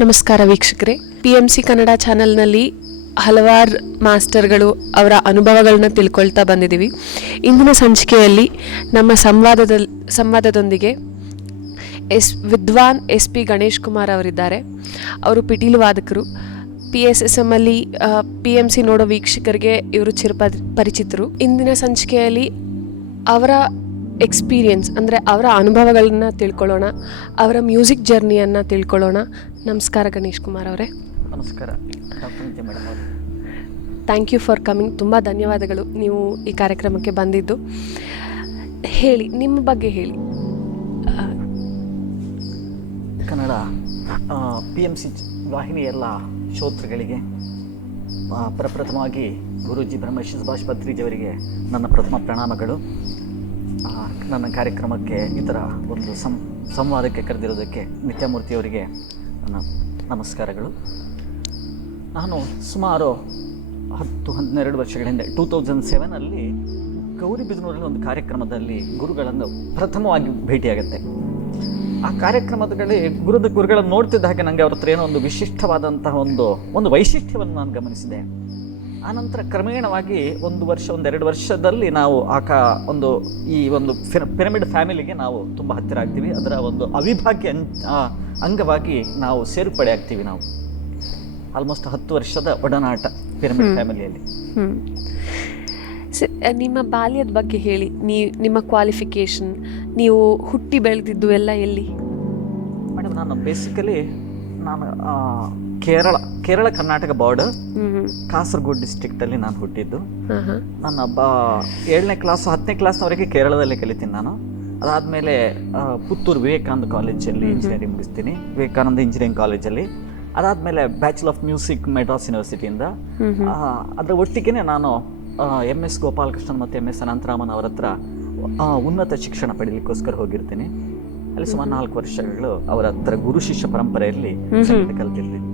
ನಮಸ್ಕಾರ ವೀಕ್ಷಕರೇ, PMC ಕನ್ನಡ ಚಾನಲ್ನಲ್ಲಿ ಹಲವಾರು ಮಾಸ್ಟರ್ಗಳು ಅವರ ಅನುಭವಗಳನ್ನ ತಿಳ್ಕೊಳ್ತಾ ಬಂದಿದ್ದೀವಿ. ಇಂದಿನ ಸಂಚಿಕೆಯಲ್ಲಿ ನಮ್ಮ ಸಂವಾದದೊಂದಿಗೆ ವಿದ್ವಾನ್ SP ಗಣೇಶ್ ಕುಮಾರ್ ಅವರಿದ್ದಾರೆ. ಅವರು ಪಿಟೀಲು ವಾದಕರು. PSSM ಅಲ್ಲಿ PMC ನೋಡೋ ವೀಕ್ಷಕರಿಗೆ ಇವರು ಪರಿಚಿತರು. ಇಂದಿನ ಸಂಚಿಕೆಯಲ್ಲಿ ಅವರ ಎಕ್ಸ್ಪೀರಿಯನ್ಸ್ ಅಂದರೆ ಅವರ ಅನುಭವಗಳನ್ನ ತಿಳ್ಕೊಳ್ಳೋಣ, ಅವರ ಮ್ಯೂಸಿಕ್ ಜರ್ನಿಯನ್ನು ತಿಳ್ಕೊಳ್ಳೋಣ. ನಮಸ್ಕಾರ ಗಣೇಶ್ ಕುಮಾರ್ ಅವರೇ. ನಮಸ್ಕಾರ madam. Thank you for coming. ತುಂಬ ಧನ್ಯವಾದಗಳು ನೀವು ಈ ಕಾರ್ಯಕ್ರಮಕ್ಕೆ ಬಂದಿದ್ದು. ಹೇಳಿ, ನಿಮ್ಮ ಬಗ್ಗೆ ಹೇಳಿ. ಕನ್ನಡ PMC ವಾಹಿನಿ ಎಲ್ಲ ಶ್ರೋತೃಗಳಿಗೆ ಪ್ರಪ್ರಥಮವಾಗಿ ಗುರೂಜಿ ಬ್ರಹ್ಮಶ್ರೀ ಸುಭಾಷ್ ಪತ್ರಿಜಿಯವರಿಗೆ ನನ್ನ ಪ್ರಥಮ ಪ್ರಣಾಮಗಳು. ನನ್ನ ಕಾರ್ಯಕ್ರಮಕ್ಕೆ ಈ ಥರ ಒಂದು ಸಂವಾದಕ್ಕೆ ಕರೆದಿರೋದಕ್ಕೆ ನಿತ್ಯಮೂರ್ತಿಯವರಿಗೆ ನನ್ನ ನಮಸ್ಕಾರಗಳು. ನಾನು ಸುಮಾರು 10-12 ವರ್ಷಗಳ ಹಿಂದೆ 2007 ಗೌರಿಬಿದನೂರಲ್ಲಿ ಒಂದು ಕಾರ್ಯಕ್ರಮದಲ್ಲಿ ಗುರುಗಳನ್ನು ಪ್ರಥಮವಾಗಿ ಭೇಟಿಯಾಗುತ್ತೆ. ಆ ಕಾರ್ಯಕ್ರಮದಲ್ಲಿ ಗುರುಗಳನ್ನು ನೋಡ್ತಿದ್ದ ಹಾಗೆ ನನಗೆ ಅವ್ರ ಹತ್ರ ಏನೋ ಒಂದು ವಿಶಿಷ್ಟವಾದಂತಹ ಒಂದು ವೈಶಿಷ್ಟ್ಯವನ್ನು ನಾನು ಗಮನಿಸಿದೆ. ಆನಂತರ ಕ್ರಮೇಣವಾಗಿ 1-2 ವರ್ಷದಲ್ಲಿ ನಾವು ಈ ಒಂದು ಪಿರಮಿಡ್ ಫ್ಯಾಮಿಲಿಗೆ ನಾವು ತುಂಬ ಹತ್ತಿರ ಆಗ್ತೀವಿ. ಅದರ ಒಂದು ಅವಿಭಾಗ್ಯ ಅಂಗವಾಗಿ ನಾವು ಸೇರ್ಪಡೆ ಆಗ್ತೀವಿ. ನಾವು ಆಲ್ಮೋಸ್ಟ್ 10 ವರ್ಷದ ಒಡನಾಟ ಪಿರಮಿಡ್ ಫ್ಯಾಮಿಲಿಯಲ್ಲಿ. ನಿಮ್ಮ ಬಾಲ್ಯದ ಬಗ್ಗೆ ಹೇಳಿ. ನಿಮ್ಮ ಕ್ವಾಲಿಫಿಕೇಶನ್, ನೀವು ಹುಟ್ಟಿ ಬೆಳೆದಿದ್ದು ಎಲ್ಲ ಎಲ್ಲಿ? ಮೇಡಮ್, ನಾನು ಬೇಸಿಕಲಿ ಕೇರಳ ಕರ್ನಾಟಕ ಬಾರ್ಡರ್, ಕಾಸರಗೋಡು ಡಿಸ್ಟ್ರಿಕ್ಟಲ್ಲಿ ನಾನು ಹುಟ್ಟಿದ್ದು. ನನ್ನ 7ನೇ ಕ್ಲಾಸು 10ನೇ ಕ್ಲಾಸ್ನವರೆಗೆ ಕೇರಳದಲ್ಲೇ ಕಲಿತೀನಿ ನಾನು. ಅದಾದಮೇಲೆ ಪುತ್ತೂರು ವಿವೇಕಾನಂದ ಕಾಲೇಜಲ್ಲಿ ಇಂಜಿನಿಯರಿಂಗ್ ಮುಗಿಸ್ತೀನಿ, ವಿವೇಕಾನಂದ ಇಂಜಿನಿಯರಿಂಗ್ ಕಾಲೇಜಲ್ಲಿ. ಅದಾದಮೇಲೆ ಬ್ಯಾಚುಲರ್ ಆಫ್ ಮ್ಯೂಸಿಕ್ ಮೆಡ್ರಾಸ್ ಯೂನಿವರ್ಸಿಟಿಯಿಂದ. ಅದರ ಒಟ್ಟಿಗೆ ನಾನು MS ಗೋಪಾಲಕೃಷ್ಣನ್ ಮತ್ತು MS ಅನಂತರಾಮನ್ ಅವರ ಹತ್ರ ಉನ್ನತ ಶಿಕ್ಷಣ ಪಡೀಲಿಕ್ಕೋಸ್ಕರ ಹೋಗಿರ್ತೀನಿ. ಅಲ್ಲಿ ಸುಮಾರು 4 ವರ್ಷಗಳು ಅವರ ಹತ್ರ ಗುರು ಶಿಷ್ಯ ಪರಂಪರೆಯಲ್ಲಿ ಕಲ್ತಿರ್ತೀನಿ.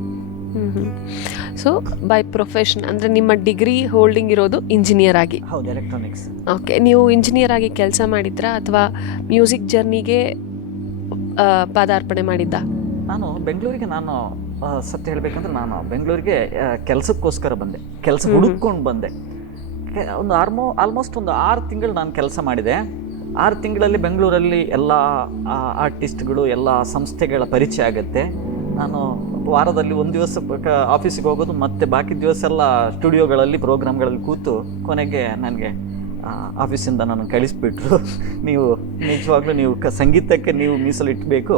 ಸೊ ಬೈ ಪ್ರೊಫೆಷನ್ ಅಂದರೆ ನಿಮ್ಮ ಡಿಗ್ರಿ ಹೋಲ್ಡಿಂಗ್ ಇರೋದು ಇಂಜಿನಿಯರ್ ಆಗಿ? ಹೌದು, ಎಲೆಕ್ಟ್ರಾನಿಕ್ಸ್. ಓಕೆ. ನೀವು ಇಂಜಿನಿಯರ್ ಆಗಿ ಕೆಲಸ ಮಾಡಿದ್ರಾ ಅಥವಾ ಮ್ಯೂಸಿಕ್ ಜರ್ನಿಗೆ ಪಾದಾರ್ಪಣೆ ಮಾಡಿದ್ದ? ನಾನು ಬೆಂಗಳೂರಿಗೆ ಸತ್ಯ ಹೇಳಬೇಕಂದ್ರೆ ನಾನು ಬೆಂಗಳೂರಿಗೆ ಕೆಲಸಕ್ಕೋಸ್ಕರ ಬಂದೆ, ಕೆಲಸ ಹುಡುಕೊಂಡು ಬಂದೆ. ಆಲ್ಮೋಸ್ಟ್ 6 ತಿಂಗಳು ನಾನು ಕೆಲಸ ಮಾಡಿದೆ. 6 ತಿಂಗಳಲ್ಲಿ ಬೆಂಗಳೂರಲ್ಲಿ ಎಲ್ಲ ಆರ್ಟಿಸ್ಟ್ಗಳು, ಎಲ್ಲ ಸಂಸ್ಥೆಗಳ ಪರಿಚಯ ಆಗುತ್ತೆ. ನಾನು ವಾರದಲ್ಲಿ 1 ದಿವಸ ಆಫೀಸಿಗೆ ಹೋಗೋದು, ಮತ್ತು ಬಾಕಿ ದಿವಸ ಎಲ್ಲ ಸ್ಟುಡಿಯೋಗಳಲ್ಲಿ ಪ್ರೋಗ್ರಾಮ್ಗಳಲ್ಲಿ ಕೂತು ಕೊನೆಗೆ ನನಗೆ ಆಫೀಸಿಂದ ನಾನು ಕಳಿಸ್ಬಿಟ್ರು. ನೀವು ನಿಜವಾಗ್ಲೂ ನೀವು ಸಂಗೀತಕ್ಕೆ ನೀವು ಮೀಸಲಿಟ್ಟಬೇಕು,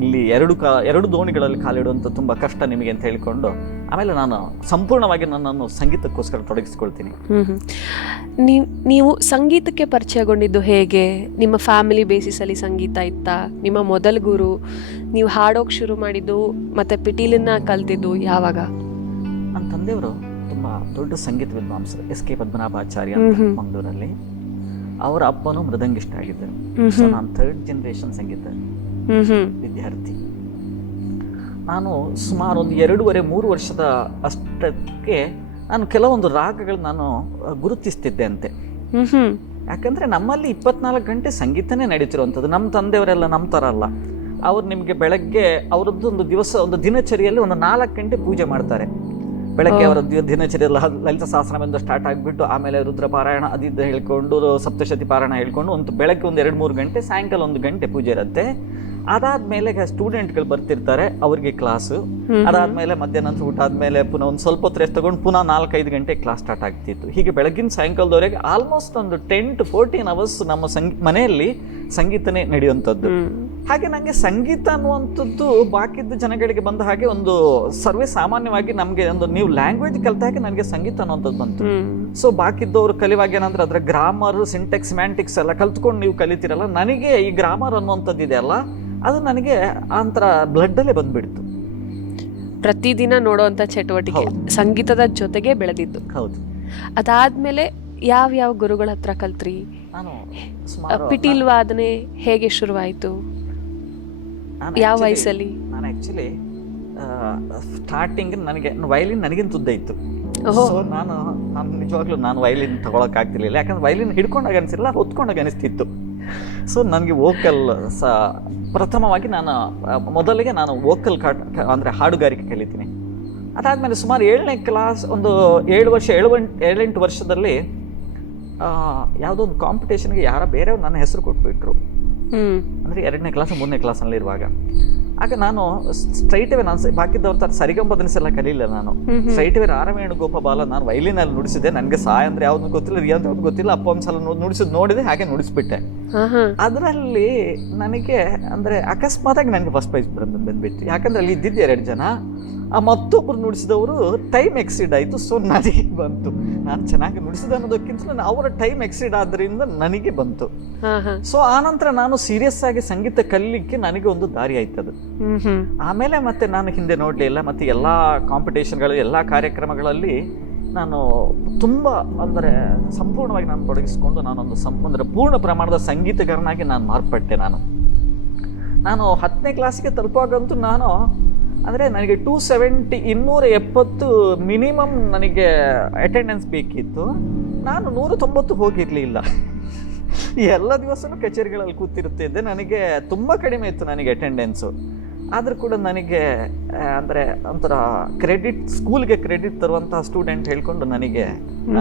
ಇಲ್ಲಿ 2 ದೋಣಿಗಳಲ್ಲಿ ಕಾಲಿಡುವಂಥ ತುಂಬ ಕಷ್ಟ ನಿಮಗೆ ಅಂತ ಹೇಳಿಕೊಂಡು ಆಮೇಲೆ ನಾನು ಸಂಪೂರ್ಣವಾಗಿ ನನ್ನನ್ನು ಸಂಗೀತಕ್ಕೋಸ್ಕರ ತೊಡಗಿಸ್ಕೊಳ್ತೀನಿ. ನೀವು ಸಂಗೀತಕ್ಕೆ ಪರಿಚಯಗೊಂಡಿದ್ದು ಹೇಗೆ? ನಿಮ್ಮ ಫ್ಯಾಮಿಲಿ ಬೇಸಿಸಲ್ಲಿ ಸಂಗೀತ ಇತ್ತಾ? ನಿಮ್ಮ ಮೊದಲ ಗುರು, ನೀವು ಹಾಡೋಕೆ ಶುರು ಮಾಡಿದ್ದು ಮತ್ತು ಪಿಟೀಲನ್ನ ಕಲ್ತಿದ್ದು ಯಾವಾಗ? ನನ್ನ ತಂದೆಯವರು ತುಂಬ ದೊಡ್ಡ ಸಂಗೀತ ವಿದ್ವಾಂಸರು, SK ಪದ್ಮನಾಭಾಚಾರ್ಯ ಅಂತ ಮಂಗಳೂರಲ್ಲಿ. ಅವರ ಅಪ್ಪನೂ ಮೃದಂಗಿಷ್ಟ ಆಗಿದ್ದರು. ಸೊ ನಾನು 3rd ಜನರೇಷನ್ ಸಂಗೀತ ವಿದ್ಯಾರ್ಥಿ. ನಾನು ಸುಮಾರು 2.5-3 ವರ್ಷದ ಅಷ್ಟಕ್ಕೆ ನಾನು ಕೆಲವೊಂದು ರಾಗಗಳು ನಾನು ಗುರುತಿಸ್ತಿದ್ದೆ ಅಂತೆ. ಯಾಕಂದರೆ ನಮ್ಮಲ್ಲಿ 24 ಗಂಟೆ ಸಂಗೀತನೇ ನಡೀತಿರುವಂಥದ್ದು. ನಮ್ಮ ತಂದೆಯವರೆಲ್ಲ ನಮ್ಮ ಥರ ಅಲ್ಲ. ಅವ್ರು ನಿಮಗೆ ಬೆಳಗ್ಗೆ ಅವರದ್ದು ಒಂದು ದಿನಚರಿಯಲ್ಲಿ 4 ಗಂಟೆ ಪೂಜೆ ಮಾಡ್ತಾರೆ. ಬೆಳಗ್ಗೆ ಅವರ ದಿನಚರಿಯಲ್ಲಿ ಲಲಿತ ಸಹಸ್ರನಾಮದಿಂದ ಸ್ಟಾರ್ಟ್ ಆಗಿಬಿಟ್ಟು ಆಮೇಲೆ ರುದ್ರಪಾರಾಯಣ ಅದಿದ್ದು ಹೇಳ್ಕೊಂಡು, ಸಪ್ತಶತಿ ಪಾರಾಯಣ ಹೇಳ್ಕೊಂಡು ಬೆಳಗ್ಗೆ 2-3 ಗಂಟೆ, ಸಾಯಂಕಾಲ 1 ಗಂಟೆ ಪೂಜೆ ಇರುತ್ತೆ. ಅದಾದ್ಮೇಲೆ ಸ್ಟೂಡೆಂಟ್ಗಳು ಬರ್ತಿರ್ತಾರೆ, ಅವ್ರಿಗೆ ಕ್ಲಾಸು. ಅದಾದ್ಮೇಲೆ ಮಧ್ಯಾಹ್ನ ಊಟ ಆದ್ಮೇಲೆ ಪುನಃ ಒಂದು ಸ್ವಲ್ಪ ಹೊತ್ತು ರೆಸ್ಟ್ ತಗೊಂಡು ಪುನಃ 4-5 ಗಂಟೆ ಕ್ಲಾಸ್ ಸ್ಟಾರ್ಟ್ ಆಗ್ತಿತ್ತು. ಹೀಗೆ ಬೆಳಗಿನ ಸಾಯಂಕಾಲದವರೆಗೆ ಆಲ್ಮೋಸ್ಟ್ ಒಂದು 10-14 ಅವರ್ಸ್ ನಮ್ಮ ಮನೆಯಲ್ಲಿ ಸಂಗೀತನೇ ನಡೆಯುವಂಥದ್ದು. ಹಾಗೆ ನನಗೆ ಸಂಗೀತ ಅನ್ನುವಂಥದ್ದು ಬಾಕಿದ್ದ ಜನಗಳಿಗೆ ಬಂದ ಹಾಗೆ ಒಂದು ಸರ್ವೇ ಸಾಮಾನ್ಯವಾಗಿ ನಮಗೆ ಒಂದು ನೀವು ಲ್ಯಾಂಗ್ವೇಜ್ ಕಲಿತ ಹಾಗೆ ನನಗೆ ಸಂಗೀತ ಅನ್ನುವಂಥದ್ದು ಬಂತು. ಸೊ ಬಾಕಿದ್ದವರು ಕಲಿಯುವಾಗ ಏನಂದ್ರೆ ಅದರ ಗ್ರಾಮರ್, ಸಿಂಟೆಕ್ಸ್, ಸಿಮ್ಯಾಂಟಿಕ್ಸ್ ಎಲ್ಲ ಕಲ್ತ್ಕೊಂಡು ನೀವು ಕಲಿತೀರಲ್ಲ, ನನಗೆ ಈ ಗ್ರಾಮರ್ ಅನ್ನುವಂಥದ್ದು ಇದೆ ಅಲ್ಲ, ಅದು ನನಗೆ ಆಂತರ ಬ್ಲಡ್ಡಲ್ಲೇ ಬಂದ್ಬಿಡ್ತು. ಪ್ರತಿದಿನ ನೋಡುವಂಥ ಚಟುವಟಿಕೆ ಸಂಗೀತದ ಜೊತೆಗೆ ಬೆಳೆದಿದ್ದು. ಹೌದು. ಅದಾದ್ಮೇಲೆ ಯಾವ ಗುರುಗಳ ಹತ್ರ ಕಲ್ತ್ರಿ? ನಾನು ಪಿಟೀಲ್ ವಾದನೆ ಹೇಗೆ ಶುರುವಾಯಿತು? ಯಾವ ವಯಸ್ಸಲ್ಲಿ? ನಾನು ಆ್ಯಕ್ಚುಲಿ ಸ್ಟಾರ್ಟಿಂಗ್ ವಯಲಿನ್ ನನಗಿಂತ ಉದ್ದ ಇತ್ತು. ಸೊ ನಾನು ನಿಜವಾಗ್ಲೂ ವಯಲಿನ್ ತಗೊಳಕ್ ಆಗ್ತಿರ್ಲಿಲ್ಲ. ಯಾಕಂದ್ರೆ ವಯಲಿನ್ ಹಿಡ್ಕೊಂಡಾಗ ಅನಿಸಿಲ್ಲ, ಹೊತ್ಕೊಂಡಾಗ ಅನಿಸ್ತಿತ್ತು. ಸೊ ನನಗೆ ವೋಕಲ್ ಪ್ರಥಮವಾಗಿ ಮೊದಲಿಗೆ ನಾನು ವೋಕಲ್ ಅಂದರೆ ಹಾಡುಗಾರಿಕೆ ಕಲಿತೀನಿ. ಅದಾದಮೇಲೆ ಸುಮಾರು 7ನೇ ಕ್ಲಾಸ್, ಒಂದು 7-8 ವರ್ಷದಲ್ಲಿ ಯಾವುದೋ ಒಂದು ಕಾಂಪಿಟೇಷನ್ಗೆ ಬೇರೆಯವ್ರು ನನ್ನ ಹೆಸರು ಕೊಟ್ಬಿಟ್ರು. ಅಂದರೆ 2ನೇ ಕ್ಲಾಸ್ 3ನೇ ಕ್ಲಾಸಲ್ಲಿ ಇರುವಾಗ. ಆಗ ನಾನು ಸ್ಟ್ರೈಟ್ ಅವೇ ಬಾಕಿದ್ದವ್ರ ಥರ ಸರಿಗಂಪದನಿಸೆಲ್ಲ ಕಲಿಯಿಲ್ಲ. ನಾನು ಸ್ಟ್ರೈಟ್ ಅವೇ ರಾರವೇಣು ಗೋಪಾಲ ನಾನು ವೈಲಿನಲ್ಲಿ ನುಡಿಸಿದೆ. ನನಗೆ ಸಾಯ ಅಂದರೆ ಯಾವ್ದು ಗೊತ್ತಿಲ್ಲ, ರಿಯಾ ಅಂತ ಯಾವ್ದು ಗೊತ್ತಿಲ್ಲ. ಅಪ್ಪ ಒಂದು ಸಲ ನೋಡಿದೆ, ಹಾಗೆ ನುಡಿಸ್ಬಿಟ್ಟೆ. ಅದರಲ್ಲಿ ನನಗೆ ಅಂದರೆ ಅಕಸ್ಮಾತಾಗಿ ನನಗೆ ಫಸ್ಟ್ ಪ್ರೈಸ್ ಬಂದ್ಬಿಟ್ಟು. ಯಾಕಂದ್ರೆ ಅಲ್ಲಿ ಇದ್ದಿದ್ದು 2 ಜನ, ಆ ಮತ್ತೊಬ್ಬರು ನುಡಿಸಿದವರು ಟೈಮ್ ಎಕ್ಸಿಡ್ ಆಯಿತು. ಸೊ ನನಗೆ ಬಂತು. ನಾನು ಚೆನ್ನಾಗಿ ನುಡಿಸಿದೆ ಅನ್ನೋದಕ್ಕಿಂತ ಅವರ ಟೈಮ್ ಎಕ್ಸಿಡ್ ಆದ್ರಿಂದ ನನಗೆ ಬಂತು. ಸೊ ಆನಂತರ ನಾನು ಸೀರಿಯಸ್ ಆಗಿ ಸಂಗೀತ ಕಲಿಲಿಕ್ಕೆ ನನಗೆ ಒಂದು ದಾರಿ ಆಯ್ತದು. ಆಮೇಲೆ ಮತ್ತೆ ನಾನು ಹಿಂದೆ ನೋಡಲಿಲ್ಲ. ಮತ್ತೆ ಎಲ್ಲ ಕಾಂಪಿಟೇಷನ್ಗಳು, ಎಲ್ಲ ಕಾರ್ಯಕ್ರಮಗಳಲ್ಲಿ ನಾನು ತುಂಬ ಅಂದರೆ ಸಂಪೂರ್ಣವಾಗಿ ನಾನು ತೊಡಗಿಸ್ಕೊಂಡು ನಾನೊಂದು ಅಂದರೆ ಪೂರ್ಣ ಪ್ರಮಾಣದ ಸಂಗೀತಗಾರನಾಗಿ ನಾನು ಮಾರ್ಪಟ್ಟೆ. ನಾನು 10ನೇ ಕ್ಲಾಸಿಗೆ ತಲುಪುವಾಗಂತೂ ನಾನು ಅಂದರೆ ನನಗೆ 270 ಮಿನಿಮಮ್ ನನಗೆ ಅಟೆಂಡೆನ್ಸ್ ಬೇಕಿತ್ತು. ನಾನು 190 ಹೋಗಿರಲಿಲ್ಲ. ಎಲ್ಲ ದಿವಸನೂ ಕಚೇರಿಗಳಲ್ಲಿ ಕೂತಿರುತ್ತಿದ್ದೆ. ನನಗೆ ತುಂಬ ಕಡಿಮೆ ಇತ್ತು ನನಗೆ ಅಟೆಂಡೆನ್ಸು. ಆದರೂ ಕೂಡ ನನಗೆ ಅಂದರೆ ಒಂಥರ ಸ್ಕೂಲ್ಗೆ ಕ್ರೆಡಿಟ್ ತರುವಂತಹ ಸ್ಟೂಡೆಂಟ್ ಹೇಳ್ಕೊಂಡು ನನಗೆ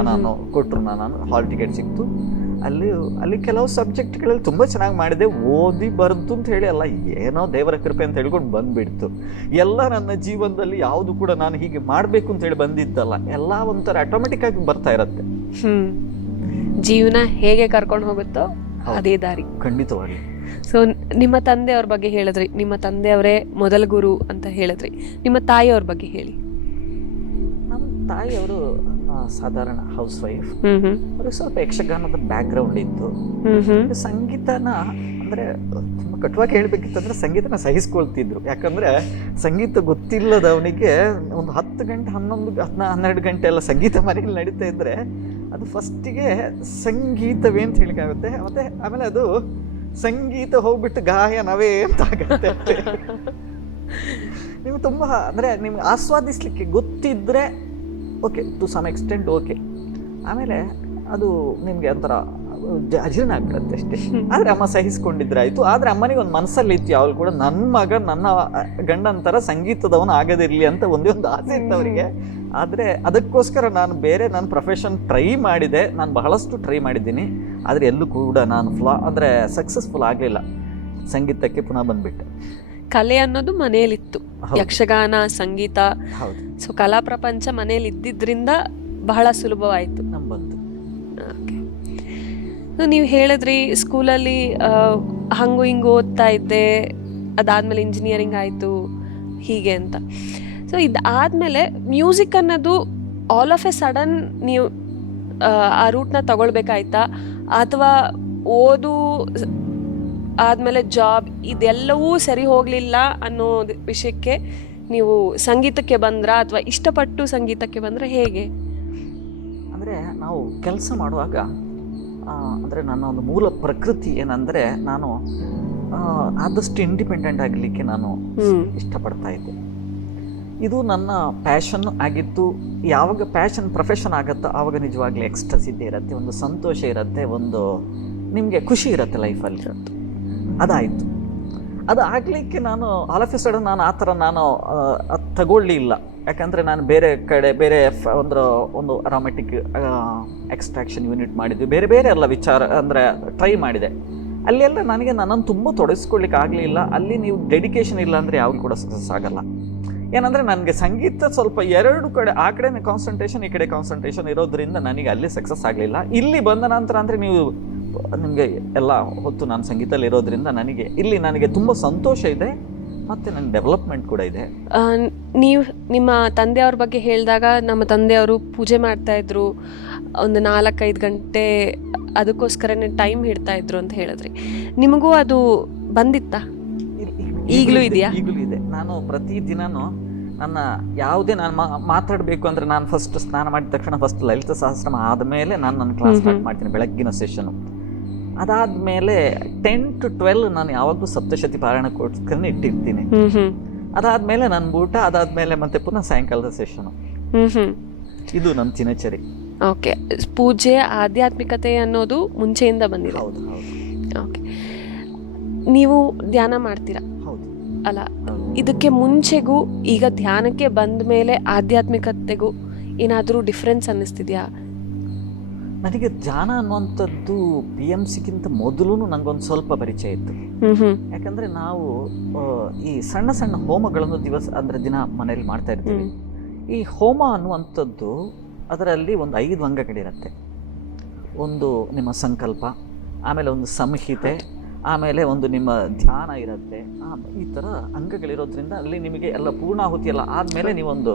ನಾನು ಕೊಟ್ಟರು. ನಾನು ಹಾಲ್ ಟಿಕೆಟ್ ಸಿಕ್ತು. ಅಲ್ಲಿ ಕೆಲವು ಸಬ್ಜೆಕ್ಟ್ಗಳಲ್ಲಿ ತುಂಬ ಚೆನ್ನಾಗಿ ಮಾಡಿದೆ. ಓದಿ ಬರೆದು ಅಂತ ಹೇಳಿ ಅಲ್ಲ, ಏನೋ ದೇವರ ಕೃಪೆ ಅಂತ ಹೇಳ್ಕೊಂಡು ಬಂದುಬಿಡ್ತು. ಎಲ್ಲ ನನ್ನ ಜೀವನದಲ್ಲಿ ಯಾವುದು ಕೂಡ ನಾನು ಹೀಗೆ ಮಾಡಬೇಕು ಅಂತ ಹೇಳಿ ಬಂದಿದ್ದಲ್ಲ, ಎಲ್ಲ ಒಂಥರ ಆಟೋಮೆಟಿಕ್ ಆಗಿ ಬರ್ತಾ ಇರತ್ತೆ. ಜೀವನ ಹೇಗೆ ಕರ್ಕೊಂಡು ಹೋಗುತ್ತೋ ಅದೇ ದಾರಿ. ಖಂಡಿತವಾಗಿ. ಸೊ ನಿಮ್ಮ ತಂದೆಯವ್ರ ಬಗ್ಗೆ ಹೇಳಿದ್ರಿ, ನಿಮ್ಮ ತಂದೆಯವರೇ ಮೊದಲ ಗುರು ಅಂತ ಹೇಳಿದ್ರಿ. ನಿಮ್ಮ ತಾಯಿಯವ್ರ ಬಗ್ಗೆ ಹೇಳಿ. ನಮ್ಮ ತಾಯಿಯವರು ಸಾಧಾರಣ ಹೌಸ್ ವೈಫ್. ಅವ್ರಿಗೆ ಸ್ವಲ್ಪ ಯಕ್ಷಗಾನದ ಬ್ಯಾಕ್ಗ್ರೌಂಡ್ ಇತ್ತು. ಸಂಗೀತನ ಅಂದರೆ ತುಂಬ ಕಟುವಾಗಿ ಹೇಳ್ಬೇಕಿತ್ತಂದ್ರೆ ಸಂಗೀತನ ಸಹಿಸ್ಕೊಳ್ತಿದ್ರು. ಯಾಕಂದ್ರೆ ಸಂಗೀತ ಗೊತ್ತಿಲ್ಲದವನಿಗೆ ಒಂದು 10 ಗಂಟೆ 12 ಗಂಟೆ ಎಲ್ಲ ಸಂಗೀತ ಮನೆಯಲ್ಲಿ ನಡೀತಾ ಇದ್ರೆ ಅದು ಫಸ್ಟಿಗೆ ಸಂಗೀತವೇ ಅಂತ ಹೇಳಿಕಾಗುತ್ತೆ. ಮತ್ತೆ ಆಮೇಲೆ ಅದು ಸಂಗೀತ ಹೋಗ್ಬಿಟ್ಟು ಗಾಯನವೇ ಅಂತ ಆಗುತ್ತೆ. ನಿಮ್ಗೆ ತುಂಬ ಅಂದರೆ ನಿಮ್ಗೆ ಆಸ್ವಾದಿಸ್ಲಿಕ್ಕೆ ಗೊತ್ತಿದ್ರೆ okay, to some extent okay. ಆಮೇಲೆ ಅದು ನಿಮಗೆ ಒಂಥರ ಅಜೀರ್ಣ ಆಗ್ಬಿಡುತ್ತೆ ಅಷ್ಟೇ. ಆದರೆ ಅಮ್ಮ ಸಹಿಸ್ಕೊಂಡಿದ್ರೆ ಆಯಿತು. ಆದರೆ ಅಮ್ಮನಿಗೆ ಒಂದು ಮನಸ್ಸಲ್ಲಿ ಇತ್ತು ಯಾವಾಗಲೂ ಕೂಡ ನನ್ನ ಮಗ ನನ್ನ ಗಂಡಂತರ ಸಂಗೀತದವನು ಆಗದಿರಲಿ ಅಂತ ಒಂದೇ ಒಂದು ಆಸೆ ಇತ್ತು ಅವರಿಗೆ. ಆದರೆ ಅದಕ್ಕೋಸ್ಕರ ನಾನು ನನ್ನ ಪ್ರೊಫೆಷನ್ ಟ್ರೈ ಮಾಡಿದೆ. ನಾನು ಬಹಳಷ್ಟು ಟ್ರೈ ಮಾಡಿದ್ದೀನಿ. ಆದರೆ ಎಲ್ಲೂ ಕೂಡ ನಾನು ಅಂದರೆ ಸಕ್ಸಸ್ಫುಲ್ ಆಗಲಿಲ್ಲ. ಸಂಗೀತಕ್ಕೆ ಪುನಃ ಬಂದುಬಿಟ್ಟೆ. ಕಲೆ ಅನ್ನೋದು ಮನೆಯಲ್ಲಿತ್ತು, ಯಕ್ಷಗಾನ, ಸಂಗೀತ. ಹೌದು. ಸೊ ಕಲಾ ಪ್ರಪಂಚ ಮನೆಯಲ್ಲಿ ಇದ್ದಿದ್ರಿಂದ ಬಹಳ ಸುಲಭವಾಯಿತು. ಬಂತು. ಓಕೆ. ನೀವು ಹೇಳಿದ್ರಿ ಸ್ಕೂಲಲ್ಲಿ ಹಂಗು ಹಿಂಗು ಓದ್ತಾ ಇದ್ದೆ, ಅದಾದಮೇಲೆ ಇಂಜಿನಿಯರಿಂಗ್ ಆಯಿತು ಹೀಗೆ ಅಂತ. ಸೊ ಇದಾದಮೇಲೆ ಮ್ಯೂಸಿಕ್ ಅನ್ನೋದು ಆಲ್ ಆಫ್ ಎ ಸಡನ್ ನೀವು ಆ ರೂಟ್ನ ತಗೊಳ್ಬೇಕಾಯ್ತಾ, ಅಥವಾ ಓದು ಆದಮೇಲೆ ಜಾಬ್ ಇದೆಲ್ಲವೂ ಸರಿ ಹೋಗಲಿಲ್ಲ ಅನ್ನೋ ವಿಷಯಕ್ಕೆ ನೀವು ಸಂಗೀತಕ್ಕೆ ಬಂದ್ರಾ, ಅಥವಾ ಇಷ್ಟಪಟ್ಟು ಸಂಗೀತಕ್ಕೆ ಬಂದರೆ ಹೇಗೆ? ಅಂದರೆ ನಾವು ಕೆಲಸ ಮಾಡುವಾಗ ಅಂದರೆ ನನ್ನ ಒಂದು ಮೂಲ ಪ್ರಕೃತಿ ಏನಂದರೆ ನಾನು ಆದಷ್ಟು ಇಂಡಿಪೆಂಡೆಂಟ್ ಆಗಲಿಕ್ಕೆ ನಾನು ಇಷ್ಟಪಡ್ತಾ ಇದ್ದೆ. ಇದು ನನ್ನ ಪ್ಯಾಷನ್ ಆಗಿತ್ತು. ಯಾವಾಗ ಪ್ಯಾಷನ್ ಪ್ರೊಫೆಷನ್ ಆಗುತ್ತೋ ಆವಾಗ ನಿಜವಾಗ್ಲೂ ಎಕ್ಸ್ಟ್ರೆಸ್ ಇದ್ದೇ ಇರುತ್ತೆ, ಒಂದು ಸಂತೋಷ ಇರುತ್ತೆ, ಒಂದು ನಿಮಗೆ ಖುಷಿ ಇರುತ್ತೆ ಲೈಫಲ್ಲಿ. ಅದಾಯಿತು. ಅದು ಆಗಲಿಕ್ಕೆ ನಾನು ಆಲ್ ಆಫ್ ಎ ಸಡನ್ ನಾನು ಆ ಥರ ನಾನು ತಗೊಳ್ಳಿಲ್ಲ. ಯಾಕಂದರೆ ನಾನು ಬೇರೆ ಒಂದು ಅರೋಮ್ಯಾಟಿಕ್ ಎಕ್ಸ್ಟ್ರಾಕ್ಷನ್ ಯೂನಿಟ್ ಮಾಡಿದ್ವಿ, ಬೇರೆ ಎಲ್ಲ ವಿಚಾರ ಅಂದರೆ ಟ್ರೈ ಮಾಡಿದೆ. ಅಲ್ಲೆಲ್ಲ ನನ್ನನ್ನು ತುಂಬ ತೊಡಗಿಸ್ಕೊಳ್ಳಿಕ್ಕೆ ಆಗಲಿಲ್ಲ. ಅಲ್ಲಿ ನೀವು ಡೆಡಿಕೇಶನ್ ಇಲ್ಲ ಅಂದರೆ ಯಾವಾಗ ಕೂಡ ಸಕ್ಸಸ್ ಆಗಲ್ಲ. ಏನಂದರೆ ನನಗೆ ಸಂಗೀತ ಸ್ವಲ್ಪ 2 ಕಡೆ, ಆ ಕಡೆ ಕಾನ್ಸಂಟ್ರೇಷನ್, ಈ ಕಡೆ ಕಾನ್ಸಂಟ್ರೇಷನ್ ಇರೋದ್ರಿಂದ ನನಗೆ ಅಲ್ಲಿ ಸಕ್ಸಸ್ ಆಗಲಿಲ್ಲ. ಇಲ್ಲಿ ಬಂದ ನಂತರ ಅಂದರೆ ನಿಮಗೆ ಎಲ್ಲ ಹೊತ್ತು ನಾನು ಸಂಗೀತದಲ್ಲಿ ಇರೋದ್ರಿಂದ ನನಗೆ ತುಂಬ ಸಂತೋಷ ಇದೆ, ಮತ್ತು ನನ್ನ ಡೆವಲಪ್ಮೆಂಟ್ ಕೂಡ ಇದೆ. ನೀವು ನಿಮ್ಮ ತಂದೆಯವ್ರ ಬಗ್ಗೆ ಹೇಳಿದಾಗ, ನಮ್ಮ ತಂದೆಯವರು ಪೂಜೆ ಮಾಡ್ತಾಯಿದ್ರು, ಒಂದು 4-5 ಗಂಟೆ ಅದಕ್ಕೋಸ್ಕರನೇ ಟೈಮ್ ಹಿಡ್ತಾ ಇದ್ರು ಅಂತ ಹೇಳಿದ್ರಿ. ನಿಮಗೂ ಅದು ಬಂದಿತ್ತಾ? ಈಗಲೂ ಇದೆಯಾ? ಈಗಲೂ ಇದೆ. ನಾನು ಪ್ರತಿದಿನನೂ ಯಾವುದೇ ನಾನು ಮಾತಾಡಬೇಕು ಅಂದರೆ ನಾನು ಫಸ್ಟ್ ಸ್ನಾನ ಮಾಡಿದ ತಕ್ಷಣ ಫಸ್ಟ್ ಲಲಿತ ಸಹಸ್ರನಾಮ ಆದಮೇಲೆ ನಾನು ನನ್ನ ಕ್ಲಾಸ್ ಸ್ಟಾರ್ಟ್ ಮಾಡ್ತೀನಿ, ಬೆಳಗ್ಗಿನ ಸೆಷನು. ಅದಾದಮೇಲೆ 10 to 12 ನಾನು ಯಾವಾಗಲೂ ಸಪ್ತಶತಿ ಪಾರಾಯಣಕ್ಕೋಸ್ಕರನೇ ಇಟ್ಟಿರ್ತೀನಿ. ಅದಾದಮೇಲೆ ನನ್ನ ಊಟ, ಅದಾದಮೇಲೆ ಮತ್ತೆ ಪುನಃ ಸಾಯಂಕಾಲದ ಸೆಷನು. ಇದು ನನ್ನ ದಿನಚರಿ. ಓಕೆ. ಪೂಜೆ, ಆಧ್ಯಾತ್ಮಿಕತೆ ಅನ್ನೋದು ಮುಂಚೆಯಿಂದ ಬಂದಿದೆ. ಹೌದು ಹೌದು. ಓಕೆ. ನೀವು ಧ್ಯಾನ ಮಾಡ್ತೀರಾ ಹೌದು. ಅಲ್ಲ, ಇದಕ್ಕೆ ಮುಂಚೆಗೂ ಈಗ ಧ್ಯಾನಕ್ಕೆ ಬಂದ ಮೇಲೆ ಆಧ್ಯಾತ್ಮಿಕತೆಗೂ ಏನಾದರೂ ಡಿಫ್ರೆನ್ಸ್ ಅನ್ನಿಸ್ತಿದೆಯಾ? ನನಗೆ ಧ್ಯಾನ ಅನ್ನುವಂಥದ್ದು PMCಗಿಂತ ಮೊದಲು ನನಗೊಂದು ಸ್ವಲ್ಪ ಪರಿಚಯ ಇತ್ತು. ಯಾಕಂದರೆ ನಾವು ಈ ಸಣ್ಣ ಸಣ್ಣ ಹೋಮಗಳನ್ನು ದಿನ ಮನೆಯಲ್ಲಿ ಮಾಡ್ತಾ ಇರ್ತೀವಿ. ಈ ಹೋಮ ಅನ್ನುವಂಥದ್ದು ಅದರಲ್ಲಿ ಒಂದು 5 ಅಂಗಗಳಿರುತ್ತೆ. ಒಂದು ನಿಮ್ಮ ಸಂಕಲ್ಪ, ಆಮೇಲೆ ಒಂದು ಸಂಹಿತೆ, ಆಮೇಲೆ ಒಂದು ನಿಮ್ಮ ಧ್ಯಾನ ಇರುತ್ತೆ. ಈ ಥರ ಅಂಗಗಳಿರೋದ್ರಿಂದ ಅಲ್ಲಿ ನಿಮಗೆ ಎಲ್ಲ ಪೂರ್ಣಾಹುತಿ ಎಲ್ಲ ಆದಮೇಲೆ ನೀವೊಂದು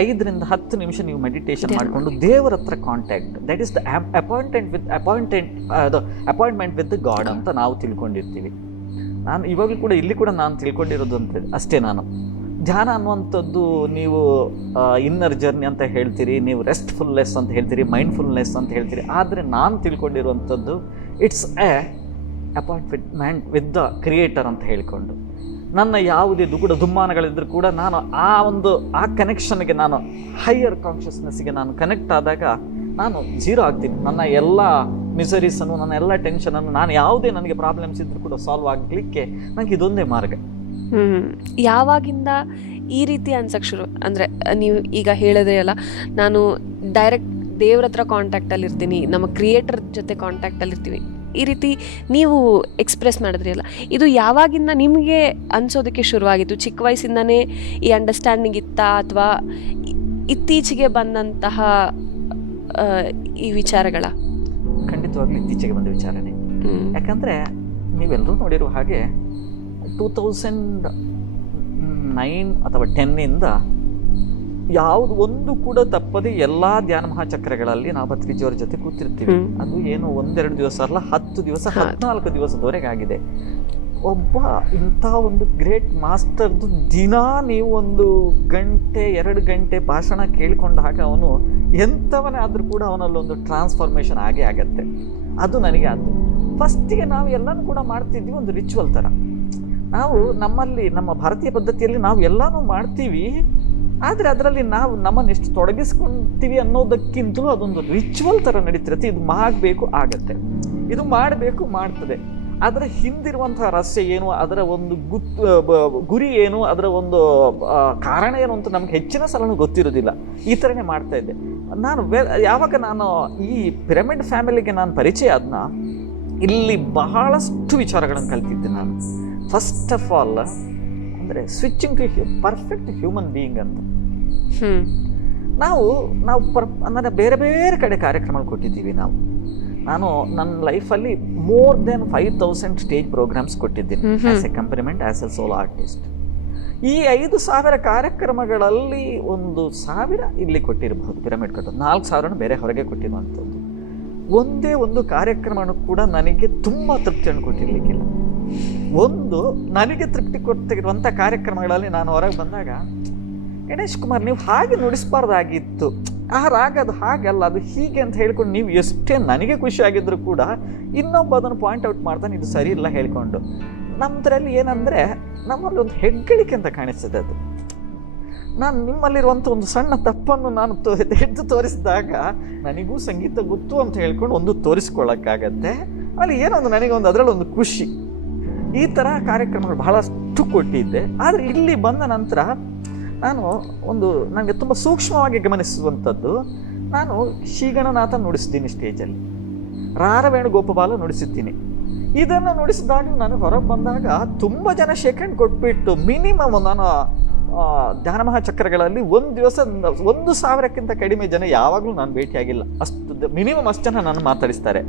5 ರಿಂದ 10 ನಿಮಿಷ ನೀವು ಮೆಡಿಟೇಷನ್ ಮಾಡಿಕೊಂಡು ದೇವರ ಹತ್ರ contact, that is the appointment with god ಅಂತ ನಾವು ತಿಳ್ಕೊಂಡಿರ್ತೀವಿ. ನಾನು ಇವಾಗಲೂ ಕೂಡ ಇಲ್ಲಿ ಕೂಡ ನಾನು ತಿಳ್ಕೊಂಡಿರೋದು ಅಂತ ಅಷ್ಟೇ. ನಾನು ಧ್ಯಾನ ಅನ್ನುವಂಥದ್ದು ನೀವು ಇನ್ನರ್ ಜರ್ನಿ ಅಂತ ಹೇಳ್ತೀರಿ, ನೀವು ರೆಸ್ಟ್ಫುಲ್ನೆಸ್ ಅಂತ ಹೇಳ್ತೀರಿ, ಮೈಂಡ್ಫುಲ್ನೆಸ್ ಅಂತ ಹೇಳ್ತೀರಿ. ಆದರೆ ನಾನು ತಿಳ್ಕೊಂಡಿರುವಂಥದ್ದು it's appointment with the creator ಅಂತ ಹೇಳಿಕೊಂಡು, ನನ್ನ ಯಾವುದೇ ದುಮ್ಮಾನಗಳಿದ್ರೂ ಕೂಡ ನಾನು ಆ ಕನೆಕ್ಷನ್ಗೆ, ನಾನು ಹೈಯರ್ ಕಾನ್ಷಿಯಸ್ನೆಸ್ಗೆ ನಾನು ಕನೆಕ್ಟ್ ಆದಾಗ ನಾನು ಜೀರೋ ಆಗ್ತೀನಿ. ನನ್ನ ಎಲ್ಲ ಮಿಸರೀಸನ್ನು, ನನ್ನ ಎಲ್ಲ ಟೆನ್ಷನನ್ನು, ನಾನು ಯಾವುದೇ ನನಗೆ ಪ್ರಾಬ್ಲಮ್ಸ್ ಇದ್ರೂ ಕೂಡ ಸಾಲ್ವ್ ಆಗಲಿಕ್ಕೆ ನನಗೆ ಇದೊಂದೇ ಮಾರ್ಗ. ಯಾವಾಗಿಂದ ಈ ರೀತಿ ಅನ್ಸಕ್ಕೆ ಶುರು? ಅಂದರೆ ನೀವು ಈಗ ಹೇಳಿದ್ರೆ ಅಲ್ಲ, ನಾನು ಡೈರೆಕ್ಟ್ ದೇವ್ರ ಹತ್ರ ಕಾಂಟ್ಯಾಕ್ಟಲ್ಲಿ ಇರ್ತೀನಿ, ನಮ್ಮ ಕ್ರಿಯೇಟರ್ ಜೊತೆ ಕಾಂಟ್ಯಾಕ್ಟಲ್ಲಿ ಇರ್ತೀವಿ, ಈ ರೀತಿ ನೀವು ಎಕ್ಸ್ಪ್ರೆಸ್ ಮಾಡಿದ್ರಿ ಅಲ್ಲ, ಇದು ಯಾವಾಗಿಂದ ನಿಮಗೆ ಅನ್ಸೋದಕ್ಕೆ ಶುರುವಾಗಿತ್ತು? ಚಿಕ್ಕ ವಯಸ್ಸಿಂದನೇ ಈ ಅಂಡರ್ಸ್ಟ್ಯಾಂಡಿಂಗ್ ಇತ್ತಾ, ಅಥವಾ ಇತ್ತೀಚೆಗೆ ಬಂದಂತಹ ಈ ವಿಚಾರಗಳ? ಖಂಡಿತವಾಗ್ಲೂ ಇತ್ತೀಚೆಗೆ ಬಂದ ವಿಚಾರನೆ. ಯಾಕಂದರೆ ನೀವೆಲ್ಲರೂ ನೋಡಿರೋ ಹಾಗೆ 2009 ಅಥವಾ 10 ಯಾವುದು ಒಂದು ಕೂಡ ತಪ್ಪದೆ ಎಲ್ಲ ಧ್ಯಾನ ಮಹಾಚಕ್ರಗಳಲ್ಲಿ ನಾವು ಭತ್ರಿಜಿಯವರ ಜೊತೆ ಕೂತಿರ್ತೀವಿ. ಅದು ಏನು 1-2 ದಿವಸ ಅಲ್ಲ, 10 ದಿವಸ 14 ದಿವಸದವರೆಗೆ ಆಗಿದೆ. ಒಬ್ಬ ಇಂಥ ಒಂದು ಗ್ರೇಟ್ ಮಾಸ್ಟರ್ದು ದಿನ ನೀವು 1 ಗಂಟೆ 2 ಗಂಟೆ ಭಾಷಣ ಕೇಳಿಕೊಂಡಾಗ ಅವನು ಎಂಥವನೇ ಆದರೂ ಕೂಡ ಅವನಲ್ಲೊಂದು ಟ್ರಾನ್ಸ್ಫಾರ್ಮೇಷನ್ ಆಗೇ ಆಗತ್ತೆ. ಅದು ನನಗೆ ಆಯ್ತು. ಫಸ್ಟಿಗೆ ನಾವು ಎಲ್ಲನೂ ಕೂಡ ಮಾಡ್ತಿದ್ವಿ ಒಂದು ರಿಚುವಲ್ ಥರ. ನಾವು ನಮ್ಮ ಭಾರತೀಯ ಪದ್ಧತಿಯಲ್ಲಿ ನಾವು ಎಲ್ಲನೂ ಮಾಡ್ತೀವಿ, ಆದರೆ ಅದರಲ್ಲಿ ನಾವು ನಮ್ಮನ್ನು ಎಷ್ಟು ತೊಡಗಿಸ್ಕೊಳ್ತೀವಿ ಅನ್ನೋದಕ್ಕಿಂತಲೂ ಅದೊಂದು ರಿಚುವಲ್ ಥರ ನಡೀತಿರುತ್ತೆ. ಇದು ಮಾಡಬೇಕು ಆಗತ್ತೆ, ಇದು ಮಾಡಬೇಕು ಮಾಡ್ತದೆ. ಅದರ ಹಿಂದಿರುವಂತಹ ರಹಸ್ಯ ಏನು, ಅದರ ಒಂದು ಗುರಿ ಏನು, ಅದರ ಒಂದು ಕಾರಣ ಏನು ಅಂತ ನಮ್ಗೆ ಹೆಚ್ಚಿನ ಸಲನೂ ಗೊತ್ತಿರೋದಿಲ್ಲ. ಈ ಥರನೇ ಮಾಡ್ತಾ ಇದ್ದೆ ನಾನು. ಯಾವಾಗ ನಾನು ಈ ಪಿರಮಿಡ್ ಫ್ಯಾಮಿಲಿಗೆ ನಾನು ಪರಿಚಯ ಆದ್ನ, ಇಲ್ಲಿ ಬಹಳಷ್ಟು ವಿಚಾರಗಳನ್ನು ಕಲ್ತಿದ್ದೆ ನಾನು. ಫಸ್ಟ್ ಆಫ್ ಆಲ್ ಅಂದರೆ switching to perfect human being ಅಂತ. ನಾವು ಅಂದರೆ ಬೇರೆ ಬೇರೆ ಕಡೆ ಕಾರ್ಯಕ್ರಮಗಳು ಕೊಟ್ಟಿದ್ದೀವಿ ನಾವು. ನಾನು ನನ್ನ ಲೈಫಲ್ಲಿ ಮೋರ್ ದೆನ್ 5000 ಸ್ಟೇಜ್ ಪ್ರೋಗ್ರಾಮ್ಸ್ ಕೊಟ್ಟಿದ್ದೀನಿ as a accompaniment, as a solo artist. ಈ 5,000 ಕಾರ್ಯಕ್ರಮಗಳಲ್ಲಿ 1,000 ಇಲ್ಲಿ ಕೊಟ್ಟಿರಬಹುದು ಪಿರಮಿಡ್ ಕಟ್ಟೋದು, 4,000 ಬೇರೆ ಹೊರಗೆ ಕೊಟ್ಟಿರುವಂಥದ್ದು. ಒಂದೇ ಒಂದು ಕಾರ್ಯಕ್ರಮನೂ ಕೂಡ ನನಗೆ ತುಂಬ ತೃಪ್ತಿಯನ್ನು ಕೊಟ್ಟಿರಲಿಕ್ಕಿಲ್ಲ. ನನಗೆ ತೃಪ್ತಿ ಕೊಟ್ಟಿರುವಂಥ ಕಾರ್ಯಕ್ರಮಗಳಲ್ಲಿ ನಾನು ಹೊರಗೆ ಬಂದಾಗ, ಗಣೇಶ್ ಕುಮಾರ್ ನೀವು ಹಾಗೆ ನುಡಿಸ್ಬಾರ್ದಾಗಿತ್ತು, ಆ ರಾಗ ಅದು ಹಾಗಲ್ಲ, ಅದು ಹೀಗೆ ಅಂತ ಹೇಳ್ಕೊಂಡು ನೀವು ಎಷ್ಟೇ ನನಗೆ ಖುಷಿ ಆಗಿದ್ರು ಕೂಡ ಇನ್ನೊಬ್ಬ ಅದನ್ನು ಪಾಯಿಂಟ್ ಔಟ್ ಮಾಡ್ತಾನೆ, ಇದು ಸರಿ ಇಲ್ಲ ಹೇಳ್ಕೊಂಡು. ನಮ್ಮದ್ರಲ್ಲಿ ಏನಂದರೆ ನಮ್ಮಲ್ಲಿ ಒಂದು ಹೆಗ್ಗಳಿಕೆ ಅಂತ ಕಾಣಿಸ್ತದೆ. ಅದು ನಾನು ನಿಮ್ಮಲ್ಲಿರುವಂಥ ಒಂದು ಸಣ್ಣ ತಪ್ಪನ್ನು ನಾನು ಎದ್ದು ತೋರಿಸಿದಾಗ ನನಗೂ ಸಂಗೀತ ಗೊತ್ತು ಅಂತ ಹೇಳ್ಕೊಂಡು ಒಂದು ತೋರಿಸ್ಕೊಳ್ಳೋಕ್ಕಾಗತ್ತೆ. ಅಲ್ಲಿ ಏನೊಂದು ನನಗೊಂದು ಅದರಲ್ಲೊಂದು ಖುಷಿ. ಈ ಥರ ಕಾರ್ಯಕ್ರಮಗಳು ಬಹಳಷ್ಟು ಕೊಟ್ಟಿದ್ದೆ. ಆದರೆ ಇಲ್ಲಿ ಬಂದ ನಂತರ ನನಗೆ ತುಂಬ ಸೂಕ್ಷ್ಮವಾಗಿ ಗಮನಿಸುವಂಥದ್ದು, ನಾನು ಶ್ರೀಗಣನಾಥ ನುಡಿಸಿದ್ದೀನಿ ಸ್ಟೇಜಲ್ಲಿ, ರಾರವೇಣುಗೋಪಾಲ ನುಡಿಸಿದ್ದೀನಿ. ಇದನ್ನು ನುಡಿಸಿದಾಗ ನಾನು ಹೊರಗೆ ಬಂದಾಗ ತುಂಬ ಜನ ಶೇಖಂಡ್ ಕೊಟ್ಬಿಟ್ಟು ಮಿನಿಮಮ್ ನಾನು ಧ್ಯಾನ ಮಹಾಚಕ್ರಗಳಲ್ಲಿ ಒಂದು ದಿವಸ 1,000ಕ್ಕಿಂತ ಕಡಿಮೆ ಜನ ಯಾವಾಗಲೂ ನಾನು ಭೇಟಿಯಾಗಿಲ್ಲ. ಅಷ್ಟು ಮಿನಿಮಮ್ ಅಷ್ಟು ಜನ ನಾನು ಮಾತಾಡಿಸ್ತಾರೆ.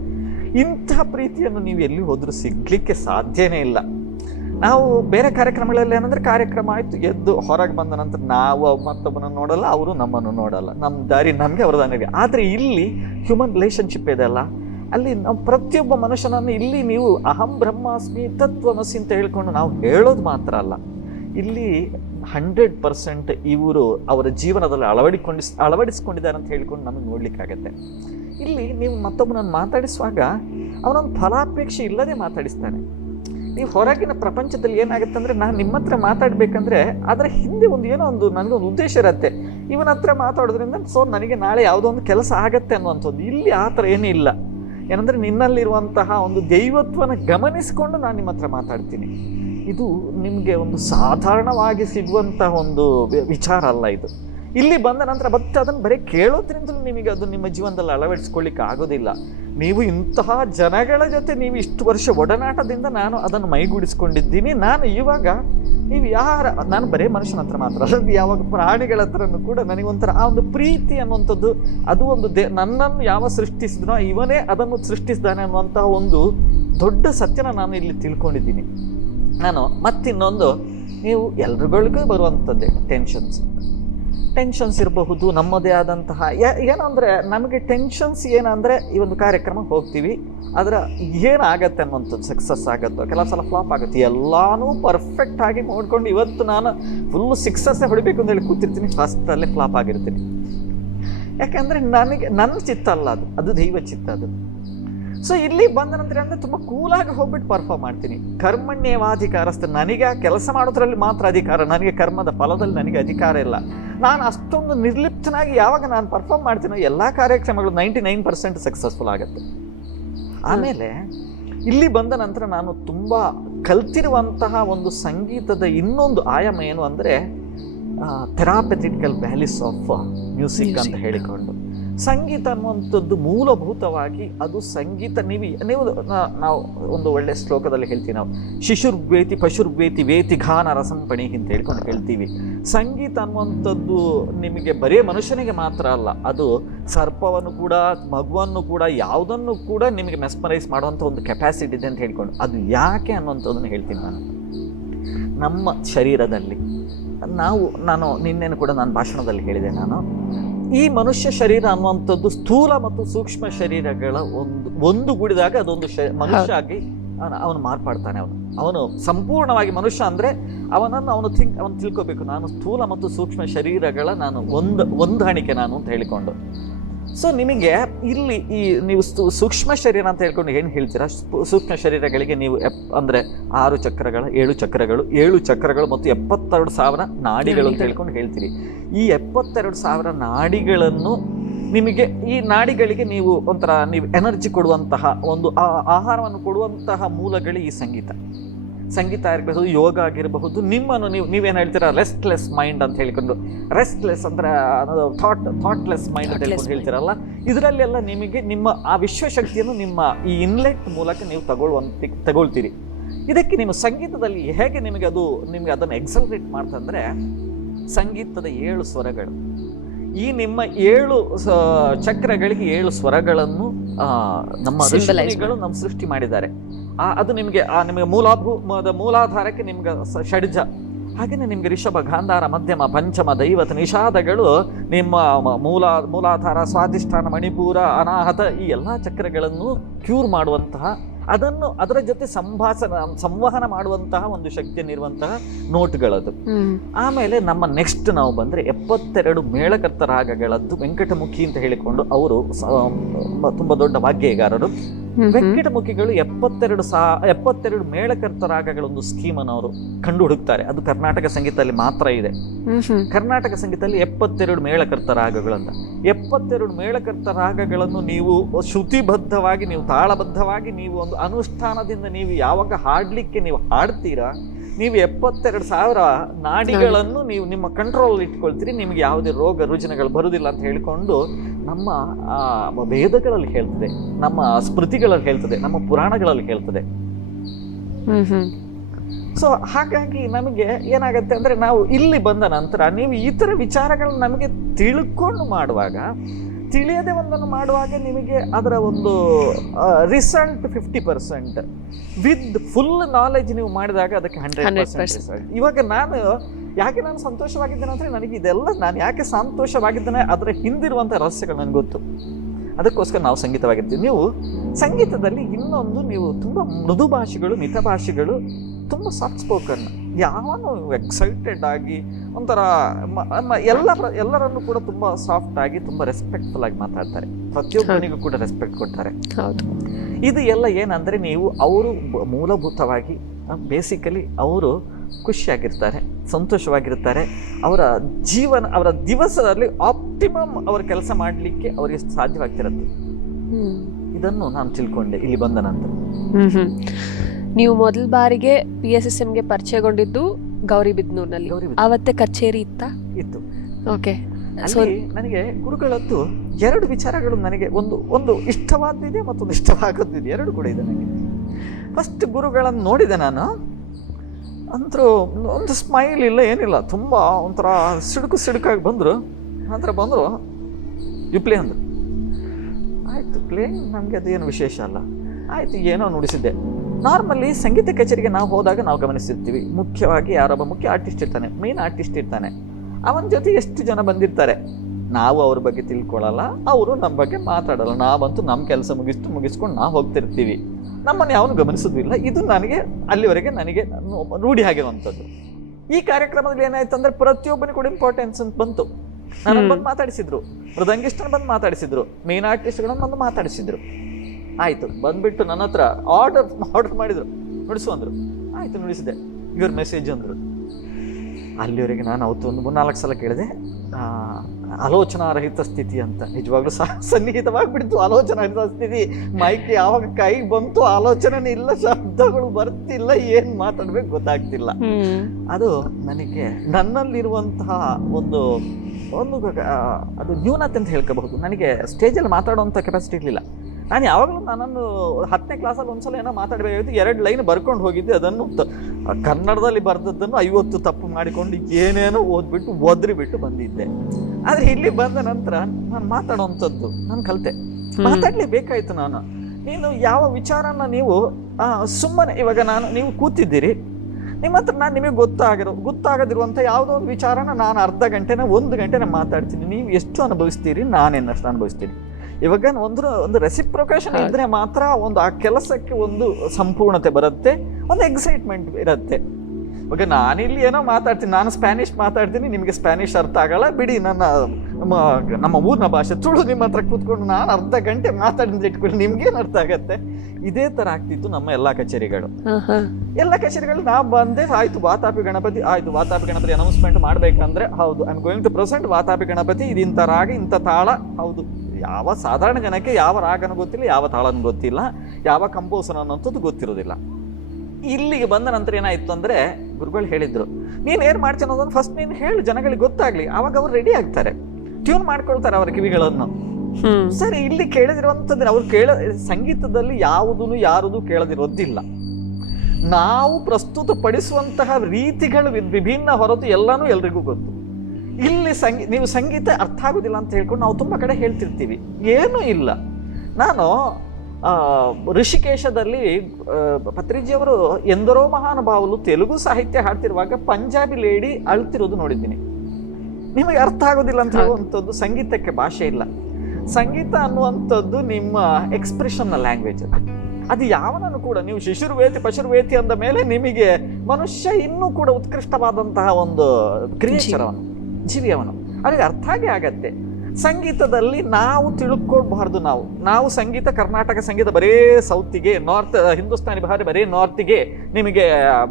ಇಂತಹ ಪ್ರೀತಿಯನ್ನು ನೀವು ಎಲ್ಲಿ ಹೋದರೂ ಸಿಗಲಿಕ್ಕೆ ಸಾಧ್ಯನೇ ಇಲ್ಲ. ನಾವು ಬೇರೆ ಕಾರ್ಯಕ್ರಮಗಳಲ್ಲಿ ಏನಂದರೆ ಕಾರ್ಯಕ್ರಮ ಆಯಿತು, ಎದ್ದು ಹೊರಗೆ ಬಂದ ನಂತರ ನಾವು ಮತ್ತೊಬ್ಬನನ್ನು ನೋಡಲ್ಲ, ಅವರು ನಮ್ಮನ್ನು ನೋಡಲ್ಲ, ನಮ್ಮ ದಾರಿ ನಮಗೆ ಅವ್ರ ದಾರಿ. ಆದರೆ ಇಲ್ಲಿ ಹ್ಯೂಮನ್ ರಿಲೇಷನ್ಶಿಪ್ ಇದೆಯಲ್ಲ, ಅಲ್ಲಿ ನಾವು ಪ್ರತಿಯೊಬ್ಬ ಮನುಷ್ಯನನ್ನು ಇಲ್ಲಿ ನೀವು ಅಹಂ ಬ್ರಹ್ಮಾಸ್ಮಿ ತತ್ವಮಸಿ ಅಂತ ಹೇಳ್ಕೊಂಡು ನಾವು ಹೇಳೋದು ಮಾತ್ರ ಅಲ್ಲ, ಇಲ್ಲಿ 100% ಇವರು ಅವರ ಜೀವನದಲ್ಲಿ ಅಳವಡಿಸ್ಕೊಂಡಿದ್ದಾರೆ ಅಂತ ಹೇಳ್ಕೊಂಡು ನಮಗೆ ನೋಡ್ಲಿಕ್ಕಾಗತ್ತೆ. ಇಲ್ಲಿ ನೀವು ಮತ್ತೊಬ್ಬನನ್ನು ಮಾತಾಡಿಸುವಾಗ ಅವನೊಂದು ಫಲಾಪೇಕ್ಷೆ ಇಲ್ಲದೆ ಮಾತಾಡಿಸ್ತಾನೆ. ನೀವು ಹೊರಗಿನ ಪ್ರಪಂಚದಲ್ಲಿ ಏನಾಗುತ್ತೆ ಅಂದರೆ, ನಾನು ನಿಮ್ಮ ಹತ್ರ ಮಾತಾಡಬೇಕಂದ್ರೆ ಅದರ ಹಿಂದೆ ನನಗೊಂದು ಉದ್ದೇಶ ಇರುತ್ತೆ. ಇವನ ಹತ್ರ ಮಾತಾಡೋದ್ರಿಂದ ನನಗೆ ನಾಳೆ ಯಾವುದೋ ಒಂದು ಕೆಲಸ ಆಗತ್ತೆ ಅನ್ನುವಂಥದ್ದು. ಇಲ್ಲಿ ಆ ಥರ ಏನೂ ಇಲ್ಲ. ಏನಂದರೆ ನಿನ್ನಲ್ಲಿರುವಂತಹ ಒಂದು ದೈವತ್ವನ ಗಮನಿಸಿಕೊಂಡು ನಾನು ನಿಮ್ಮ ಹತ್ರ ಮಾತಾಡ್ತೀನಿ. ಇದು ನಿಮಗೆ ಒಂದು ಸಾಧಾರಣವಾಗಿ ಸಿಗುವಂತಹ ಒಂದು ವಿಚಾರ ಅಲ್ಲ ಇದು. ಇಲ್ಲಿ ಬಂದ ನಂತರ ಮತ್ತೆ ಅದನ್ನು ಬರೀ ಕೇಳೋದ್ರಿಂದಲೂ ನಿಮಗೆ ಅದು ನಿಮ್ಮ ಜೀವನದಲ್ಲಿ ಅಳವಡಿಸ್ಕೊಳ್ಳಿಕ್ಕೆ ಆಗೋದಿಲ್ಲ. ನೀವು ಇಂತಹ ಜನಗಳ ಜೊತೆ ನೀವು ಇಷ್ಟು ವರ್ಷ ಒಡನಾಟದಿಂದ ನಾನು ಅದನ್ನು ಮೈಗೂಡಿಸ್ಕೊಂಡಿದ್ದೀನಿ. ನಾನು ಇವಾಗ ನೀವು ನಾನು ಬರೀ ಮನುಷ್ಯನ ಹತ್ರ ಮಾತ್ರ ಅಲ್ಲ, ಯಾವಾಗ ಪ್ರಾಣಿಗಳ ಹತ್ರನೂ ಕೂಡ ನನಗೊಂಥರ ಆ ಒಂದು ಪ್ರೀತಿ ಅನ್ನುವಂಥದ್ದು, ಅದು ಒಂದು ನನ್ನನ್ನು ಯಾವ ಸೃಷ್ಟಿಸಿದನೋ ಇವನೇ ಅದನ್ನು ಸೃಷ್ಟಿಸಿದಾನೆ ಅನ್ನುವಂತಹ ಒಂದು ದೊಡ್ಡ ಸತ್ಯನ ನಾನು ಇಲ್ಲಿ ತಿಳ್ಕೊಂಡಿದ್ದೀನಿ. ನಾನು ಮತ್ತಿನ್ನೊಂದು, ನೀವು ಎಲ್ರಿಗಳಿಗೂ ಬರುವಂಥದ್ದೇ ಟೆನ್ಷನ್ಸ್ ಇರಬಹುದು, ನಮ್ಮದೇ ಆದಂತಹ ಏನಂದರೆ ನಮಗೆ ಟೆನ್ಷನ್ಸ್ ಏನಂದರೆ ಈ ಒಂದು ಕಾರ್ಯಕ್ರಮಕ್ಕೆ ಹೋಗ್ತೀವಿ, ಅದರ ಏನಾಗತ್ತೆ ಅನ್ನೋಂಥದ್ದು, ಸಕ್ಸಸ್ ಆಗುತ್ತೋ ಕೆಲವು ಸಲ ಫ್ಲಾಪ್ ಆಗುತ್ತೆ, ಎಲ್ಲನೂ ಪರ್ಫೆಕ್ಟ್ ಆಗಿ ನೋಡ್ಕೊಂಡು ಇವತ್ತು ನಾನು ಫುಲ್ಲು ಸಕ್ಸಸ್ಸೇ ಹೊಡಿಬೇಕು ಅಂತ ಹೇಳಿ ಕೂತಿರ್ತೀನಿ, ಫಸ್ಟಲ್ಲೇ ಫ್ಲಾಪ್ ಆಗಿರ್ತೀನಿ. ಯಾಕೆಂದರೆ ನನ್ನ ಚಿತ್ತ ಅಲ್ಲ ಅದು ದೈವ ಚಿತ್ತ ಅದು. ಸೊ ಇಲ್ಲಿ ಬಂದ ನಂತರ ಅಂದರೆ ತುಂಬ ಕೂಲಾಗಿ ಹೋಗ್ಬಿಟ್ಟು ಪರ್ಫಾರ್ಮ್ ಮಾಡ್ತೀನಿ. ಕರ್ಮಣ್ಯೇವಾಧಿಕಾರಸ್ಥ, ನನಗೆ ಆ ಕೆಲಸ ಮಾಡೋದ್ರಲ್ಲಿ ಮಾತ್ರ ಅಧಿಕಾರ, ನನಗೆ ಕರ್ಮದ ಫಲದಲ್ಲಿ ನನಗೆ ಅಧಿಕಾರ ಇಲ್ಲ. ನಾನು ಅಷ್ಟೊಂದು ನಿರ್ಲಿಪ್ತನಾಗಿ ಯಾವಾಗ ನಾನು ಪರ್ಫಾರ್ಮ್ ಮಾಡ್ತೀನೋ ಎಲ್ಲ ಕಾರ್ಯಕ್ರಮಗಳು 99% ಸಕ್ಸಸ್ಫುಲ್ ಆಗುತ್ತೆ. ಆಮೇಲೆ ಇಲ್ಲಿ ಬಂದ ನಂತರ ನಾನು ತುಂಬ ಕಲ್ತಿರುವಂತಹ ಒಂದು ಸಂಗೀತದ ಇನ್ನೊಂದು ಆಯಾಮ ಏನು ಅಂದರೆ ಥೆರಾಪೆಟಿಕಲ್ ವ್ಯಾಲ್ಯೂಸ್ ಆಫ್ ಮ್ಯೂಸಿಕ್ ಅಂತ ಹೇಳಿಕೊಂಡು, ಸಂಗೀತ ಅನ್ನುವಂಥದ್ದು ಮೂಲಭೂತವಾಗಿ ಅದು ಸಂಗೀತ. ನೀವು ನಾವು ಒಂದು ಒಳ್ಳೆ ಶ್ಲೋಕದಲ್ಲಿ ಹೇಳ್ತೀವಿ, ನಾವು ಶಿಶುರ್ವೇತಿ ಪಶುರ್ವೇತಿ ವೇತಿ ಘಾನ ರಸಂಪಣಿ ಅಂತ ಹೇಳ್ಕೊಂಡು ಹೇಳ್ತೀವಿ. ಸಂಗೀತ ಅನ್ನುವಂಥದ್ದು ನಿಮಗೆ ಬರೀ ಮನುಷ್ಯನಿಗೆ ಮಾತ್ರ ಅಲ್ಲ, ಅದು ಸರ್ಪವನ್ನು ಕೂಡ, ಮಗುವನ್ನು ಕೂಡ, ಯಾವುದನ್ನು ಕೂಡ ನಿಮಗೆ ಮೆಸ್ಮರೈಸ್ ಮಾಡುವಂಥ ಒಂದು ಕೆಪಾಸಿಟಿ ಇದೆ ಅಂತ ಹೇಳ್ಕೊಂಡು, ಅದು ಯಾಕೆ ಅನ್ನುವಂಥದ್ದನ್ನು ಹೇಳ್ತೀನಿ ನಾನು. ನಮ್ಮ ಶರೀರದಲ್ಲಿ ನಾನು ನಿನ್ನೆನೂ ಕೂಡ ನಾನು ಭಾಷಣದಲ್ಲಿ ಹೇಳಿದೆ, ನಾನು ಈ ಮನುಷ್ಯ ಶರೀರ ಅನ್ನುವಂಥದ್ದು ಸ್ಥೂಲ ಮತ್ತು ಸೂಕ್ಷ್ಮ ಶರೀರಗಳ ಒಂದು ಗೂಡಿದಾಗ ಅದೊಂದು ಮನುಷ್ಯ ಆಗಿ ಅವನು ಮಾರ್ಪಾಡ್ತಾನೆ. ಅವನು ಸಂಪೂರ್ಣವಾಗಿ ಮನುಷ್ಯ ಅಂದರೆ ಅವನು ತಿಳ್ಕೋಬೇಕು, ನಾನು ಸ್ಥೂಲ ಮತ್ತು ಸೂಕ್ಷ್ಮ ಶರೀರಗಳ ನಾನು ಹೊಂದಾಣಿಕೆ ನಾನು ಅಂತ ಹೇಳಿಕೊಂಡು. ಸೊ ನಿಮಗೆ ಇಲ್ಲಿ ನೀವು ಸೂಕ್ಷ್ಮ ಶರೀರ ಅಂತ ಹೇಳ್ಕೊಂಡು ಏನು ಹೇಳ್ತೀರಾ, ಸೂಕ್ಷ್ಮ ಶರೀರಗಳಿಗೆ ನೀವು ಅಂದರೆ 6 ಚಕ್ರಗಳು 7 ಚಕ್ರಗಳು ಮತ್ತು 72,000 ನಾಡಿಗಳು ಅಂತ ಹೇಳ್ಕೊಂಡು ಹೇಳ್ತೀರಿ. ಈ 72,000 ನಾಡಿಗಳನ್ನು ನಿಮಗೆ, ಈ ನಾಡಿಗಳಿಗೆ ನೀವು ನೀವು ಎನರ್ಜಿ ಕೊಡುವಂತಹ ಒಂದು ಆಹಾರವನ್ನು ಕೊಡುವಂತಹ ಮೂಲಗಳು ಈ ಸಂಗೀತ ಆಗಿರಬಹುದು, ಯೋಗ ಆಗಿರಬಹುದು. ನಿಮ್ಮನ್ನು ನೀವೇನು ಹೇಳ್ತೀರಾ, ರೆಸ್ಟ್ಲೆಸ್ ಮೈಂಡ್ ಅಂತ ಹೇಳಿಕೊಂಡು, ರೆಸ್ಟ್ಲೆಸ್ ಅಂದರೆ ಥಾಟ್ಲೆಸ್ ಮೈಂಡ್ ಅಂತ ಹೇಳ್ಕೊಂಡು ಹೇಳ್ತೀರಲ್ಲ, ಇದರಲ್ಲೆಲ್ಲ ನಿಮಗೆ ನಿಮ್ಮ ಆ ವಿಶ್ವಶಕ್ತಿಯನ್ನು ನಿಮ್ಮ ಈ ಇನ್ಲೆಟ್ ಮೂಲಕ ನೀವು ತಗೊಳ್ತೀರಿ. ಇದಕ್ಕೆ ನೀವು ಸಂಗೀತದಲ್ಲಿ ಹೇಗೆ ನಿಮಗೆ ಅದನ್ನು ಎಕ್ಸಲ್ರೇಟ್ ಮಾಡ್ತಂದರೆ, ಸಂಗೀತದ 7 ಸ್ವರಗಳು, ಈ ನಿಮ್ಮ 7 ಚಕ್ರಗಳಿಗೆ 7 ಸ್ವರಗಳನ್ನು ನಮ್ಮ ಋಷಿಗಳು ನಮ್ಮ ಸೃಷ್ಟಿ ಮಾಡಿದ್ದಾರೆ. ಅದು ನಿಮಗೆ ಮೂಲಾಧಾರಕ್ಕೆ ನಿಮ್ಗೆ ಷಡ್ಜ, ಹಾಗೆಯೇ ನಿಮಗೆ ರಿಷಭ, ಗಾಂಧಾರ, ಮಧ್ಯಮ, ಪಂಚಮ, ದೈವತ, ನಿಷಾದಗಳು ನಿಮ್ಮ ಮೂಲಾಧಾರ, ಸ್ವಾಧಿಷ್ಠಾನ, ಮಣಿಪೂರ, ಅನಾಹತ, ಈ ಎಲ್ಲ ಚಕ್ರಗಳನ್ನು ಕ್ಯೂರ್ ಮಾಡುವಂತಹ, ಅದರ ಜೊತೆ ಸಂವಹನ ಮಾಡುವಂತಹ ಒಂದು ಶಕ್ತಿಯನ್ನಿರುವಂತಹ ನೋಟ್ಗಳದು. ಆಮೇಲೆ ನಮ್ಮ ನೆಕ್ಸ್ಟ್ ನಾವು ಬಂದರೆ 72 ಮೇಳಕರ್ತ ರಾಗಗಳದ್ದು ವೆಂಕಟಮುಖಿ ಅಂತ ಹೇಳಿಕೊಂಡು, ಅವರು ತುಂಬ ದೊಡ್ಡ ವಾಗ್ಯಗಾರರು. ವೆಂಕಟಮುಖಿಗಳು 72 ಮೇಳಕರ್ತ ರಾಗಗಳೊಂದು ಸ್ಕೀಮನ್ನು ಅವರು ಕಂಡು ಹುಡುಕ್ತಾರೆ. ಅದು ಕರ್ನಾಟಕ ಸಂಗೀತದಲ್ಲಿ ಮಾತ್ರ ಇದೆ. ಕರ್ನಾಟಕ ಸಂಗೀತದಲ್ಲಿ 72 ಮೇಳಕರ್ತ ರಾಗಗಳನ್ನ 72 ಮೇಳಕರ್ತ ರಾಗಗಳನ್ನು ನೀವು ಶ್ರುತಿಬದ್ಧವಾಗಿ, ನೀವು ತಾಳಬದ್ಧವಾಗಿ, ನೀವು ಒಂದು ಅನುಷ್ಠಾನದಿಂದ ನೀವು ಯಾವಾಗ ಹಾಡ್ಲಿಕ್ಕೆ ನೀವು ಹಾಡ್ತೀರಾ, ನೀವು 72,000 ನಾಡಿಗಳನ್ನು ನೀವು ನಿಮ್ಮ ಕಂಟ್ರೋಲ್ ಇಟ್ಕೊಳ್ತೀರಿ, ನಿಮಗೆ ಯಾವುದೇ ರೋಗ ರುಜಿನಗಳು ಬರುವುದಿಲ್ಲ ಅಂತ ಹೇಳಿಕೊಂಡು ನಮ್ಮ ವೇದಗಳಲ್ಲಿ ಹೇಳ್ತದೆ, ನಮ್ಮ ಸ್ಮೃತಿಗಳಲ್ಲಿ ಹೇಳ್ತದೆ, ನಮ್ಮ ಪುರಾಣಗಳಲ್ಲಿ ಹೇಳ್ತದೆ. ಸೊ ಹಾಗಾಗಿ ನಮಗೆ ಏನಾಗುತ್ತೆ ಅಂದರೆ, ನಾವು ಇಲ್ಲಿ ಬಂದ ನಂತರ ನೀವು ಈ ಥರ ವಿಚಾರಗಳನ್ನ ನಮಗೆ ತಿಳ್ಕೊಂಡು ಮಾಡುವಾಗ, ತಿಳಿಯದೆ ಒಂದನ್ನು ಮಾಡುವಾಗ ನಿಮಗೆ ಅದರ ಒಂದು ರಿಸಲ್ಟ್ 50%, ವಿತ್ ಫುಲ್ ನಾಲೆಜ್ ನೀವು ಮಾಡಿದಾಗ ಅದಕ್ಕೆ 100% ರಿಸಲ್ಟ್. ಇವಾಗ ಯಾಕೆ ನಾನು ಸಂತೋಷವಾಗಿದ್ದೇನೆ ಅಂದರೆ, ನನಗೆ ಇದೆಲ್ಲ ನಾನು ಯಾಕೆ ಸಂತೋಷವಾಗಿದ್ದೇನೆ ಅದರ ಹಿಂದಿರುವಂಥ ರಹಸ್ಯಗಳು ನನಗೆ ಗೊತ್ತು. ಅದಕ್ಕೋಸ್ಕರ ನಾವು ಸಂಗೀತವಾಗಿರ್ತೀವಿ. ನೀವು ಸಂಗೀತದಲ್ಲಿ ಇನ್ನೊಂದು, ನೀವು ತುಂಬ ಮೃದು ಭಾಷೆಗಳು, ಮಿತ ಭಾಷೆಗಳು, ತುಂಬ ಸಾಫ್ಟ್ ಸ್ಪೋಕನ್, ಯಾವನು ಎಕ್ಸೈಟೆಡ್ ಆಗಿ ಒಂಥರ ಎಲ್ಲರನ್ನು ಕೂಡ ತುಂಬ ಸಾಫ್ಟ್ ಆಗಿ, ತುಂಬ ರೆಸ್ಪೆಕ್ಟ್ಫುಲ್ ಆಗಿ ಮಾತಾಡ್ತಾರೆ, ಪ್ರತಿಯೊಬ್ಬನಿಗೂ ಕೂಡ ರೆಸ್ಪೆಕ್ಟ್ ಕೊಡ್ತಾರೆ. ಇದು ಎಲ್ಲ ಏನಂದರೆ, ನೀವು ಅವರು ಮೂಲಭೂತವಾಗಿ ಬೇಸಿಕಲಿ ಅವರು ಖುಷಿಯಾಗಿರ್ತಾರೆ, ಸಂತೋಷವಾಗಿರ್ತಾರೆ. ಅವರ ದಿವಸದಲ್ಲಿ ಆಪ್ಟಿಮಮ್ ಅವರ ಕೆಲಸ ಮಾಡಲಿಕ್ಕೆ ಅವರಿಗೆ ಸಾಧ್ಯವಾಗ್ತಿರುತ್ತೆ. ಇದನ್ನು ನಾನು ತಿಳ್ಕೊಂಡೆ ಇಲ್ಲಿ ಬಂದ ನಂತರ. ನೀವು ಮೊದಲ ಬಾರಿಗೆ PSSMಗೆ ಪರಿಚಯಗೊಂಡಿದ್ದು ಗೌರಿಬಿದನೂರಿನಲ್ಲಿ. ಆವತ್ತೇ ಕಚೇರಿ ಇತ್ತು. ಓಕೆ. ಅಲ್ಲಿ ನನಗೆ ಗುರುಗಳದ್ದು ಎರಡು ವಿಚಾರಗಳು ನನಗೆ ಒಂದು ಇಷ್ಟವಾದ್ದಿದೆ, ಮತ್ತೊಂದು ಇಷ್ಟವಾಗದ್ದಿದೆ, ಎರಡು ಕೂಡ ಇದೆ ನನಗೆ. ಫಸ್ಟ್ ಗುರುಗಳನ್ನು ನೋಡಿದೆ ನಾನು, ಅಂತರೂ ಒಂದು ಸ್ಮೈಲ್ ಇಲ್ಲ, ಏನಿಲ್ಲ, ತುಂಬ ಒಂಥರ ಸಿಡುಕಾಗಿ ಬಂದರು. ನಂತರ ಬಂದರು, ಯು ಪ್ಲೇ ಅಂದರು. ಆಯಿತು, ಪ್ಲೇ, ನಮಗೆ ಅದೇನು ವಿಶೇಷ ಅಲ್ಲ, ಆಯಿತು, ಏನೋ ನುಡಿಸಿದ್ದೆ. ನಾರ್ಮಲಿ ಸಂಗೀತ ಕಚೇರಿಗೆ ನಾವು ಹೋದಾಗ ನಾವು ಗಮನಿಸಿರ್ತೀವಿ, ಮುಖ್ಯವಾಗಿ ಯಾರೊಬ್ಬ ಮುಖ್ಯ ಆರ್ಟಿಸ್ಟ್ ಇರ್ತಾನೆ, ಮೇನ್ ಆರ್ಟಿಸ್ಟ್ ಇರ್ತಾನೆ, ಅವನ ಜೊತೆ ಎಷ್ಟು ಜನ ಬಂದಿರ್ತಾರೆ, ನಾವು ಅವ್ರ ಬಗ್ಗೆ ತಿಳ್ಕೊಳ್ಳಲ್ಲ, ಅವರು ನಮ್ಮ ಬಗ್ಗೆ ಮಾತಾಡಲ್ಲ. ನಾವಂತೂ ನಮ್ಮ ಕೆಲಸ ಮುಗಿಸ್ಕೊಂಡು ನಾವು ಹೋಗ್ತಿರ್ತೀವಿ, ನಮ್ಮನ್ನು ಯಾವನು ಗಮನಿಸೋದಿಲ್ಲ. ಇದು ನನಗೆ ಅಲ್ಲಿವರೆಗೆ ನನಗೆ ರೂಢಿ ಆಗಿರುವಂಥದ್ದು. ಈ ಕಾರ್ಯಕ್ರಮದಲ್ಲಿ ಏನಾಯ್ತು ಅಂದರೆ ಪ್ರತಿಯೊಬ್ಬನಿಗೆ ಕೂಡ ಇಂಪಾರ್ಟೆನ್ಸ್ ಅಂತ ಬಂತು. ನನ್ನನ್ನು ಬಂದು ಮಾತಾಡಿಸಿದ್ರು, ಮೃದಂಗಿಷ್ಟನ್ನು ಬಂದು ಮಾತಾಡಿಸಿದ್ರು, ಮೇನ್ ಆರ್ಟಿಸ್ಟ್ಗಳನ್ನು ಬಂದು ಮಾತಾಡಿಸಿದ್ರು. ಆಯಿತು, ಬಂದುಬಿಟ್ಟು ನನ್ನ ಹತ್ರ ಆರ್ಡರ್ ಮಾಡಿದರು, ನುಡಿಸು ಅಂದರು. ಆಯಿತು, ನುಡಿಸಿದೆ. ಇವ್ರ ಮೆಸೇಜ್ ಅಂದರು. ಅಲ್ಲಿವರೆಗೆ ನಾನು ಅವತ್ತು 3-4 ಸಲ ಕೇಳಿದೆ, ಆಲೋಚನಾರಹಿತ ಸ್ಥಿತಿ ಅಂತ. ನಿಜವಾಗ್ಲೂ ಸನ್ನಿಹಿತವಾಗಿಬಿಡ್ತು ಆಲೋಚನಾರಹಿತ ಸ್ಥಿತಿ. ಮೈಕ್ ಯಾವಾಗ ಕೈಗೆ ಬಂತು, ಆಲೋಚನೆ ಇಲ್ಲ, ಶಬ್ದಗಳು ಬರ್ತಿಲ್ಲ, ಏನು ಮಾತಾಡ್ಬೇಕು ಗೊತ್ತಾಗ್ತಿಲ್ಲ. ಅದು ನನಗೆ ನನ್ನಲ್ಲಿರುವಂತಹ ಒಂದು ಅದು ನ್ಯೂನತೆ ಅಂತ ಹೇಳ್ಕೋಬಹುದು. ನನಗೆ ಸ್ಟೇಜಲ್ಲಿ ಮಾತಾಡುವಂಥ ಕೆಪಾಸಿಟಿ ಇರಲಿಲ್ಲ. ನಾನು ಯಾವಾಗಲೂ ನನ್ನನ್ನು 10ನೇ ಕ್ಲಾಸಲ್ಲಿ ಒಂದ್ಸಲ ಏನೋ ಮಾತಾಡಬೇಕಾಗಿತ್ತು, 2 ಲೈನ್ ಬರ್ಕೊಂಡು ಹೋಗಿದ್ದೆ. ಅದನ್ನು ಕನ್ನಡದಲ್ಲಿ ಬರೆದದ್ದನ್ನು 50 ತಪ್ಪು ಮಾಡಿಕೊಂಡು ಏನೇನೋ ಓದ್ಬಿಟ್ಟು ಒದ್ರಿಬಿಟ್ಟು ಬಂದಿದ್ದೆ. ಆದರೆ ಇಲ್ಲಿ ಬಂದ ನಂತರ ನಾನು ಮಾತಾಡೋವಂಥದ್ದು ನಾನು ಕಲಿತೆ. ಮಾತಾಡಲೇಬೇಕಾಯ್ತು ನಾನು. ನೀನು ಯಾವ ವಿಚಾರನ ನೀವು ಸುಮ್ಮನೆ ಇವಾಗ ನೀವು ಕೂತಿದ್ದೀರಿ, ನಿಮ್ಮ ಹತ್ರ ನಾನು ನಿಮಗೆ ಗೊತ್ತಾಗದಿರುವಂಥ ಯಾವುದೋ ಒಂದು ವಿಚಾರನ ನಾನು ಅರ್ಧ ಗಂಟೆನ 1 ಗಂಟೆನ ಮಾತಾಡ್ತೀನಿ. ನೀವು ಎಷ್ಟು ಅನುಭವಿಸ್ತೀರಿ, ನಾನೇನಷ್ಟು ಅನುಭವಿಸ್ತೀನಿ. ಇವಾಗ ಒಂದು ರೆಸಿಪ್ರೊಕೇಷನ್ ಇದ್ರೆ ಮಾತ್ರ ಆ ಕೆಲಸಕ್ಕೆ ಒಂದು ಸಂಪೂರ್ಣತೆ ಬರುತ್ತೆ, ಒಂದು ಎಕ್ಸೈಟ್ಮೆಂಟ್ ಇರುತ್ತೆ. ಇವಾಗ ನಾನಿಲ್ಲಿ ಏನೋ ಮಾತಾಡ್ತೀನಿ, ನಾನು ಸ್ಪ್ಯಾನಿಷ್ ಮಾತಾಡ್ತೀನಿ, ನಿಮಗೆ ಸ್ಪ್ಯಾನಿಷ್ ಅರ್ಥ ಆಗಲ್ಲ, ಬಿಡಿ, ನಮ್ಮ ಊರಿನ ಭಾಷೆ ತುಳು ನಿಮ್ಮ ಹತ್ರ ಕೂತ್ಕೊಂಡು ನಾನು ಅರ್ಧ ಗಂಟೆ ಮಾತಾಡಿದ್ರೆ ಇಟ್ಕೊಂಡು ನಿಮ್ಗೇನು ಅರ್ಥ ಆಗತ್ತೆ. ಇದೇ ಥರ ಆಗ್ತಿತ್ತು ನಮ್ಮ ಎಲ್ಲ ಕಚೇರಿಗಳು. ನಾವು ಬಂದೆ, ಆಯಿತು ವಾತಾಪಿ ಗಣಪತಿ, ಆಯಿತು ವಾತಾಪಿ ಗಣಪತಿ ಅನೌನ್ಸ್ಮೆಂಟ್ ಮಾಡಬೇಕಂದ್ರೆ, ಹೌದು, I am going to present Vatapi Ganapati, ಇದು ಇಂಥ ರಾಗ, ಇಂಥ ತಾಳ. ಹೌದು, ಯಾವ ಸಾಧಾರಣ ಜನಕ್ಕೆ ಯಾವ ರಾಗನೂ ಗೊತ್ತಿಲ್ಲ, ಯಾವ ತಾಳನೂ ಗೊತ್ತಿಲ್ಲ, ಯಾವ ಕಂಪೋಸರ್ ಅನ್ನೋಂಥದ್ದು ಗೊತ್ತಿರೋದಿಲ್ಲ. ಇಲ್ಲಿಗೆ ಬಂದ ನಂತರ ಏನಾಯಿತು ಅಂದರೆ, ಗುರುಗಳು ಹೇಳಿದ್ರು, ನೀನು ಏನು ಮಾಡ್ತೀನಿ ಅನ್ನೋದನ್ನು ಫಸ್ಟ್ ನೀನು ಹೇಳು, ಜನಗಳಿಗೆ ಗೊತ್ತಾಗಲಿ. ಆವಾಗ ಅವ್ರು ರೆಡಿ ಆಗ್ತಾರೆ, ಟ್ಯೂನ್ ಮಾಡ್ಕೊಳ್ತಾರೆ ಅವರ ಕಿವಿಗಳನ್ನು. ಸರಿ, ಇಲ್ಲಿ ಕೇಳದಿರುವಂಥದ್ದು ಅವ್ರು ಸಂಗೀತದಲ್ಲಿ ಯಾವುದೂ ಯಾರದು ಕೇಳದಿರೋದಿಲ್ಲ. ನಾವು ಪ್ರಸ್ತುತಪಡಿಸುವಂತಹ ರೀತಿಗಳು ವಿಭಿನ್ನ ಹೊರತು ಎಲ್ಲನೂ ಎಲ್ರಿಗೂ ಗೊತ್ತು. ಇಲ್ಲಿ ನೀವು ಸಂಗೀತ ಅರ್ಥ ಆಗೋದಿಲ್ಲ ಅಂತ ಹೇಳ್ಕೊಂಡು ನಾವು ತುಂಬ ಕಡೆ ಹೇಳ್ತಿರ್ತೀವಿ, ಏನೂ ಇಲ್ಲ. ನಾನು ಋಷಿಕೇಶದಲ್ಲಿ ಪತ್ರಿಜಿಯವರು ಎಂದರೋ ಮಹಾನುಭಾವರು ತೆಲುಗು ಸಾಹಿತ್ಯ ಹಾಡ್ತಿರುವಾಗ ಪಂಜಾಬಿ ಲೇಡಿ ಅಳ್ತಿರೋದು ನೋಡಿದ್ದೀನಿ. ನಿಮಗೆ ಅರ್ಥ ಆಗೋದಿಲ್ಲ ಅಂತ ಹೇಳುವಂಥದ್ದು, ಸಂಗೀತಕ್ಕೆ ಭಾಷೆ ಇಲ್ಲ. ಸಂಗೀತ ಅನ್ನುವಂಥದ್ದು ನಿಮ್ಮ ಎಕ್ಸ್ಪ್ರೆಷನ್ನ ಲ್ಯಾಂಗ್ವೇಜ್. ಅದು ಯಾವನನ್ನು ಕೂಡ ನೀವು ಶಿಶುರ್ವೇತಿ ಪಶುರ್ವೇತಿ ಅಂದ ಮೇಲೆ ನಿಮಗೆ ಮನುಷ್ಯ ಇನ್ನೂ ಕೂಡ ಉತ್ಕೃಷ್ಟವಾದಂತಹ ಒಂದು ಕ್ರಿಯೇಚರ್ ಅವನು, ಜೀವಿಯವನು. ಅದಕ್ಕೆ ಅರ್ಥ ಆಗತ್ತೆ. ಸಂಗೀತದಲ್ಲಿ ನಾವು ತಿಳ್ಕೊಳ್ಬಾರ್ದು. ನಾವು ಸಂಗೀತ, ಕರ್ನಾಟಕ ಸಂಗೀತ ಬರೇ ಸೌತಿಗೆ, ನಾರ್ತ್ ಹಿಂದೂಸ್ತಾನಿ ಬರೇ ನಾರ್ತಿಗೆ, ನಿಮಗೆ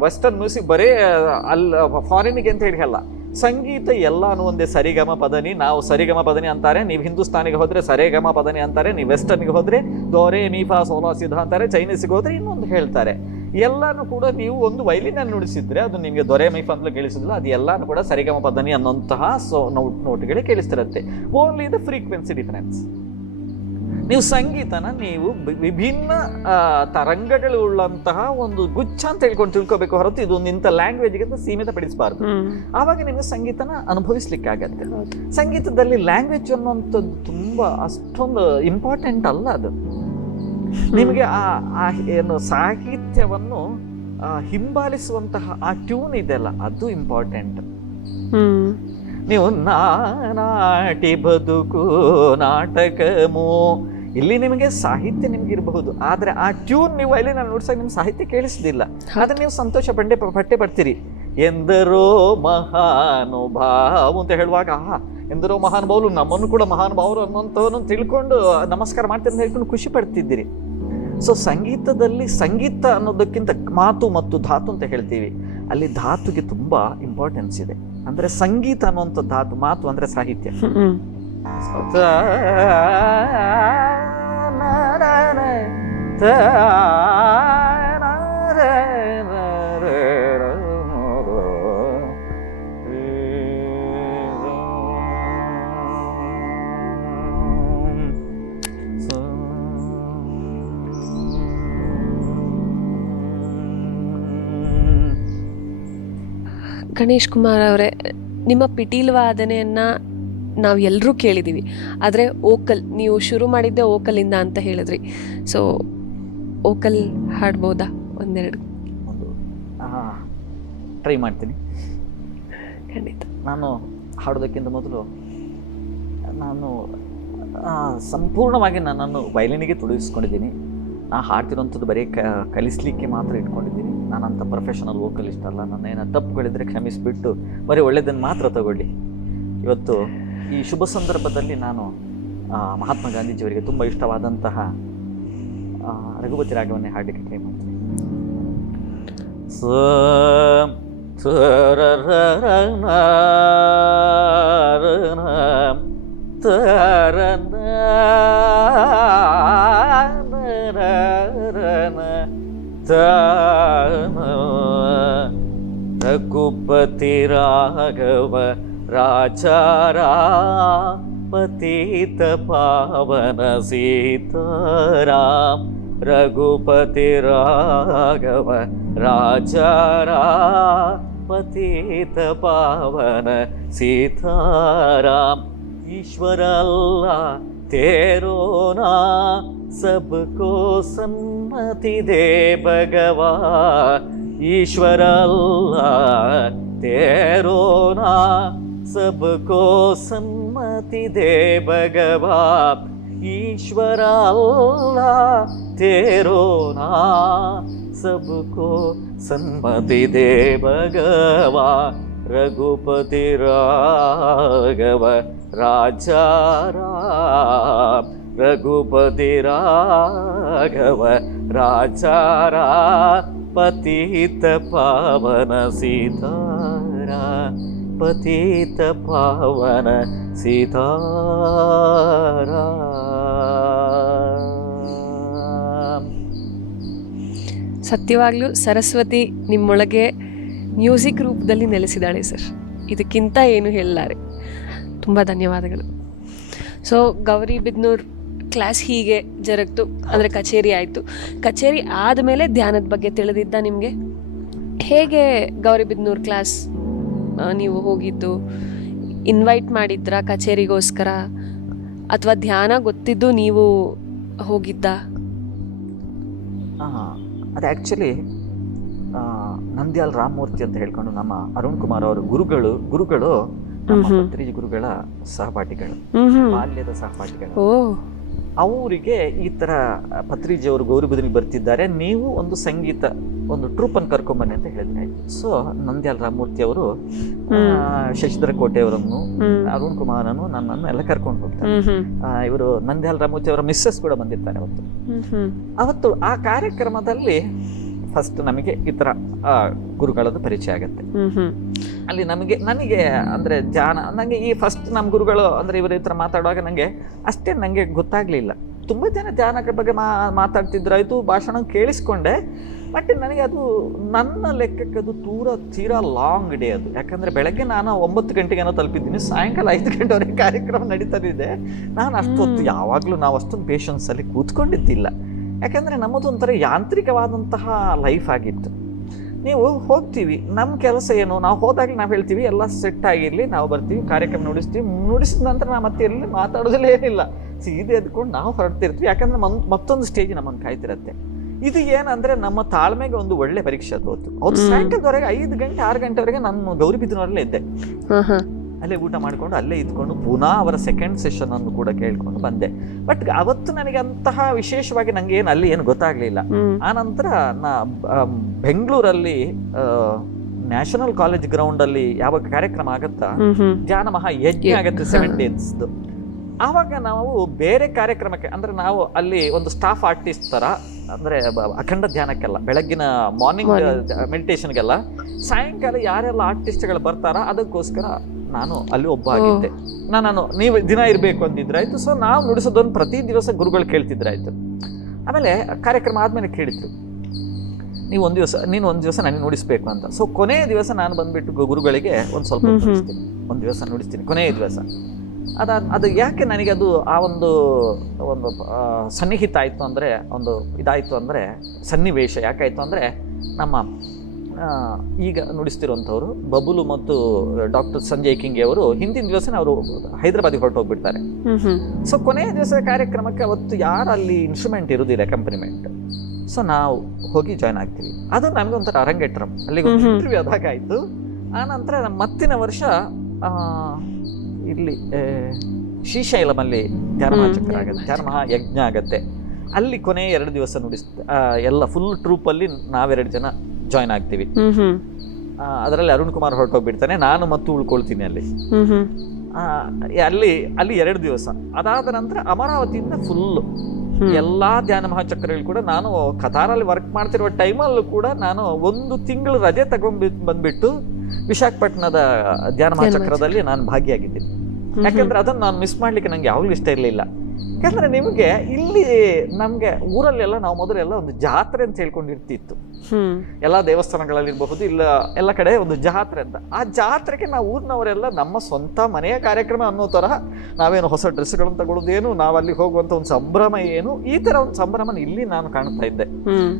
ವೆಸ್ಟರ್ನ್ ಮ್ಯೂಸಿಕ್ ಬರೇ ಫಾರಿನಿಗೆ ಅಂತ ಹೇಳಿ. ಸಂಗೀತ ಎಲ್ಲಾನು ಒಂದೇ, ಸರಿಗಮ ಪದನಿ. ನಾವು ಸರಿಗಮ ಪದನಿ ಅಂತಾರೆ, ನೀವು ಹಿಂದೂಸ್ತಾನಿಗೆ ಹೋದರೆ ಸರೇಗಮ ಪದನಿ ಅಂತಾರೆ, ನೀವು ವೆಸ್ಟರ್ನ್ಗೆ ಹೋದರೆ ದೋರೆ ಮೀಫಾ ಸೋಲಾ ಸಿದ್ಧ ಅಂತಾರೆ, ಚೈನೀಸಿಗೆ ಹೋದರೆ ಇನ್ನೊಂದು ಹೇಳ್ತಾರೆ. ಎಲ್ಲಾನು ಕೂಡ ನೀವು ಒಂದು ವೈಲಿನಲ್ಲಿ ನುಡಿಸಿದ್ರೆ ಅದು ನಿಮಗೆ ದೊರೆ ಮೈಫ್ ಅಂತಲೂ ಕೇಳಿಸೋದಿಲ್ಲ, ಅದು ಎಲ್ಲಾನು ಕೂಡ ಸರಿಗಮ ಪದನಿ ಅನ್ನೋಂತಹ ನೋಟ್ಗಳೇ ಕೇಳಿಸ್ತಿರುತ್ತೆ. Only the frequency difference. ನೀವು ಸಂಗೀತನ ನೀವು ವಿಭಿನ್ನ ತರಂಗಗಳು ಉಳ್ಳಂತಹ ಒಂದು ಗುಚ್ಛ ಅಂತ ತಿಳ್ಕೋಬೇಕು ಹೊರತು ಇದೊಂದು ಇಂಥ ಲ್ಯಾಂಗ್ವೇಜ್ಗೆ ಸೀಮಿತಪಡಿಸಬಾರ್ದು. ಆವಾಗ ನಿಮಗೆ ಸಂಗೀತನ ಅನುಭವಿಸ್ಲಿಕ್ಕಾಗತ್ತೆ. ಸಂಗೀತದಲ್ಲಿ ಲ್ಯಾಂಗ್ವೇಜ್ ಅನ್ನುವಂಥದ್ದು ತುಂಬಾ ಅಷ್ಟೊಂದು ಇಂಪಾರ್ಟೆಂಟ್ ಅಲ್ಲ. ಅದು ನಿಮಗೆ ಏನು ಸಾಹಿತ್ಯವನ್ನು ಹಿಂಬಾಲಿಸುವಂತಹ ಆ ಟ್ಯೂನ್ ಇದೆಯಲ್ಲ, ಅದು ಇಂಪಾರ್ಟೆಂಟ್. ನೀವು ನಾಟಿ ಬದುಕು ನಾಟಕಮೋ, ಇಲ್ಲಿ ನಿಮಗೆ ಸಾಹಿತ್ಯ ನಿಮ್ಗಿರಬಹುದು, ಆದರೆ ಆ ಟ್ಯೂನ್ ನೀವು ಅಲ್ಲಿ ನಾನು ನೋಡ್ಸಾಗ ನಿಮ್ಗೆ ಸಾಹಿತ್ಯ ಕೇಳಿಸೋದಿಲ್ಲ. ಆದ್ರೆ ನೀವು ಸಂತೋಷ ಪಟ್ಟೆ ಪಡ್ತೀರಿ. ಎಂದರೋ ಮಹಾನುಭಾವ ಅಂತ ಹೇಳುವಾಗ, ಎಂದರೋ ಮಹಾನುಭಾವರು, ನಮ್ಮನ್ನು ಕೂಡ ಮಹಾನುಭಾವರು ಅನ್ನೋಂಥವನ್ನು ತಿಳ್ಕೊಂಡು ನಮಸ್ಕಾರ ಮಾಡ್ತೀರಿ ಅಂತ ಹೇಳ್ಕೊಂಡು ಖುಷಿ ಪಡ್ತಿದ್ದೀರಿ. ಸೊ ಸಂಗೀತದಲ್ಲಿ ಸಂಗೀತ ಅನ್ನೋದಕ್ಕಿಂತ ಮಾತು ಮತ್ತು ಧಾತು ಅಂತ ಹೇಳ್ತೀವಿ, ಅಲ್ಲಿ ಧಾತುಗೆ ತುಂಬಾ ಇಂಪಾರ್ಟೆನ್ಸ್ ಇದೆ. ಅಂದ್ರೆ ಸಂಗೀತ ಅನ್ನುವಂಥ ಧಾತು, ಮಾತು ಅಂದ್ರೆ ಸಾಹಿತ್ಯ. ಗಣೇಶ್ ಕುಮಾರ್ ಅವರೇ, ನಿಮ್ಮ ಪಿಟೀಲ್ ವಾದನೆಯನ್ನು ನಾವು ಎಲ್ಲರೂ ಕೇಳಿದ್ದೀವಿ, ಆದರೆ ಓಕಲ್ ನೀವು ಶುರು ಮಾಡಿದ್ದೆ ಓಕಲಿಂದ ಅಂತ ಹೇಳಿದ್ರಿ. ಸೊ ಓಕಲ್ ಹಾಡ್ಬೋದಾ ಒಂದೆರಡು? ಒಂದು ಟ್ರೈ ಮಾಡ್ತೀನಿ. ಖಂಡಿತ. ನಾನು ಹಾಡೋದಕ್ಕಿಂತ ಮೊದಲು ನಾನು ಸಂಪೂರ್ಣವಾಗಿ ನನ್ನನ್ನು ವಯಲಿನಿಗೆ ತೊಡಗಿಸ್ಕೊಂಡಿದ್ದೀನಿ. ನಾ ಹಾಡ್ತಿರೋಂಥದ್ದು ಬರೀ ಕಲಿಸ್ಲಿಕ್ಕೆ ಮಾತ್ರ ಇಟ್ಕೊಂಡಿದ್ದೀನಿ. ನಾನಂಥ ಪ್ರೊಫೆಷನಲ್ ವೋಕಲಿಸ್ಟ್ ಅಲ್ಲ. ನನ್ನೇನು ತಪ್ಪುಗಳಿದ್ರೆ ಕ್ಷಮಿಸಿಬಿಟ್ಟು ಬರೀ ಒಳ್ಳೆಯದನ್ನು ಮಾತ್ರ ತಗೊಳ್ಳಿ. ಇವತ್ತು ಈ ಶುಭ ಸಂದರ್ಭದಲ್ಲಿ ನಾನು ಮಹಾತ್ಮ ಗಾಂಧೀಜಿಯವರಿಗೆ ತುಂಬ ಇಷ್ಟವಾದಂತಹ ರಘುಪತಿ ರಾಗವನ್ನೇ ಹಾಡಲಿಕ್ಕೆ ಟ್ರೈ ಮಾಡ್ತೀನಿ. ರಘುಪತಿ ರಾಘವ ರಾಚಾರಾ ಪತಿತ ಪಾವನ ಸೀತಾರಾಮ್. ರಘುಪತಿ ರಾಘವ ರಾಚಾರಾ ಪತಿತ ಪಾವನ ಸೀತಾರಾಮ್. ईश्वर अल्लाह तेरो ना सबको सन्मति दे भगवान. ईश्वर अल्लाह तेरो ना सबको सन्मति दे भगवान. ईश्वर अल्लाह तेरो ना सबको सन्मति दे भगवान. रघुपति राघव राचाराम. रघुपति राघव राचाराम पतित पावन सीताराम. पतित पावन सीताराम. ಸತ್ಯವಾಗ್ಲೂ ಸರಸ್ವತಿ ನಿಮ್ಮೊಳಗೆ ಮ್ಯೂಸಿಕ್ ರೂಪದಲ್ಲಿ ನೆಲೆಸಿದ್ದಾಳೆ ಸರ್. ಇದಕ್ಕಿಂತ ಏನು ಹೇಳಲಾರೆ. ತುಂಬ ಧನ್ಯವಾದಗಳು. ಸೊ ಗೌರಿಬಿದನೂರು ಕ್ಲಾಸ್ ಹೀಗೆ ಜರುಗ್ತು, ಅಂದರೆ ಕಚೇರಿ ಆಯಿತು. ಕಚೇರಿ ಆದಮೇಲೆ ಧ್ಯಾನದ ಬಗ್ಗೆ ತಿಳಿದಿದ್ದ ನಿಮಗೆ? ಹೇಗೆ ಗೌರಿಬಿದನೂರು ಕ್ಲಾಸ್ ನೀವು ಹೋಗಿದ್ದು? ಇನ್ವೈಟ್ ಮಾಡಿದ್ರಾ ಕಚೇರಿಗೋಸ್ಕರ, ಅಥವಾ ಧ್ಯಾನ ಗೊತ್ತಿದ್ದು ನೀವು ಹೋಗಿದ್ದ? ಅದು ಆ್ಯಕ್ಚುಲಿ ನಂದ್ಯಾಲ್ ರಾಮಮೂರ್ತಿ ಅಂತ ಹೇಳ್ಕೊಂಡು ನಮ್ಮ ಅರುಣ್ ಕುಮಾರ್ ಅವರು ಗುರುಗಳು ನಮ್ಮ ಪತ್ರಿಜಿ ಗುರುಗಳ ಸಹಪಾಠಿಗಳು, ಬಾಲ್ಯದ ಸಹಪಾಠಿಗಳು. ಅವರಿಗೆ ಈ ತರ ಪತ್ರಿಜಿ ಅವರು ಗೌರಿಬಿದನಿಗೆ ಬರ್ತಿದ್ದಾರೆ, ನೀವು ಒಂದು ಸಂಗೀತ ಒಂದು ಟ್ರೂಪ್ ಅನ್ನು ಕರ್ಕೊಂಬನ್ನಿ ಅಂತ ಹೇಳಿದ್ರೆ ಆಯ್ತು. ಸೊ ನಂದ್ಯಾಲ್ ರಾಮಮೂರ್ತಿ ಅವರು ಶಶಿಧರ ಕೋಟೆಯವರನ್ನು, ಅರುಣ್ ಕುಮಾರನ್ನು, ನನ್ನನ್ನು ಎಲ್ಲ ಕರ್ಕೊಂಡು ಹೋಗ್ತಾರೆ. ಇವರು ನಂದ್ಯಾಲ್ ರಾಮಮೂರ್ತಿ ಅವರ ಮಿಸ್ಸಸ್ ಕೂಡ ಬಂದಿರ್ತಾರೆ ಅವತ್ತು. ಆ ಕಾರ್ಯಕ್ರಮದಲ್ಲಿ ಫಸ್ಟ್ ನಮಗೆ ಈ ಥರ ಗುರುಗಳದ್ದು ಪರಿಚಯ ಆಗುತ್ತೆ. ಅಲ್ಲಿ ನನಗೆ ಅಂದರೆ ನನಗೆ ಈ ಫಸ್ಟ್ ನಮ್ಮ ಗುರುಗಳು ಅಂದರೆ ಇವರು ಈ ಥರ ಮಾತಾಡುವಾಗ ನನಗೆ ಅಷ್ಟೇ ನನಗೆ ಗೊತ್ತಾಗಲಿಲ್ಲ. ತುಂಬ ಜನ ಧ್ಯಾನಗಳ ಬಗ್ಗೆ ಮಾತಾಡ್ತಿದ್ರಾಯ್ತು, ಭಾಷಣ ಕೇಳಿಸ್ಕೊಂಡೆ. ಬಟ್ ನನಗೆ ಅದು ನನ್ನ ಲೆಕ್ಕಕ್ಕೆ ಅದು ತೀರಾ ಲಾಂಗ್ ಡೇ ಅದು. ಯಾಕಂದರೆ ಬೆಳಗ್ಗೆ ನಾನು 9 ಗಂಟೆಗೇನೋ ತಲುಪಿದ್ದೀನಿ, ಸಾಯಂಕಾಲ 5 ಗಂಟೆವರೆಗೆ ಕಾರ್ಯಕ್ರಮ ನಡೀತಾನಿದೆ. ನಾನು ಅಷ್ಟೊತ್ತು ಯಾವಾಗಲೂ ನಾವು ಅಷ್ಟೊಂದು ಪೇಷನ್ಸಲ್ಲಿ ಕೂತ್ಕೊಂಡಿದ್ದಿಲ್ಲ. ಯಾಕಂದರೆ ನಮ್ಮದು ಒಂಥರ ಯಾಂತ್ರಿಕವಾದಂತಹ ಲೈಫ್ ಆಗಿತ್ತು. ನೀವು ಹೋಗ್ತೀವಿ, ನಮ್ಮ ಕೆಲಸ ಏನು, ನಾವು ಹೋದಾಗಲೇ ನಾವು ಹೇಳ್ತೀವಿ ಎಲ್ಲ ಸೆಟ್ ಆಗಿರಲಿ, ನಾವು ಬರ್ತೀವಿ, ಕಾರ್ಯಕ್ರಮ ನುಡಿಸಿದ ನಂತರ ನಾವು ಮತ್ತೆ ಎಲ್ಲಿ ಮಾತಾಡೋದಿಲ್ಲ, ಏನಿಲ್ಲ, ಸೀದೆ ಎದ್ಕೊಂಡು ನಾವು ಹೊರಡ್ತಿರ್ತೀವಿ. ಯಾಕಂದರೆ ಮತ್ತೊಂದು ಸ್ಟೇಜ್ ನಮ್ಮನ್ನು ಕಾಯ್ತಿರತ್ತೆ. ಇದು ಏನಂದರೆ ನಮ್ಮ ತಾಳ್ಮೆಗೆ ಒಂದು ಒಳ್ಳೆ ಪರೀಕ್ಷೆ ಅದು. ಅವ್ರು ಸಾಯಂಕಾಲದವರೆಗೆ 5 ಗಂಟೆ 6 ಗಂಟೆವರೆಗೆ ನಾನು ಗೌರಿಬಿದನೂರಲ್ಲೇ ಇದ್ದೆ. ಅಲ್ಲೇ ಊಟ ಮಾಡಿಕೊಂಡು ಅಲ್ಲೇ ಇದ್ಕೊಂಡು ಪುನಃ ಅವರ ಸೆಕೆಂಡ್ ಸೆಷನ್ ಅನ್ನು ಕೂಡ ಕೇಳ್ಕೊಂಡು ಬಂದೆ. ಬಟ್ ಅವತ್ತು ನನಗೆ ಅಂತಹ ವಿಶೇಷವಾಗಿ ನಂಗೆ ಅಲ್ಲಿ ಏನು ಗೊತ್ತಾಗ್ಲಿಲ್ಲ. ಆ ನಂತರ ಬೆಂಗಳೂರಲ್ಲಿ ನ್ಯಾಷನಲ್ ಕಾಲೇಜ್ ಗ್ರೌಂಡ್ ಅಲ್ಲಿ ಯಾವಾಗ ಕಾರ್ಯಕ್ರಮ ಆಗತ್ತಾ, ಧ್ಯಾನ ಮಹಾ ಯಜ್ಞ ಆಗತ್ತೆ 7 days. ಆವಾಗ ನಾವು ಬೇರೆ ಕಾರ್ಯಕ್ರಮಕ್ಕೆ ಅಂದ್ರೆ ನಾವು ಅಲ್ಲಿ ಒಂದು ಸ್ಟಾಫ್ ಆರ್ಟಿಸ್ಟ್ ತರ, ಅಂದ್ರೆ ಅಖಂಡ ಧ್ಯಾನಕ್ಕೆಲ್ಲ ಬೆಳಗ್ಗಿನ ಮಾರ್ನಿಂಗ್ ಮೆಡಿಟೇಷನ್ಗೆಲ್ಲ ಸಾಯಂಕಾಲ ಯಾರೆಲ್ಲ ಆರ್ಟಿಸ್ಟ್ಗಳು ಬರ್ತಾರ ಅದಕ್ಕೋಸ್ಕರ ನಾನು ಅಲ್ಲಿ ಒಬ್ಬ ಆಗಿದ್ದೆ. ನೀವು ದಿನ ಇರಬೇಕು ಅಂದಿದ್ರಾಯ್ತು. ಸೊ ನಾವು ನುಡಿಸೋದನ್ನು ಪ್ರತಿ ದಿವಸ ಗುರುಗಳು ಕೇಳ್ತಿದ್ರಾಯ್ತು. ಆಮೇಲೆ ಕಾರ್ಯಕ್ರಮ ಆದಮೇಲೆ ಕೇಳಿದ್ರು, ನೀನು ಒಂದು ದಿವಸ ನನಗೆ ನುಡಿಸ್ಬೇಕು ಅಂತ. ಸೊ ಕೊನೆಯ ದಿವಸ ನಾನು ಬಂದುಬಿಟ್ಟು ಗುರುಗಳಿಗೆ ಒಂದು ಸ್ವಲ್ಪ ನುಡಿಸ್ತೀನಿ, ಒಂದು ದಿವಸ ನುಡಿಸ್ತೀನಿ ಕೊನೆಯ ದಿವಸ. ಅದು ಯಾಕೆ ನನಗೆ ಅದು ಆ ಒಂದು ಸನ್ನಿಹಿತ ಆಯಿತು ಅಂದರೆ, ಒಂದು ಇದಾಯಿತು ಅಂದರೆ, ಸನ್ನಿವೇಶ ಯಾಕಾಯಿತು ಅಂದರೆ, ನಮ್ಮ ಈಗ ನುಡಿಸ್ತಿರುವಂಥವ್ರು ಬಬುಲು ಮತ್ತು ಡಾಕ್ಟರ್ ಸಂಜಯ್ ಕಿಂಗಿ ಅವರು ಹಿಂದಿನ ದಿವಸನೇ ಅವರು ಹೈದರಾಬಾದಿಗೆ ಹೊರಟೋಗ್ಬಿಡ್ತಾರೆ. ಸೊ ಕೊನೆಯ ದಿವಸ ಕಾರ್ಯಕ್ರಮಕ್ಕೆ ಅವತ್ತು ಯಾರು ಅಲ್ಲಿ ಇನ್ಸ್ಟ್ರೂಮೆಂಟ್ ಇರೋದಿಲ್ಲ, ಅಕಂಪನಿಮೆಂಟ್. ಸೊ ನಾವು ಹೋಗಿ ಜಾಯ್ನ್ ಆಗ್ತೀವಿ. ಅದು ನಮಗೆ ಒಂಥರ ಅರಂಗೇಟ್ರಂ, ಅಲ್ಲಿಗೆ ಒಂದು ಇಂಟರ್ವ್ಯೂ ಆದಾಗ ಆಯಿತು. ಆನಂತರ ನಮ್ಮ ಮತ್ತಿನ ವರ್ಷ ಇಲ್ಲಿ ಶ್ರೀಶೈಲಮಲ್ಲಿ ಧ್ಯಾನ ಮಹಾಚಕ್ರ ಆಗುತ್ತೆ, ಧ್ಯಾನ ಮಹಾಯಜ್ಞ ಆಗುತ್ತೆ. ಅಲ್ಲಿ ಕೊನೆಯ 2 ದಿವಸ ಎಲ್ಲ ಫುಲ್ ಟ್ರೂಪಲ್ಲಿ ನಾವೆರಡು ಜನ ಜಾಯ್ನ್ ಆಗ್ತೀವಿ. ಅದರಲ್ಲಿ ಅರುಣ್ ಕುಮಾರ್ ಹೊರಟೋಗ್ಬಿಡ್ತಾನೆ, ನಾನು ಮತ್ತು ಉಳ್ಕೊಳ್ತೀನಿ ಅಲ್ಲಿ. ಅಲ್ಲಿ 2 ದಿವಸ. ಅದಾದ ನಂತರ ಅಮರಾವತಿಯಿಂದ ಫುಲ್ಲು ಎಲ್ಲಾ ಧ್ಯಾನ ಮಹಾಚಕ್ರಗಳು ಕೂಡ, ನಾನು ಕತಾರಲ್ಲಿ ವರ್ಕ್ ಮಾಡ್ತಿರುವ ಟೈಮಲ್ಲೂ ಕೂಡ ನಾನು 1 ತಿಂಗಳು ರಜೆ ಬಂದ್ಬಿಟ್ಟು ವಿಶಾಖಪಟ್ಟಣದ ಧ್ಯಾನ ಮಹಾಚಕ್ರದಲ್ಲಿ ನಾನು ಭಾಗಿಯಾಗಿದ್ದೀನಿ. ಯಾಕಂದ್ರೆ ಅದನ್ನು ನಾನು ಮಿಸ್ ಮಾಡ್ಲಿಕ್ಕೆ ನಂಗೆ ಯಾವಾಗಲೂ ಇಷ್ಟ ಇರಲಿಲ್ಲ. ಯಾಕಂದ್ರೆ ನಿಮಗೆ ಇಲ್ಲಿ ನಮ್ಗೆ ಊರಲ್ಲೆಲ್ಲ ನಾವು ಮೊದಲೆಲ್ಲ ಒಂದು ಜಾತ್ರೆ ಅಂತ ಹೇಳ್ಕೊಂಡಿರ್ತಿತ್ತು, ಎಲ್ಲಾ ದೇವಸ್ಥಾನಗಳಲ್ಲಿರಬಹುದು, ಇಲ್ಲ ಎಲ್ಲ ಕಡೆ ಒಂದು ಜಾತ್ರೆ ಅಂತ. ಆ ಜಾತ್ರೆಗೆ ನಾವು ಊರಿನವರೆಲ್ಲ ನಮ್ಮ ಸ್ವಂತ ಮನೆಯ ಕಾರ್ಯಕ್ರಮ ಅನ್ನೋ ತರ, ನಾವೇನು ಹೊಸ ಡ್ರೆಸ್ಗಳನ್ನು ತಗೊಳ್ಳೋದೇನು, ನಾವು ಅಲ್ಲಿ ಹೋಗುವಂತ ಒಂದು ಸಂಭ್ರಮ ಏನು, ಈ ತರ ಒಂದು ಸಂಭ್ರಮ ಇಲ್ಲಿ ನಾನು ಕಾಣ್ತಾ ಇದ್ದೆ.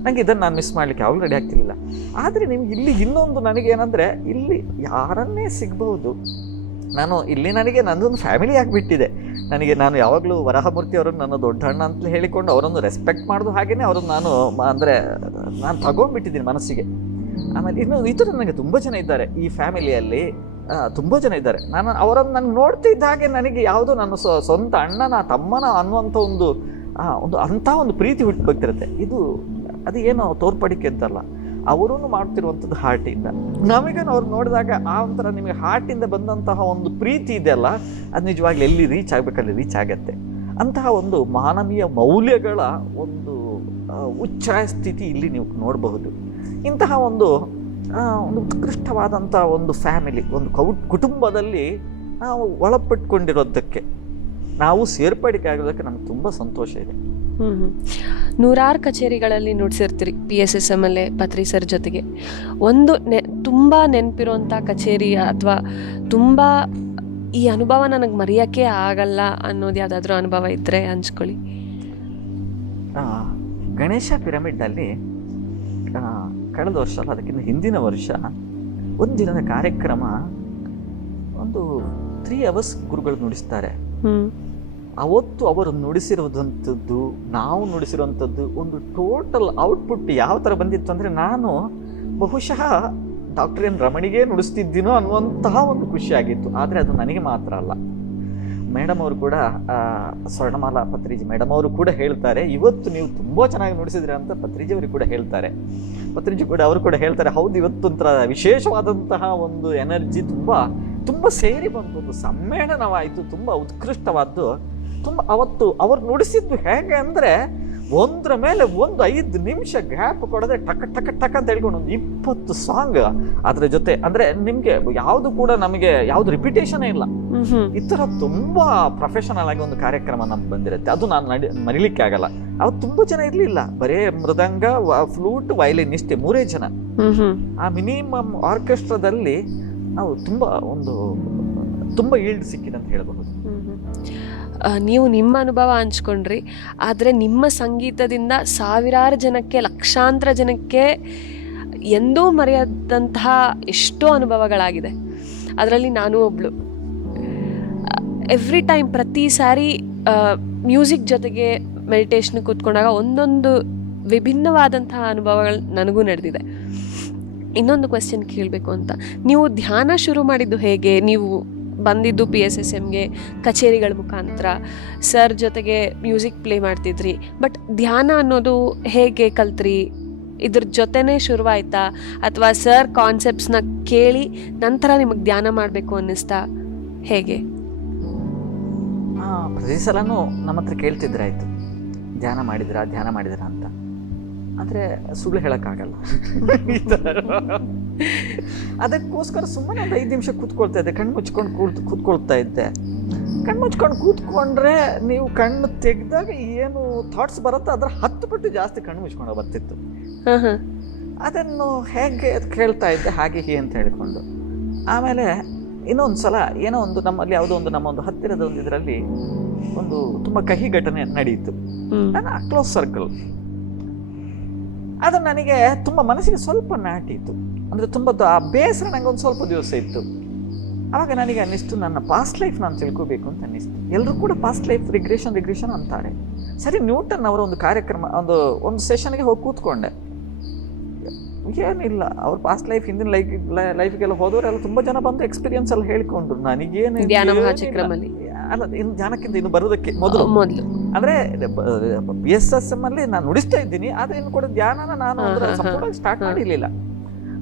ನಂಗೆ ಇದನ್ನ ನಾನು ಮಿಸ್ ಮಾಡ್ಲಿಕ್ಕೆ ಯಾವಾಗಲೂ ರೆಡಿ ಆಗ್ತಿರ್ಲಿಲ್ಲ. ಆದ್ರೆ ನಿಮ್ಗೆ ಇಲ್ಲಿ ಇನ್ನೊಂದು ನನಗೆ ಏನಂದ್ರೆ, ಇಲ್ಲಿ ಯಾರನ್ನೇ ಸಿಗ್ಬಹುದು. ನನಗೆ ನಂದೊಂದು ಫ್ಯಾಮಿಲಿ ಆಗಿಬಿಟ್ಟಿದೆ. ನಾನು ಯಾವಾಗಲೂ ವರಹಮೂರ್ತಿ ಅವರನ್ನು ನನ್ನ ದೊಡ್ಡ ಅಣ್ಣ ಅಂತ ಹೇಳಿಕೊಂಡು ಅವರನ್ನು ರೆಸ್ಪೆಕ್ಟ್ ಮಾಡೋದು, ಹಾಗೇನೆ ಅವರನ್ನು ನಾನು ತಗೊಂಡ್ಬಿಟ್ಟಿದ್ದೀನಿ ಮನಸ್ಸಿಗೆ. ಆಮೇಲೆ ಇನ್ನು ಈ ಥರ ನನಗೆ ತುಂಬ ಜನ ಇದ್ದಾರೆ ಈ ಫ್ಯಾಮಿಲಿಯಲ್ಲಿ, ತುಂಬ ಜನ ಇದ್ದಾರೆ. ನಾನು ಅವರನ್ನು ನನಗೆ ನೋಡ್ತಿದ್ದ ಹಾಗೆ ನನಗೆ ಯಾವುದೋ ನನ್ನ ಸ್ವಂತ ಅಣ್ಣನ ತಮ್ಮನ ಅನ್ನುವಂಥ ಒಂದು ಅಂಥ ಒಂದು ಪ್ರೀತಿ ಹುಟ್ಟು ಬರ್ತಿರುತ್ತೆ. ಅದು ಏನೋ ತೋರ್ಪಡಿಕೆ ಅಂತಲ್ಲ, ಅವರೂ ಮಾಡ್ತಿರುವಂಥದ್ದು ಹಾರ್ಟಿಂದ. ನಮಗೇನು ಅವ್ರು ನೋಡಿದಾಗ ಆ ಒಂಥರ ನಿಮಗೆ ಹಾರ್ಟಿಂದ ಬಂದಂತಹ ಒಂದು ಪ್ರೀತಿ ಇದೆಯಲ್ಲ, ಅದು ನಿಜವಾಗ್ಲೂ ಎಲ್ಲಿ ರೀಚ್ ಆಗಬೇಕಲ್ಲಿ ರೀಚ್ ಆಗತ್ತೆ. ಅಂತಹ ಒಂದು ಮಾನವೀಯ ಮೌಲ್ಯಗಳ ಒಂದು ಉಚ್ಛ್ರಾಯ ಸ್ಥಿತಿ ಇಲ್ಲಿ ನೀವು ನೋಡಬಹುದು. ಇಂತಹ ಒಂದು ಉತ್ಕೃಷ್ಟವಾದಂಥ ಒಂದು ಫ್ಯಾಮಿಲಿ, ಒಂದು ಕುಟುಂಬದಲ್ಲಿ ನಾವು ಒಳಪಟ್ಕೊಂಡಿರೋದಕ್ಕೆ, ನಾವು ಸೇರ್ಪಡಿಕೆ ಆಗೋದಕ್ಕೆ ನಮ್ಗೆ ತುಂಬ ಸಂತೋಷ ಇದೆ. ನೂರಾರು ಕಚೇರಿಗಳಲ್ಲಿ ನುಡಿಸಿರ್ತೀರಿ PSSM ಅಲ್ಲೇ ಪತ್ರಿ ಸರ್ ಜೊತೆಗೆ. ಒಂದು ತುಂಬ ನೆನಪಿರುವಂಥ ಕಚೇರಿ ಅಥವಾ ತುಂಬ ಈ ಅನುಭವ ನನಗೆ ಮರೆಯೋಕ್ಕೆ ಆಗಲ್ಲ ಅನ್ನೋದು ಯಾವುದಾದ್ರೂ ಅನುಭವ ಇದ್ದರೆ ಹಂಚ್ಕೊಳ್ಳಿ. ಗಣೇಶ ಪಿರಮಿಡ್ನಲ್ಲಿ ಕಳೆದ ವರ್ಷ ಅಲ್ಲ, ಅದಕ್ಕಿಂತ ಹಿಂದಿನ ವರ್ಷ ಒಂದಿನದ ಕಾರ್ಯಕ್ರಮ, ಒಂದು 3 hours ಗುರುಗಳು ನುಡಿಸ್ತಾರೆ. ಅವತ್ತು ಅವರು ನುಡಿಸಿರುವಂಥದ್ದು, ನಾವು ನುಡಿಸಿರುವಂಥದ್ದು ಒಂದು ಟೋಟಲ್ ಔಟ್ಪುಟ್ ಯಾವ ಥರ ಬಂದಿತ್ತು ಅಂದರೆ, ನಾನು ಬಹುಶಃ ಡಾಕ್ಟರ್ ಎನ್ ರಮಣಿಗೆ ನುಡಿಸ್ತಿದ್ದೀನೋ ಅನ್ನುವಂತಹ ಒಂದು ಖುಷಿಯಾಗಿತ್ತು. ಆದರೆ ಅದು ನನಗೆ ಮಾತ್ರ ಅಲ್ಲ, ಮೇಡಮ್ ಅವರು ಕೂಡ, ಸ್ವರ್ಣಮಾಲಾ ಪತ್ರಿಜಿ ಮೇಡಮ್ ಅವರು ಕೂಡ ಹೇಳ್ತಾರೆ, ಇವತ್ತು ನೀವು ತುಂಬ ಚೆನ್ನಾಗಿ ನುಡಿಸಿದ್ರಿ ಅಂತ ಪತ್ರಿಜಿ ಅವರು ಕೂಡ ಹೇಳ್ತಾರೆ. ಪತ್ರಿಜಿ ಕೂಡ ಅವರು ಕೂಡ ಹೇಳ್ತಾರೆ, ಹೌದು ಇವತ್ತೊಂಥರ ವಿಶೇಷವಾದಂತಹ ಒಂದು ಎನರ್ಜಿ ತುಂಬ ಸೇರಿ ಬಂತು, ಒಂದು ಸಮ್ಮೇಳನವಾಯಿತು, ತುಂಬ ಉತ್ಕೃಷ್ಟವಾದ್ದು. ಅವತ್ತು ಅವ್ರು ನುಡಿಸಿದ್ದು ಹೇಗೆ ಅಂದರೆ, ಒಂದರ ಮೇಲೆ ಒಂದು 5 ನಿಮಿಷ ಗ್ಯಾಪ್ ಕೊಡದೆ ಟಕ್ ಟಕ್ ಟಕ್ ಅಂತ ಹೇಳ್ಕೊಂಡು ಒಂದು 20 ಸಾಂಗ್ ಅದ್ರ ಜೊತೆ. ಅಂದ್ರೆ ನಿಮ್ಗೆ ಯಾವುದು ಕೂಡ ನಮಗೆ ಯಾವ್ದು ರಿಪಿಟೇಷನ್ ಇಲ್ಲ. ಈ ತರ ತುಂಬಾ ಪ್ರೊಫೆಷನಲ್ ಆಗಿ ಒಂದು ಕಾರ್ಯಕ್ರಮ ನಮ್ಗೆ ಬಂದಿರುತ್ತೆ. ಅದು ನಾನು ಮರಿಲಿಕ್ಕೆ ಆಗಲ್ಲ. ಅವತ್ತು ತುಂಬಾ ಜನ ಇರ್ಲಿಲ್ಲ, ಬರೇ ಮೃದಂಗ, ಫ್ಲೂಟ್, ವಯಲಿನ್ ಇಷ್ಟೇ, 3 ಜನ. ಆ ಮಿನಿಮಮ್ ಆರ್ಕೆಸ್ಟ್ರಾದಲ್ಲಿ ನಾವು ತುಂಬಾ ಈಲ್ಡ್ ಸಿಕ್ಕಿದೆ ಅಂತ ಹೇಳಬಹುದು. ನೀವು ನಿಮ್ಮ ಅನುಭವ ಹಂಚ್ಕೊಂಡ್ರಿ, ಆದರೆ ನಿಮ್ಮ ಸಂಗೀತದಿಂದ ಸಾವಿರಾರು ಜನಕ್ಕೆ, ಲಕ್ಷಾಂತರ ಜನಕ್ಕೆ ಎಂದೂ ಮರೆಯದಂತಹ ಎಷ್ಟೋ ಅನುಭವಗಳಾಗಿದೆ. ಅದರಲ್ಲಿ ನಾನು ಒಬ್ಳು. ಎವ್ರಿ ಟೈಮ್, ಪ್ರತಿ ಸಾರಿ ಮ್ಯೂಸಿಕ್ ಜೊತೆಗೆ ಮೆಡಿಟೇಷನ್ ಕೂತ್ಕೊಂಡಾಗ ಒಂದೊಂದು ವಿಭಿನ್ನವಾದಂತಹ ಅನುಭವಗಳು ನನಗೂ ನಡೆದಿದೆ. ಇನ್ನೊಂದು ಕ್ವೆಶ್ಚನ್ ಕೇಳಬೇಕು ಅಂತ, ನೀವು ಧ್ಯಾನ ಶುರು ಮಾಡಿದ್ದು ಹೇಗೆ? ನೀವು ಬಂದಿದ್ದು PSSMಗೆ ಕಚೇರಿಗಳ ಮುಖಾಂತರ, ಸರ್ ಜೊತೆಗೆ ಮ್ಯೂಸಿಕ್ ಪ್ಲೇ ಮಾಡ್ತಿದ್ರಿ. ಬಟ್ ಧ್ಯಾನ ಅನ್ನೋದು ಹೇಗೆ ಕಲ್ತ್ರಿ? ಇದ್ರ ಜೊತೆನೇ ಶುರುವಾಯ್ತಾ, ಅಥವಾ ಸರ್ ಕಾನ್ಸೆಪ್ಟ್ಸ್ನ ಕೇಳಿ ನಂತರ ನಿಮಗೆ ಧ್ಯಾನ ಮಾಡಬೇಕು ಅನ್ನಿಸ್ತಾ, ಹೇಗೆ? ಪ್ರತಿ ಸಲನೂ ನಮ್ಮ ಹತ್ರ ಕೇಳ್ತಿದ್ರಾಯ್ತು, ಧ್ಯಾನ ಮಾಡಿದಿರಾ ಅಂತ. ಆದರೆ ಸುಳ್ಳು ಹೇಳೋಕ್ಕಾಗಲ್ಲ. ಅದಕ್ಕೋಸ್ಕರ ಸುಮ್ಮನೆ ಒಂದು 5 ನಿಮಿಷ ಕೂತ್ಕೊಳ್ತಾ ಇದ್ದೆ, ಕಣ್ಣು ಮುಚ್ಕೊಂಡು ಕೂತ್ಕೊಳ್ತಾ ಇದ್ದೆ. ಕಣ್ಣು ಮುಚ್ಕೊಂಡು ಕೂತ್ಕೊಂಡ್ರೆ ನೀವು ಕಣ್ಣು ತೆಗೆದಾಗ ಏನು ಥಾಟ್ಸ್ ಬರುತ್ತೋ ಅದರ 10 ಪಟ್ಟು ಜಾಸ್ತಿ ಕಣ್ಣು ಮುಚ್ಕೊಂಡು ಬರ್ತಿತ್ತು. ಅದನ್ನು ಹೇಗೆ ಕೇಳ್ತಾ ಇದ್ದೆ ಹಾಗೆ ಹೀಗೆ ಅಂತ ಹೇಳಿಕೊಂಡು. ಆಮೇಲೆ ಇನ್ನೊಂದು ಸಲ ಏನೋ ಒಂದು ನಮ್ಮಲ್ಲಿ ಯಾವುದೋ ಒಂದು ನಮ್ಮ ಒಂದು ಹತ್ತಿರದ ಒಂದು ಇದರಲ್ಲಿ ಒಂದು ತುಂಬ ಕಹಿ ಘಟನೆ ನಡೆಯಿತು. ನನ್ನ ಕ್ಲೋಸ್ ಸರ್ಕಲ್ ಅದು ನನಗೆ ತುಂಬ ಮನಸ್ಸಿಗೆ ಸ್ವಲ್ಪ ನಾಟಿತ್ತು. ಅಂದರೆ ತುಂಬ ಬೇಸರ ನನಗೆ ಒಂದು ಸ್ವಲ್ಪ ದಿವಸ ಇತ್ತು. ಆವಾಗ ನನಗೆ ಅನ್ನಿಸ್ತು ನನ್ನ ಪಾಸ್ಟ್ ಲೈಫ್ ನಾನು ತಿಳ್ಕೋಬೇಕು ಅಂತ ಅನ್ನಿಸ್ತು. ಎಲ್ಲರೂ ಕೂಡ ಪಾಸ್ಟ್ ಲೈಫ್ ರಿಗ್ರೆಷನ್ ಅಂತಾರೆ. ಸರಿ, ನ್ಯೂಟನ್ ಅವರ ಒಂದು ಕಾರ್ಯಕ್ರಮ ಒಂದು ಸೆಷನ್ಗೆ ಹೋಗಿ ಕೂತ್ಕೊಂಡೆ. ಏನಿಲ್ಲ, ಅವ್ರ ಪಾಸ್ಟ್ ಲೈಫ್ ಹಿಂದಿನ ಲೈಫ್ಗೆಲ್ಲ ಹೋದವರೆಲ್ಲ ತುಂಬ ಜನ ಬಂದು ಎಕ್ಸ್ಪೀರಿಯನ್ಸ್ ಎಲ್ಲ ಹೇಳ್ಕೊಂಡ್ರು. ನನಗೇನು ಅಲ್ಲ, ಇನ್ನು ಜ್ಞಾನಕ್ಕಿಂತ ಇನ್ನು ಬರೋದಕ್ಕೆ ಮೊದಲು ಅಂದ್ರೆ BSSM ಅಲ್ಲಿ ನಾನು ನುಡಿಸ್ತಾ ಇದ್ದೀನಿ, ಆದ್ರೆ ಇನ್ನು ಕೂಡ ಧ್ಯಾನನ ನಾನು ಸಂಪೂರ್ಣವಾಗಿ ಸ್ಟಾರ್ಟ್ ಮಾಡಿರ್ಲಿಲ್ಲ.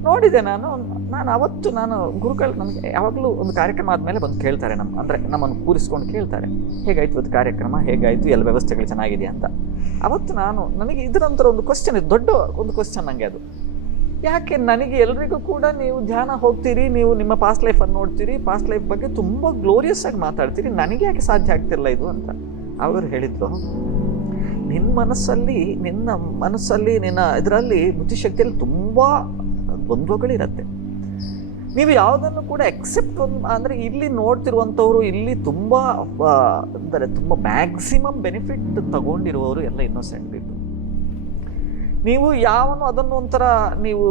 ನೋಡಿದೆ ನಾನು ಅವತ್ತು ಗುರುಗಳು ನಮಗೆ ಯಾವಾಗಲೂ ಒಂದು ಕಾರ್ಯಕ್ರಮ ಆದ್ಮೇಲೆ ಬಂದು ಕೇಳ್ತಾರೆ, ಅಂದ್ರೆ ನಮ್ಮನ್ನು ಕೂರಿಸ್ಕೊಂಡು ಕೇಳ್ತಾರೆ, ಹೇಗಾಯ್ತು ಇವತ್ತು ಕಾರ್ಯಕ್ರಮ, ಹೇಗಾಯ್ತು, ಎಲ್ಲ ವ್ಯವಸ್ಥೆಗಳು ಚೆನ್ನಾಗಿದೆ ಅಂತ. ಅವತ್ತು ನನಗೆ ಇದರ ನಂತರ ಒಂದು ಕ್ವಶನ್ ಇದೆ, ದೊಡ್ಡ ಒಂದು ಕ್ವಶನ್ ನನಗೆ ಅದು. ಯಾಕೆ ನನಗೆ ಎಲ್ರಿಗೂ ಕೂಡ ನೀವು ಧ್ಯಾನ ಹೋಗ್ತೀರಿ, ನೀವು ನಿಮ್ಮ ಪಾಸ್ಟ್ ಲೈಫನ್ನು ನೋಡ್ತೀರಿ, ಪಾಸ್ಟ್ ಲೈಫ್ ಬಗ್ಗೆ ತುಂಬ ಗ್ಲೋರಿಯಸ್ ಆಗಿ ಮಾತಾಡ್ತೀರಿ, ನನಗೆ ಯಾಕೆ ಸಾಧ್ಯ ಆಗ್ತಿರಲ್ಲ ಇದು ಅಂತ. ಅವರು ಹೇಳಿದ್ರು, ನಿನ್ನ ಮನಸ್ಸಲ್ಲಿ ನಿನ್ನ ಇದರಲ್ಲಿ ಬುದ್ಧಿಶಕ್ತಿಯಲ್ಲಿ ತುಂಬ ದ್ವಂದ್ವಗಳಿರತ್ತೆ. ನೀವು ಯಾವುದನ್ನು ಕೂಡ ಎಕ್ಸೆಪ್ಟ್ ಅಂದರೆ ಇಲ್ಲಿ ನೋಡ್ತಿರುವಂಥವ್ರು ಇಲ್ಲಿ ತುಂಬ ಮ್ಯಾಕ್ಸಿಮಮ್ ಬೆನಿಫಿಟ್ ತಗೊಂಡಿರುವವರು ಎಲ್ಲ ಇನ್ನೋಸೆಂಟ್ ಇದ್ದು. ನೀವು ಅದನ್ನು ಒಂಥರ ನೀವು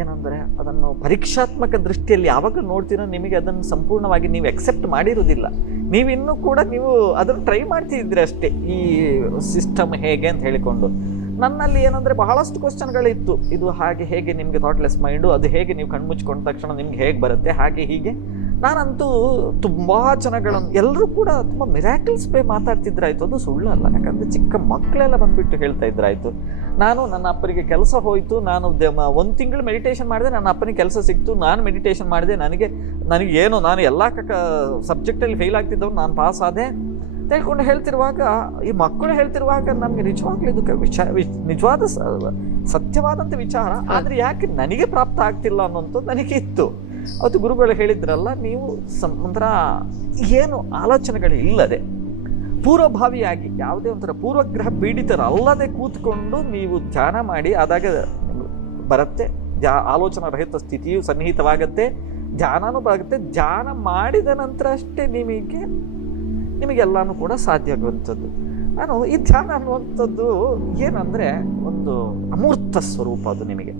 ಏನಂದರೆ ಅದನ್ನು ಪರೀಕ್ಷಾತ್ಮಕ ದೃಷ್ಟಿಯಲ್ಲಿ ಯಾವಾಗ ನೋಡ್ತೀರೋ ನಿಮಗೆ ಅದನ್ನು ಸಂಪೂರ್ಣವಾಗಿ ನೀವು ಎಕ್ಸೆಪ್ಟ್ ಮಾಡಿರೋದಿಲ್ಲ. ನೀವಿನ್ನೂ ಕೂಡ ನೀವು ಅದನ್ನು ಟ್ರೈ ಮಾಡ್ತಿದ್ರಿ ಅಷ್ಟೇ, ಈ ಸಿಸ್ಟಮ್ ಹೇಗೆ ಅಂತ ಹೇಳಿಕೊಂಡು. ನನ್ನಲ್ಲಿ ಏನಂದರೆ ಬಹಳಷ್ಟು ಕ್ವಶನ್ಗಳಿತ್ತು. ಇದು ಹಾಗೆ ಹೇಗೆ ನಿಮಗೆ ಥಾಟ್ಲೆಸ್ ಮೈಂಡು, ಅದು ಹೇಗೆ ನೀವು ಕಣ್ಮುಚ್ಕೊಂಡ ತಕ್ಷಣ ನಿಮ್ಗೆ ಹೇಗೆ ಬರುತ್ತೆ, ಹಾಗೆ ಹೀಗೆ. ನಾನಂತೂ ತುಂಬ ಜನಗಳನ್ನು ಎಲ್ಲರೂ ಕೂಡ ತುಂಬ ಮಿರಾಕಲ್ಸ್ ಮಾತಾಡ್ತಿದ್ರಾಯ್ತು. ಅದು ಸುಳ್ಳಲ್ಲ, ಯಾಕಂದರೆ ಚಿಕ್ಕ ಮಕ್ಕಳೆಲ್ಲ ಬಂದುಬಿಟ್ಟು ಹೇಳ್ತಾ ಇದ್ರಾಯ್ತು. ನನ್ನ ಅಪ್ಪನಿಗೆ ಕೆಲಸ ಹೋಯಿತು, ನಾನು 1 ತಿಂಗಳು ಮೆಡಿಟೇಷನ್ ಮಾಡಿದೆ, ನನ್ನ ಅಪ್ಪನಿಗೆ ಕೆಲಸ ಸಿಕ್ತು, ನಾನು ಮೆಡಿಟೇಷನ್ ಮಾಡಿದೆ, ನನಗೆ ಏನೋ ನಾನು ಎಲ್ಲ ಸಬ್ಜೆಕ್ಟಲ್ಲಿ ಫೇಲ್ ಆಗ್ತಿದ್ದವು, ನಾನು ಪಾಸ್ ಆದೆ ಹೇಳ್ಕೊಂಡು ಹೇಳ್ತಿರುವಾಗ, ಈ ಮಕ್ಕಳು ಹೇಳ್ತಿರುವಾಗ ನಮಗೆ ನಿಜವಾಗ್ಲೂ ಇದು ನಿಜವಾದ ಸತ್ಯವಾದಂಥ ವಿಚಾರ. ಆದರೆ ಯಾಕೆ ನನಗೆ ಪ್ರಾಪ್ತ ಆಗ್ತಿಲ್ಲ ಅನ್ನೋಂಥದ್ದು ನನಗೆ ಇತ್ತು. ಅವತ್ತು ಗುರುಗಳು ಹೇಳಿದ್ರಲ್ಲ, ನೀವು ಒಂಥರ ಏನು ಆಲೋಚನೆಗಳು ಇಲ್ಲದೆ ಪೂರ್ವಭಾವಿಯಾಗಿ ಯಾವುದೇ ಒಂಥರ ಪೂರ್ವಗ್ರಹ ಪೀಡಿತರಲ್ಲದೆ ಕೂತ್ಕೊಂಡು ನೀವು ಧ್ಯಾನ ಮಾಡಿ ಆದಾಗ ಬರುತ್ತೆ. ಆಲೋಚನಾ ರಹಿತ ಸ್ಥಿತಿಯು ಸನ್ನಿಹಿತವಾಗತ್ತೆ, ಧ್ಯಾನನೂ ಬರುತ್ತೆ. ಧ್ಯಾನ ಮಾಡಿದ ನಂತರ ಅಷ್ಟೇ ನಿಮಗೆಲ್ಲಾನು ಕೂಡ ಸಾಧ್ಯ ಆಗುವಂಥದ್ದು. ಈ ಧ್ಯಾನ ಅನ್ನುವಂಥದ್ದು ಏನಂದರೆ ಒಂದು ಅಮೂರ್ತ ಸ್ವರೂಪ. ಅದು ನಿಮಗೆ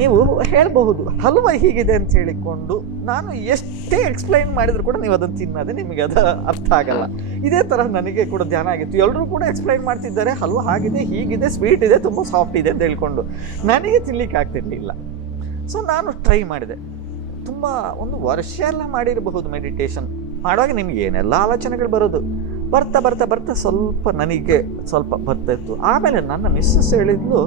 ನೀವು ಹೇಳಬಹುದು ಹಲ್ವಾ ಹೀಗಿದೆ ಅಂತ ಹೇಳಿಕೊಂಡು, ನಾನು ಎಷ್ಟೇ ಎಕ್ಸ್ಪ್ಲೈನ್ ಮಾಡಿದ್ರು ಕೂಡ ನೀವು ಅದನ್ನು ತಿನ್ನೋದೆ, ನಿಮಗೆ ಅದು ಅರ್ಥ ಆಗಲ್ಲ. ಇದೇ ಥರ ನನಗೆ ಕೂಡ ಧ್ಯಾನ ಆಗಿತ್ತು. ಎಲ್ಲರೂ ಕೂಡ ಎಕ್ಸ್ಪ್ಲೈನ್ ಮಾಡ್ತಿದ್ದಾರೆ, ಹಲ್ವಾ ಹಾಗಿದೆ, ಹೀಗಿದೆ, ಸ್ವೀಟ್ ಇದೆ, ತುಂಬ ಸಾಫ್ಟ್ ಇದೆ ಅಂತ ಹೇಳ್ಕೊಂಡು. ನನಗೆ ತಿನ್ಲಿಕ್ಕೆ ಆಗ್ತಿರ್ಲಿಲ್ಲ. ಸೊ ನಾನು ಟ್ರೈ ಮಾಡಿದೆ. ತುಂಬ 1 ವರ್ಷ ಎಲ್ಲ ಮಾಡಿರಬಹುದು ಮೆಡಿಟೇಷನ್ ಮಾಡುವಾಗ. ನಿಮ್ಗೆ ಏನೆಲ್ಲ ಆಲೋಚನೆಗಳು ಬರೋದು, ಬರ್ತಾ ಸ್ವಲ್ಪ ಬರ್ತಾ ಇತ್ತು. ಆಮೇಲೆ ನನ್ನ ಮಿಸ್ಸಸ್ ಹೇಳಿದ್ಲು,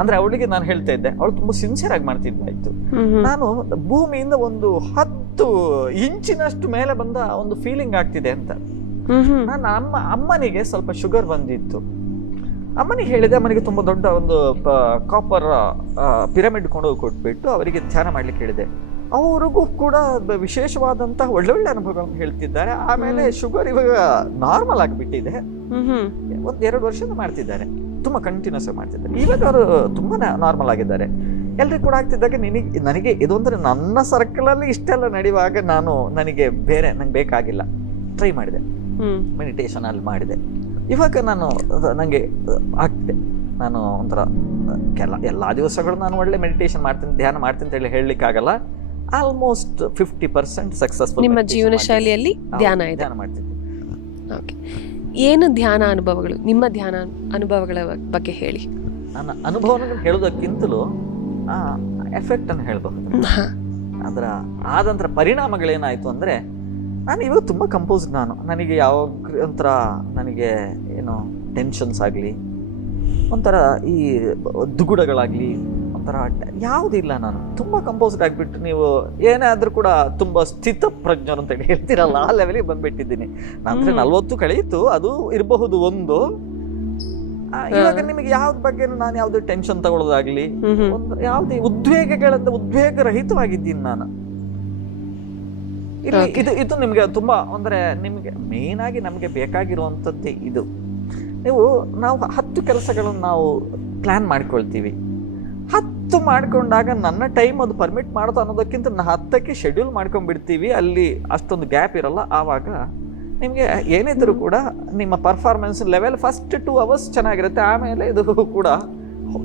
ಅಂದ್ರೆ ಅವಳಿಗೆ ನಾನು ಹೇಳ್ತಾ ಇದ್ದೆ, ಅವಳು ತುಂಬ ಸಿನ್ಸಿಯರ್ ಆಗಿ ಮಾಡ್ತಿದ್ದಾಯ್ತು. ನಾನು ಭೂಮಿಯಿಂದ ಒಂದು 10 ಇಂಚಿನಷ್ಟು ಮೇಲೆ ಬಂದ ಒಂದು ಫೀಲಿಂಗ್ ಆಗ್ತಿದೆ ಅಂತ. ನಾನು ಅಮ್ಮನಿಗೆ ಸ್ವಲ್ಪ ಶುಗರ್ ಬಂದಿತ್ತು. ಅಮ್ಮನಿಗೆ ಹೇಳಿದೆ, ಅಮ್ಮನಿಗೆ ತುಂಬ ದೊಡ್ಡ ಒಂದು ಕಾಪರ್ ಪಿರಮಿಡ್ ಕೊಂಡೋಗಿ ಕೊಟ್ಬಿಟ್ಟು ಅವರಿಗೆ ಧ್ಯಾನ ಮಾಡ್ಲಿಕ್ಕೆ ಹೇಳಿದೆ. ಅವ್ರಿಗೂ ಕೂಡ ವಿಶೇಷವಾದಂತಹ ಒಳ್ಳೊಳ್ಳೆ ಅನುಭವಗಳನ್ನು ಹೇಳ್ತಿದ್ದಾರೆ. ಆಮೇಲೆ ಶುಗರ್ ಇವಾಗ ನಾರ್ಮಲ್ ಆಗಿಬಿಟ್ಟಿದೆ. 1-2 ವರ್ಷದಿಂದ ಮಾಡ್ತಿದ್ದಾರೆ, ತುಂಬ ಕಂಟಿನ್ಯೂಸ್ ಆಗಿ ಮಾಡ್ತಿದ್ದಾರೆ. ಇವಾಗ ಅವರು ತುಂಬ ನಾರ್ಮಲ್ ಆಗಿದ್ದಾರೆ. ಎಲ್ರಿಗೂ ಕೂಡ ಆಗ್ತಿದ್ದಾಗ ನನಗೆ ಇದು ಅಂದರೆ ನನ್ನ ಸರ್ಕಲಲ್ಲಿ ಇಷ್ಟೆಲ್ಲ ನಡೆಯುವಾಗ ನನಗೆ ಬೇಕಾಗಿಲ್ಲ. ಟ್ರೈ ಮಾಡಿದೆ, ಮೆಡಿಟೇಷನ್ ಅಲ್ಲಿ ಮಾಡಿದೆ. ಇವಾಗ ನನಗೆ ಆಗ್ತಿದೆ. ನಾನು ಒಂಥರ ಎಲ್ಲ ದಿವಸಗಳು ನಾನು ಒಳ್ಳೆ ಮೆಡಿಟೇಷನ್ ಮಾಡ್ತೀನಿ, ಧ್ಯಾನ ಮಾಡ್ತೀನಿ ಅಂತ ಹೇಳಲಿಕ್ಕಾಗಲ್ಲ. ಆಲ್ಮೋಸ್ಟ್ 50% ಸಕ್ಸಸ್ಫುಲ್ ನಿಮ್ಮ ಜೀವನ ಶೈಲಿಯಲ್ಲಿ ಧ್ಯಾನ ಮಾಡ್ತಿದ್ದೆ. ಓಕೆ, ಏನು ಧ್ಯಾನ ಅನುಭವಗಳು, ನಿಮ್ಮ ಧ್ಯಾನ ಅನುಭವಗಳ ಬಗ್ಗೆ ಹೇಳಿ. ನನ್ನ ಅನುಭವಗಳನ್ನು ಹೇಳೋದಕ್ಕಿಂತಲೂ ಎಫೆಕ್ಟ್ ಅನ್ನು ಹೇಳಬಹುದು. ಆದಂತರ ಪರಿಣಾಮಗಳೇನಾಯಿತು ಅಂದರೆ, ನಾನು ಇವಾಗ ತುಂಬ ಕಂಪೋಸ್ಡ್. ನನಗೆ ಯಾವ ಒಂಥರ ನನಗೆ ಏನು ಟೆನ್ಷನ್ಸ್ ಆಗಲಿ, ಒಂಥರ ಈ ದುಗುಡಗಳಾಗಲಿ, ಒಂಥರ ಯಾವುದಿಲ್ಲ. ನಾನು ತುಂಬ ಕಂಪೋಸ್ಡ್ ಆಗಿಬಿಟ್ಟು, ನೀವು ಏನೇ ಆದರೂ ಕೂಡ ತುಂಬ ಸ್ಥಿತಪ್ರಜ್ಞರು ಅಂತ ಹೇಳ್ತೀರಲ್ಲ, ಆ ಲೆವೆಲಿಗೆ ಬಂದುಬಿಟ್ಟಿದ್ದೀನಿ. ಅಂದರೆ 40 ಕಳೆಯಿತು, ಅದು ಇರಬಹುದು ಒಂದು. ಇವಾಗ ನಿಮಗೆ ಯಾವ್ದ ಬಗ್ಗೆ ನಾನು ಯಾವುದೇ ಟೆನ್ಷನ್ ತಗೊಳ್ಳೋದಾಗ್ಲಿ, ಯಾವುದೇ ಉದ್ವೇಗರಹಿತವಾಗಿದ್ದೀನಿ ನಾನು. ಇಲ್ಲಿ ಇದು ನಿಮಗೆ ತುಂಬ ಅಂದರೆ ನಿಮಗೆ ಮೇನ್ ಆಗಿ ನಮಗೆ ಬೇಕಾಗಿರುವಂಥದ್ದೇ ಇದು. ನಾವು 10 ಕೆಲಸಗಳನ್ನು ನಾವು ಪ್ಲ್ಯಾನ್ ಮಾಡ್ಕೊಳ್ತೀವಿ. 10 ಮಾಡ್ಕೊಂಡಾಗ ನನ್ನ ಟೈಮ್ ಅದು ಪರ್ಮಿಟ್ ಮಾಡೋದು ಅನ್ನೋದಕ್ಕಿಂತ 10ಕ್ಕೆ ಶೆಡ್ಯೂಲ್ ಮಾಡ್ಕೊಂಡ್ಬಿಡ್ತೀವಿ. ಅಲ್ಲಿ ಅಷ್ಟೊಂದು ಗ್ಯಾಪ್ ಇರಲ್ಲ. ಆವಾಗ ನಿಮಗೆ ಏನಿದ್ರು ಕೂಡ ನಿಮ್ಮ ಪರ್ಫಾರ್ಮೆನ್ಸ್ ಲೆವೆಲ್ ಫಸ್ಟ್ 2 ಅವರ್ಸ್ ಚೆನ್ನಾಗಿರುತ್ತೆ, ಆಮೇಲೆ ಇದು ಕೂಡ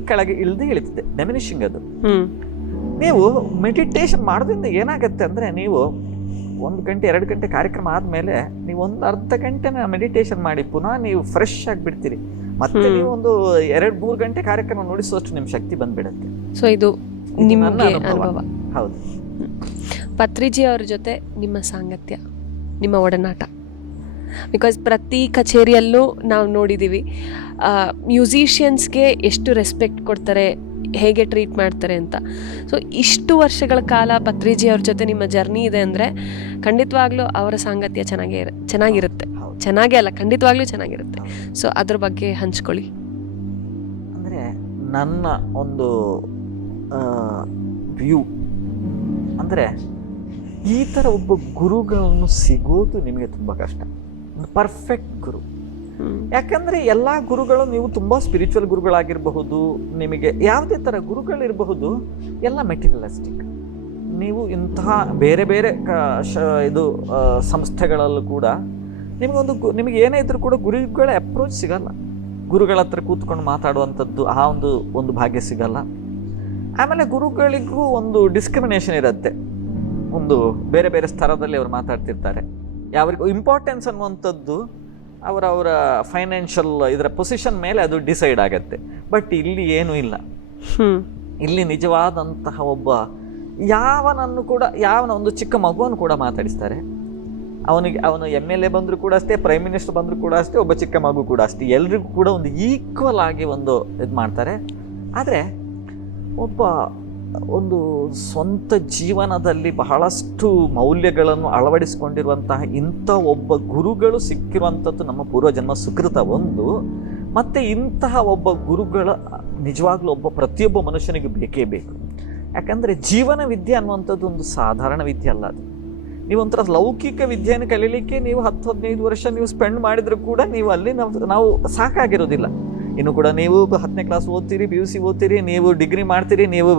ಕೆಳಗೆ ಇಳಿತದೆ, ಡೆಮಿನಿಷಿಂಗ್ ಅದು. ನೀವು ಮೆಡಿಟೇಷನ್ ಮಾಡೋದ್ರಿಂದ ಏನಾಗುತ್ತೆ ಅಂದರೆ, ನೀವು 1 ಗಂಟೆ 2 ಗಂಟೆ ಕಾರ್ಯಕ್ರಮ ಆದಮೇಲೆ ನೀವು ಒಂದು ಅರ್ಧ ಗಂಟೆನ ಮೆಡಿಟೇಷನ್ ಮಾಡಿ ಪುನಃ ನೀವು ಫ್ರೆಶ್ ಆಗಿಬಿಡ್ತೀರಿ. ಮತ್ತೆ ನೀವು ಒಂದು 2-3 ಗಂಟೆ ಕಾರ್ಯಕ್ರಮ ನೋಡಿಸುವಷ್ಟು ನಿಮ್ಮ ಶಕ್ತಿ ಬಂದ್ಬಿಡುತ್ತೆ. ಸೊ ಇದು ನಿಮಗೆ ಅನುಭವ. ಹೌದು. ಪತ್ರಿಜಿ ಅವ್ರ ಜೊತೆ ನಿಮ್ಮ ಸಾಂಗತ್ಯ, ನಿಮ್ಮ ಒಡನಾಟ, ಬಿಕಾಸ್ ಪ್ರತಿ ಕಚೇರಿಯಲ್ಲೂ ನಾವು ನೋಡಿದ್ದೀವಿ ಮ್ಯೂಸಿಷಿಯನ್ಸ್ಗೆ ಎಷ್ಟು ರೆಸ್ಪೆಕ್ಟ್ ಕೊಡ್ತಾರೆ, ಹೇಗೆ ಟ್ರೀಟ್ ಮಾಡ್ತಾರೆ ಅಂತ. ಸೊ ಇಷ್ಟು ವರ್ಷಗಳ ಕಾಲ ಪತ್ರಿಜಿ ಅವ್ರ ಜೊತೆ ನಿಮ್ಮ ಜರ್ನಿ ಇದೆ ಅಂದರೆ ಖಂಡಿತವಾಗ್ಲೂ ಅವರ ಸಾಂಗತ್ಯ ಚೆನ್ನಾಗಿರುತ್ತೆ. ಚೆನ್ನಾಗೇ ಅಲ್ಲ, ಖಂಡಿತವಾಗ್ಲೂ ಚೆನ್ನಾಗಿರುತ್ತೆ. ಸೊ ಅದ್ರ ಬಗ್ಗೆ ಹಂಚ್ಕೊಳ್ಳಿ. ಅಂದರೆ ನನ್ನ ಒಂದು ವ್ಯೂ ಅಂದರೆ, ಈ ಥರ ಒಬ್ಬ ಗುರುಗಳನ್ನು ಸಿಗೋದು ನಿಮಗೆ ತುಂಬ ಕಷ್ಟ. ಒಂದು ಪರ್ಫೆಕ್ಟ್ ಗುರು. ಯಾಕಂದರೆ ಎಲ್ಲ ಗುರುಗಳು, ನೀವು ತುಂಬ ಸ್ಪಿರಿಚುವಲ್ ಗುರುಗಳಾಗಿರಬಹುದು, ನಿಮಗೆ ಯಾವುದೇ ಥರ ಗುರುಗಳಿರಬಹುದು, ಎಲ್ಲ ಮೆಟೀರಿಯಲಿಸ್ಟಿಕ್. ನೀವು ಇಂತಹ ಬೇರೆ ಬೇರೆ ಸಂಸ್ಥೆಗಳಲ್ಲೂ ಕೂಡ ನಿಮಗೆ ಏನೇ ಇದ್ರೂ ಕೂಡ ಗುರುಗಳ ಅಪ್ರೋಚ್ ಸಿಗಲ್ಲ. ಗುರುಗಳ ಹತ್ರ ಕೂತ್ಕೊಂಡು ಮಾತಾಡುವಂಥದ್ದು ಆ ಒಂದು ಭಾಗ್ಯ ಸಿಗಲ್ಲ. ಆಮೇಲೆ ಗುರುಗಳಿಗೂ ಒಂದು ಡಿಸ್ಕ್ರಿಮಿನೇಷನ್ ಇರುತ್ತೆ. ಒಂದು ಬೇರೆ ಬೇರೆ ಸ್ತರದಲ್ಲಿ ಅವರು ಮಾತಾಡ್ತಿರ್ತಾರೆ. ಯಾವ್ರಿಗೂ ಇಂಪಾರ್ಟೆನ್ಸ್ ಅನ್ನುವಂಥದ್ದು ಅವರ ಫೈನಾನ್ಷಿಯಲ್ ಇದರ ಪೊಸಿಷನ್ ಮೇಲೆ ಅದು ಡಿಸೈಡ್ ಆಗತ್ತೆ. ಬಟ್ ಇಲ್ಲಿ ಏನೂ ಇಲ್ಲ. ಇಲ್ಲಿ ನಿಜವಾದಂತಹ ಯಾವನ ಒಂದು ಚಿಕ್ಕ ಮಗುವನ್ನು ಕೂಡ ಮಾತಾಡಿಸ್ತಾರೆ. ಅವನು MLA ಬಂದರೂ ಕೂಡ ಅಷ್ಟೇ, ಪ್ರೈಮ್ ಮಿನಿಸ್ಟರ್ ಬಂದರೂ ಕೂಡ ಅಷ್ಟೇ, ಒಬ್ಬ ಚಿಕ್ಕ ಮಗು ಕೂಡ ಅಷ್ಟೇ, ಎಲ್ರಿಗೂ ಕೂಡ ಒಂದು ಈಕ್ವಲ್ ಆಗಿ ಇದು ಮಾಡ್ತಾರೆ. ಆದರೆ ಒಂದು ಸ್ವಂತ ಜೀವನದಲ್ಲಿ ಬಹಳಷ್ಟು ಮೌಲ್ಯಗಳನ್ನು ಅಳವಡಿಸಿಕೊಂಡಿರುವಂತಹ ಇಂಥ ಒಬ್ಬ ಗುರುಗಳು ಸಿಕ್ಕಿರುವಂಥದ್ದು ನಮ್ಮ ಪೂರ್ವಜನ್ಮ ಸುಕೃತ ಒಂದು. ಮತ್ತು ಇಂತಹ ಒಬ್ಬ ಗುರುಗಳ ನಿಜವಾಗ್ಲೂ ಪ್ರತಿಯೊಬ್ಬ ಮನುಷ್ಯನಿಗೆ ಬೇಕೇ ಬೇಕು. ಯಾಕಂದರೆ ಜೀವನ ವಿದ್ಯೆ ಅನ್ನುವಂಥದ್ದು ಒಂದು ಸಾಧಾರಣ ವಿದ್ಯೆ ಅಲ್ಲ. ಅದು ನೀವೊಂಥರ ಲೌಕಿಕ ವಿದ್ಯೆಯನ್ನು ಕಲೀಲಿಕ್ಕೆ ನೀವು 10-15 ವರ್ಷ ನೀವು ಸ್ಪೆಂಡ್ ಮಾಡಿದರೂ ಕೂಡ ನೀವು ಅಲ್ಲಿ ನಾವು ಸಾಕಾಗಿರೋದಿಲ್ಲ. ಇನ್ನು ಕೂಡ ನೀವು 10ನೇ ಕ್ಲಾಸ್ ಓದ್ತೀರಿ, PUC ಓದ್ತೀರಿ, ನೀವು ಡಿಗ್ರಿ ಮಾಡ್ತೀರಿ, ನೀವು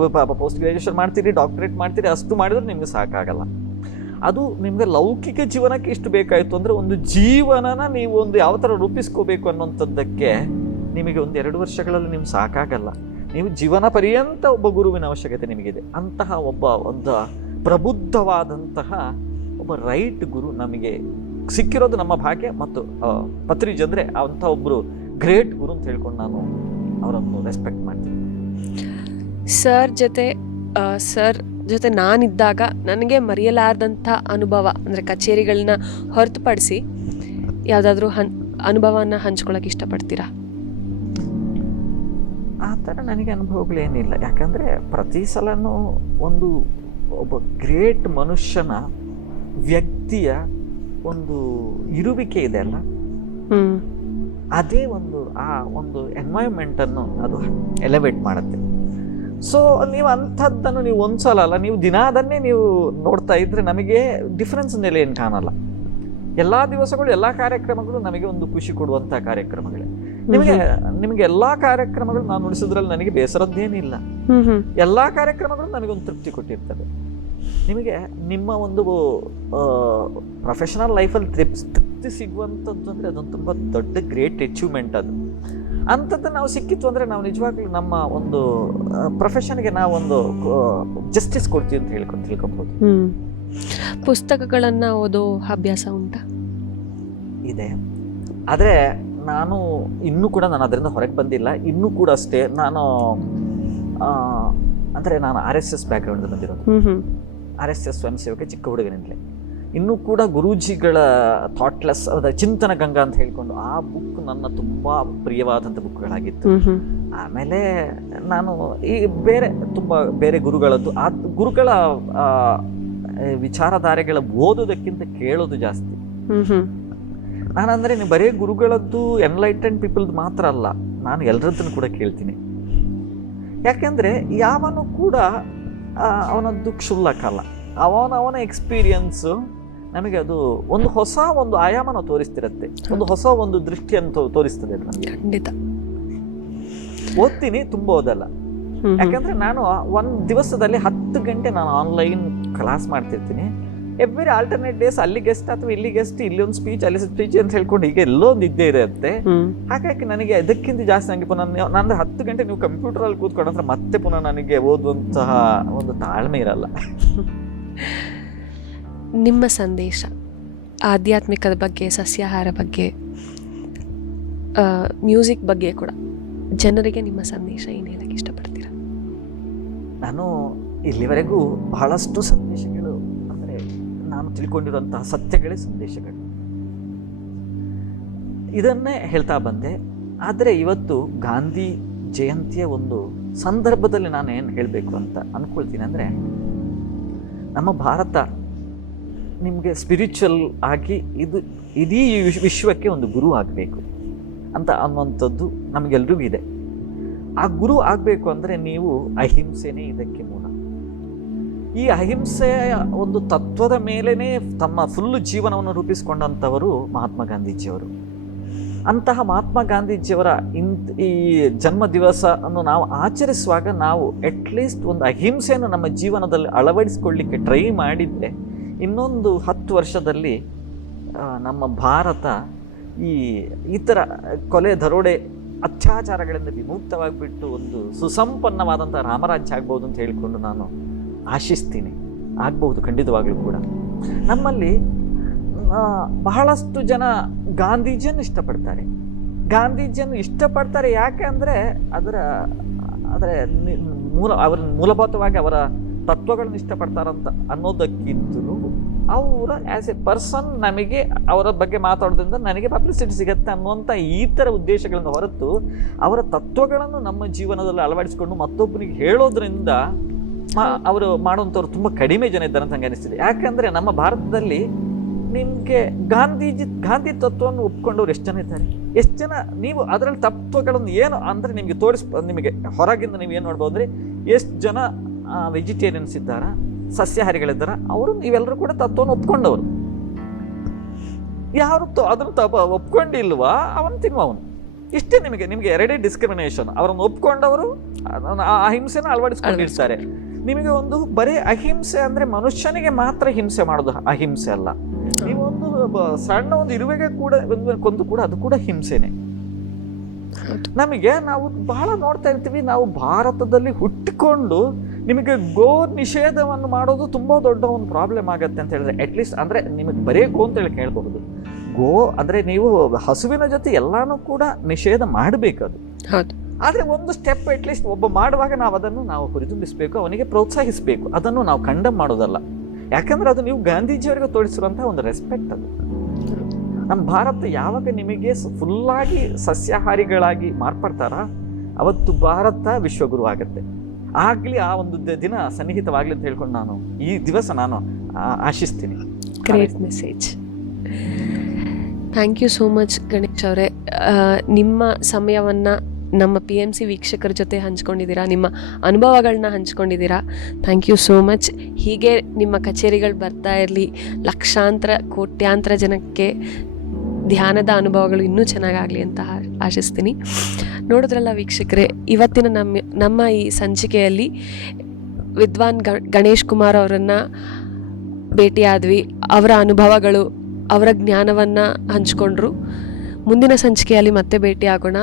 ಪೋಸ್ಟ್ ಗ್ರಾಜುಯೇಷನ್ ಮಾಡ್ತೀರಿ, ಡಾಕ್ಟರೇಟ್ ಮಾಡ್ತೀರಿ, ಅಷ್ಟು ಮಾಡಿದ್ರೆ ನಿಮಗೆ ಸಾಕಾಗಲ್ಲ. ಅದು ನಿಮಗೆ ಲೌಕಿಕ ಜೀವನಕ್ಕೆ ಇಷ್ಟು ಬೇಕಾಯಿತು ಅಂದರೆ, ಒಂದು ಜೀವನನ ನೀವು ಯಾವ ಥರ ರೂಪಿಸ್ಕೋಬೇಕು ಅನ್ನೋಂಥದ್ದಕ್ಕೆ ನಿಮಗೆ 1-2 ವರ್ಷಗಳಲ್ಲಿ ನಿಮ್ಗೆ ಸಾಕಾಗಲ್ಲ. ನೀವು ಜೀವನ ಪರ್ಯಂತ ಒಬ್ಬ ಗುರುವಿನ ಅವಶ್ಯಕತೆ ನಿಮಗಿದೆ. ಅಂತಹ ಒಂದು ಪ್ರಬುದ್ಧವಾದಂತಹ ಒಬ್ಬ ರೈಟ್ ಗುರು ನಮಗೆ ಸಿಕ್ಕಿರೋದು ನಮ್ಮ ಭಾಗ್ಯ. ಮತ್ತು ಪತ್ರಿಜಿ ಅಂದರೆ ಅಂಥ ಒಬ್ಬರು ಗ್ರೇಟ್ ಗುರು ಅಂತ ಹೇಳ್ಕೊಂಡು ನಾನು ಅವರನ್ನು ರೆಸ್ಪೆಕ್ಟ್ ಮಾಡ್ತೀನಿ. ಸರ್ ಜೊತೆ ನಾನಿದ್ದಾಗ ನನಗೆ ಮರೆಯಲಾರ್ದಂಥ ಅನುಭವ ಅಂದರೆ ಕಚೇರಿಗಳನ್ನ ಹೊರತುಪಡಿಸಿ ಯಾವುದಾದ್ರೂ ಅನುಭವನ ಹಂಚ್ಕೊಳ್ಳೋಕೆ ಇಷ್ಟಪಡ್ತೀರಾ? ಆ ಥರ ನನಗೆ ಅನುಭವಗಳೇನಿಲ್ಲ. ಯಾಕಂದರೆ ಪ್ರತಿ ಸಲನೂ ಒಬ್ಬ ಗ್ರೇಟ್ ಮನುಷ್ಯನ ವ್ಯಕ್ತಿಯ ಒಂದು ಇರುವಿಕೆ ಇದೆ ಅಲ್ಲ, ಅದೇ ಒಂದು ಎನ್ವೈರ್ಮೆಂಟನ್ನು ಅದು ಎಲಿವೇಟ್ ಮಾಡುತ್ತೆ. ಸೊ ನೀವು ಅಂಥದ್ದನ್ನು ನೀವು ಒಂದ್ಸಲ ಅಲ್ಲ, ನೀವು ದಿನ ಅದನ್ನೇ ನೀವು ನೋಡ್ತಾ ಇದ್ರೆ ನಮಗೆ ಡಿಫ್ರೆನ್ಸ್ ನೆಲೆ ಏನು ಕಾಣಲ್ಲ. ಎಲ್ಲ ದಿವಸಗಳು ಎಲ್ಲ ಕಾರ್ಯಕ್ರಮಗಳು ನಮಗೆ ಒಂದು ಖುಷಿ ಕೊಡುವಂಥ ಕಾರ್ಯಕ್ರಮಗಳೇ. ನಿಮಗೆ ಎಲ್ಲ ಕಾರ್ಯಕ್ರಮಗಳು ನಾನು ನುಡಿಸೋದ್ರಲ್ಲಿ ನನಗೆ ಬೇಸರದ್ದೇನಿಲ್ಲ. ಎಲ್ಲ ಕಾರ್ಯಕ್ರಮಗಳು ನನಗೊಂದು ತೃಪ್ತಿ ಕೊಟ್ಟಿರ್ತದೆ. ನಿಮಗೆ ನಿಮ್ಮ ಒಂದು ಪ್ರೊಫೆಷನಲ್ ಲೈಫಲ್ಲಿ ತೃಪ್ತಿ ಸಿಗುವಂಥದ್ದು ಅಂದರೆ ಅದೊಂದು ತುಂಬ ದೊಡ್ಡ ಗ್ರೇಟ್ ಅಚೀವ್ಮೆಂಟ್. ಅದು ಅಂಥದ್ದು ನಾವು ಸಿಕ್ಕಿತ್ತು ಅಂದರೆ ನಾವು ನಿಜವಾಗ್ಲೂ ನಮ್ಮ ಒಂದು ಪ್ರೊಫೆಷನ್ಗೆ ನಾವೊಂದು ಜಸ್ಟಿಸ್ ಕೊಡ್ತೀವಿ ಅಂತ ತಿಳ್ಕೊಬೋದು. ಪುಸ್ತಕಗಳನ್ನು ಓದೋ ಅಭ್ಯಾಸ ಉಂಟಾ? ಇದೆ. ಆದರೆ ನಾನು ಇನ್ನೂ ಕೂಡ ಅದರಿಂದ ಹೊರಗೆ ಬಂದಿಲ್ಲ. ಇನ್ನೂ ಕೂಡ ಅಷ್ಟೇ ನಾನು RSS ಬ್ಯಾಕ್ಗ್ರೌಂಡ್ ಬಂದಿರೋದು. RSS ಸ್ವಯಂ ಸೇವಕ ಚಿಕ್ಕ ಹುಡುಗನಿಂದಲೇ. ಇನ್ನೂ ಕೂಡ ಗುರೂಜಿಗಳ ಥಾಟ್ಲೆಸ್ ಚಿಂತನ ಗಂಗಾ ಅಂತ ಹೇಳ್ಕೊಂಡು ಆ ಬುಕ್ ನನ್ನ ತುಂಬ ಪ್ರಿಯವಾದಂಥ ಬುಕ್ಗಳಾಗಿತ್ತು. ಆಮೇಲೆ ನಾನು ಈ ಬೇರೆ ಗುರುಗಳದ್ದು ಆ ಗುರುಗಳ ವಿಚಾರಧಾರೆಗಳ ಓದೋದಕ್ಕಿಂತ ಕೇಳೋದು ಜಾಸ್ತಿ. ನಾನಂದರೆ ನೀವು ಬರೀ ಗುರುಗಳದ್ದು ಎನ್ಲೈಟೆಂಡ್ ಪೀಪಲ್ದು ಮಾತ್ರ ಅಲ್ಲ, ನಾನು ಎಲ್ಲರದ್ದನ್ನು ಕೂಡ ಕೇಳ್ತೀನಿ. ಯಾಕೆಂದರೆ ಯಾವನು ಕೂಡ ಅವನದ್ದು ಕ್ಷುಲ್ಲಕಲ್ಲ. ಅವನ ಎಕ್ಸ್ಪೀರಿಯನ್ಸು ನಮಗೆ ಅದು ಹೊಸ ಒಂದು ಆಯಾಮನ ತೋರಿಸ್ತಿರತ್ತೆ, ಹೊಸ ಒಂದು ದೃಷ್ಟಿಯನ್ನು ತೋರಿಸ್ತದೆ ಅದು ನಮಗೆ. ಖಂಡಿತ ಓದ್ತೀನಿ, ತುಂಬಾ ಓದಲ್ಲ. ಯಾಕಂದ್ರೆ ನಾನು ಒಂದು ದಿವಸದಲ್ಲಿ 10 ಗಂಟೆ ನಾನು ಆನ್ಲೈನ್ ಕ್ಲಾಸ್ ಮಾಡ್ತಿರ್ತೀನಿ. ಎವ್ರಿ ಆಲ್ಟರ್ನೇಟ್ ಡೇಸ್ ಅಲ್ಲಿ ಗೆಸ್ಟ್ ಅಥವಾ ಇಲ್ಲಿ ಗೆಸ್ಟ್, ಇಲ್ಲಿ ಒಂದು ಸ್ಪೀಚ್ ಅಲ್ಲಿ ಸ್ಪೀಚ್ ಅಂತ ಹೇಳ್ಕೊಂಡು ಹೀಗೆ ಎಲ್ಲೋ ಒಂದು ಇದ್ದೇ ಇರುತ್ತೆ. ಹಾಗಾಗಿ ನನಗೆ ಅದಕ್ಕಿಂತ ಜಾಸ್ತಿ ನನಗೆ ಪುನಃ ನಾನು 10 ಗಂಟೆ ನೀವು ಕಂಪ್ಯೂಟರ್ ಅಲ್ಲಿ ಕೂತ್ಕೊಂಡ್ರೆ ಮತ್ತೆ ಪುನಃ ನನಗೆ ಓದುವಂತಹ ಒಂದು ತಾಳ್ಮೆ ಇರಲ್ಲ. ನಿಮ್ಮ ಸಂದೇಶ ಆಧ್ಯಾತ್ಮಿಕದ ಬಗ್ಗೆ, ಸಸ್ಯಾಹಾರ ಬಗ್ಗೆ, ಮ್ಯೂಸಿಕ್ ಬಗ್ಗೆ ಕೂಡ ಜನರಿಗೆ ನಿಮ್ಮ ಸಂದೇಶ ಏನು ಹೇಳಕ್ಕೆ ಇಷ್ಟಪಡ್ತೀರಾ? ನಾನು ಇಲ್ಲಿವರೆಗೂ ಬಹಳಷ್ಟು ಸಂದೇಶಗಳು, ಅಂದರೆ ನಾನು ತಿಳ್ಕೊಂಡಿರುವಂತಹ ಸತ್ಯಗಳೇ ಸಂದೇಶಗಳು, ಇದನ್ನೇ ಹೇಳ್ತಾ ಬಂದೆ. ಆದರೆ ಇವತ್ತು ಗಾಂಧಿ ಜಯಂತಿಯ ಒಂದು ಸಂದರ್ಭದಲ್ಲಿ ನಾನು ಏನು ಹೇಳಬೇಕು ಅಂತ ಅಂದ್ಕೊಳ್ತೀನಿ ಅಂದರೆ, ನಮ್ಮ ಭಾರತ ನಿಮಗೆ ಸ್ಪಿರಿಚುವಲ್ ಆಗಿ ಇದು ಇಡೀ ವಿಶ್ವಕ್ಕೆ ಒಂದು ಗುರು ಆಗಬೇಕು ಅಂತ ಅನ್ನುವಂಥದ್ದು ನಮಗೆಲ್ರಿಗೂ ಇದೆ. ಆ ಗುರು ಆಗಬೇಕು ಅಂದರೆ ನೀವು ಅಹಿಂಸೆನೇ ಇದಕ್ಕೆ ಮೂಲ. ಈ ಅಹಿಂಸೆಯ ಒಂದು ತತ್ವದ ಮೇಲೇ ತಮ್ಮ ಫುಲ್ಲು ಜೀವನವನ್ನು ರೂಪಿಸಿಕೊಂಡಂಥವರು ಮಹಾತ್ಮ ಗಾಂಧೀಜಿಯವರು. ಅಂತಹ ಮಹಾತ್ಮ ಗಾಂಧೀಜಿಯವರ ಈ ಜನ್ಮ ದಿವಸ ಅನ್ನು ನಾವು ಆಚರಿಸುವಾಗ ನಾವು ಅಟ್ಲೀಸ್ಟ್ ಒಂದು ಅಹಿಂಸೆಯನ್ನು ನಮ್ಮ ಜೀವನದಲ್ಲಿ ಅಳವಡಿಸಿಕೊಳ್ಳಿಕ್ಕೆ ಟ್ರೈ ಮಾಡಿದರೆ ಇನ್ನೊಂದು 10 ವರ್ಷದಲ್ಲಿ ನಮ್ಮ ಭಾರತ ಈ ಥರ ಕೊಲೆ, ದರೋಡೆ, ಅತ್ಯಾಚಾರಗಳಿಂದ ವಿಮುಕ್ತವಾಗಿಬಿಟ್ಟು ಒಂದು ಸುಸಂಪನ್ನವಾದಂಥ ರಾಮರಾಜ್ಯ ಆಗ್ಬೋದು ಅಂತ ಹೇಳಿಕೊಂಡು ನಾನು ಆಶಿಸ್ತೀನಿ. ಆಗ್ಬಹುದು, ಖಂಡಿತವಾಗ್ಲೂ ಕೂಡ. ನಮ್ಮಲ್ಲಿ ಬಹಳಷ್ಟು ಜನ ಗಾಂಧೀಜಿಯನ್ನು ಇಷ್ಟಪಡ್ತಾರೆ. ಯಾಕೆ ಅಂದರೆ ಅವರ ಮೂಲಭೂತವಾಗಿ ಅವರ ತತ್ವಗಳನ್ನು ಇಷ್ಟಪಡ್ತಾರಂತ ಅನ್ನೋದಕ್ಕಿಂತಲೂ ಅವರು ಆ್ಯಸ್ ಎ ಪರ್ಸನ್ ನಮಗೆ ಅವರ ಬಗ್ಗೆ ಮಾತಾಡೋದ್ರಿಂದ ನನಗೆ ಪಬ್ಲಿಸಿಟಿ ಸಿಗುತ್ತೆ ಅನ್ನುವಂಥ ಈ ಥರ ಉದ್ದೇಶಗಳಿಂದ ಹೊರತು ಅವರ ತತ್ವಗಳನ್ನು ನಮ್ಮ ಜೀವನದಲ್ಲಿ ಅಳವಡಿಸಿಕೊಂಡು ಮತ್ತೊಬ್ಬನಿಗೆ ಹೇಳೋದ್ರಿಂದ ಅವರು ಮಾಡುವಂಥವ್ರು ತುಂಬ ಕಡಿಮೆ ಜನ ಇದ್ದಾರೆ ಅಂತ ನನಗೆ ಅನಿಸ್ತಿದೆ. ಯಾಕೆಂದರೆ ನಮ್ಮ ಭಾರತದಲ್ಲಿ ನಿಮಗೆ ಗಾಂಧಿ ತತ್ವವನ್ನು ಒಪ್ಕೊಂಡವ್ರು ಎಷ್ಟು ಜನ ಇದ್ದಾರೆ? ಎಷ್ಟು ಜನ ನೀವು ಅದರಲ್ಲಿ ತತ್ವಗಳನ್ನು ಏನು ಅಂದರೆ ನಿಮಗೆ ಹೊರಗಿಂದ ನೀವು ಏನು ನೋಡ್ಬೋದು ಅಂದರೆ, ಎಷ್ಟು ಜನ ವೆಜಿಟೇರಿಯನ್ಸ್ ಇದ್ದಾರ, ಸಸ್ಯಾಹಾರಿಗಳಿದ್ದಾರ, ಅವರು ಇವೆಲ್ಲರೂ ಕೂಡ ತತ್ವವನ್ನು ಒಪ್ಕೊಂಡವರು. ಯಾರು ಅದನ್ನು ಒಪ್ಕೊಂಡಿಲ್ವಾ ಅವನು ತಿನ್ನುವವನು. ಇಷ್ಟೇ ನಿಮಗೆ ಎರಡೇ ಡಿಸ್ಕ್ರಿಮಿನೇಷನ್. ಅವರನ್ನು ಒಪ್ಕೊಂಡವರು ಅಹಿಂಸೆನ ಅಳವಡಿಸ್ಕೊಂಡಿರ್ತಾರೆ. ನಿಮಗೆ ಒಂದು ಬರೀ ಅಹಿಂಸೆ ಅಂದರೆ ಮನುಷ್ಯನಿಗೆ ಮಾತ್ರ ಹಿಂಸೆ ಮಾಡೋದು ಅಹಿಂಸೆ ಅಲ್ಲ. ನೀವೊಂದು ಸಣ್ಣ ಒಂದು ಇರುವೆಗೆ ಕೂಡ ಕೊಂದು ಕೂಡ ಅದು ಕೂಡ ಹಿಂಸೆನೆ. ನಾವು ಬಹಳ ನೋಡ್ತಾ ಇರ್ತೀವಿ. ನಾವು ಭಾರತದಲ್ಲಿ ಹುಟ್ಟಿಕೊಂಡು ನಿಮಗೆ ಗೋ ನಿಷೇಧವನ್ನು ಮಾಡೋದು ತುಂಬ ದೊಡ್ಡ ಒಂದು ಪ್ರಾಬ್ಲಮ್ ಆಗತ್ತೆ ಅಂತ ಹೇಳಿದ್ರೆ, ಅಟ್ಲೀಸ್ಟ್ ಅಂದರೆ ನಿಮಗೆ ಬರೀ ಗೋ ಅಂತ ಹೇಳಿ ಕೇಳಬಹುದು. ಗೋ ಅಂದರೆ ನೀವು ಹಸುವಿನ ಜೊತೆ ಎಲ್ಲಾನು ಕೂಡ ನಿಷೇಧ ಮಾಡಬೇಕದು. ಆದರೆ ಒಂದು ಸ್ಟೆಪ್ ಅಟ್ಲೀಸ್ಟ್ ಒಬ್ಬ ಮಾಡುವಾಗ ನಾವು ಹುರಿದುಂಬಿಸಬೇಕು, ಅವನಿಗೆ ಪ್ರೋತ್ಸಾಹಿಸಬೇಕು. ಅದನ್ನು ನಾವು ಕಂಡಮ್ ಮಾಡೋದಲ್ಲ. ಯಾಕಂದ್ರೆ ಅದು ನೀವು ಗಾಂಧೀಜಿಯವರಿಗೆ ತೋರಿಸಿರುವಂತಹ ಒಂದು ರೆಸ್ಪೆಕ್ಟ್. ಅದು ನಮ್ಮ ಭಾರತ ಯಾವಾಗ ನಿಮಗೆ ಫುಲ್ಲಾಗಿ ಸಸ್ಯಾಹಾರಿಗಳಾಗಿ ಮಾರ್ಪಡ್ತಾರ ಅವತ್ತು ಭಾರತ ವಿಶ್ವಗುರು ಆಗತ್ತೆ. ಆಗಲಿ ಆ ಒಂದು ದಿನ ಸನ್ನಿಹಿತವಾಗಲಿ ಅಂತ ಹೇಳ್ಕೊಂಡು ನಾನು ಈ ದಿವಸ ನಾನು ಆಶಿಸ್ತೀನಿ. Great message. Thank you so much Ganesh ಅವರೇ. ನಿಮ್ಮ ಸಮಯವನ್ನು ನಮ್ಮ PMC ವೀಕ್ಷಕರ ಜೊತೆ ಹಂಚ್ಕೊಂಡಿದ್ದೀರಾ, ನಿಮ್ಮ ಅನುಭವಗಳನ್ನ ಹಂಚ್ಕೊಂಡಿದ್ದೀರಾ. Thank you so much. ಹೀಗೆ ನಿಮ್ಮ ಕಚೇರಿಗಳು ಬರ್ತಾ ಇರಲಿ, ಲಕ್ಷಾಂತರ ಕೋಟ್ಯಾಂತರ ಜನಕ್ಕೆ ಧ್ಯಾನದ ಅನುಭವಗಳು ಇನ್ನೂ ಚೆನ್ನಾಗಾಗಲಿ ಅಂತ ಆಶಿಸ್ತೀನಿ. ನೋಡಿದ್ರಲ್ಲ ವೀಕ್ಷಕರೇ, ಇವತ್ತಿನ ನಮ್ಮ ಈ ಸಂಚಿಕೆಯಲ್ಲಿ ವಿದ್ವಾನ್ ಗಣೇಶ್ ಕುಮಾರ್ ಅವರನ್ನು ಭೇಟಿಯಾದ್ವಿ. ಅವರ ಅನುಭವಗಳು, ಅವರ ಜ್ಞಾನವನ್ನು ಹಂಚ್ಕೊಂಡ್ರು. ಮುಂದಿನ ಸಂಚಿಕೆಯಲ್ಲಿ ಮತ್ತೆ ಭೇಟಿಯಾಗೋಣ.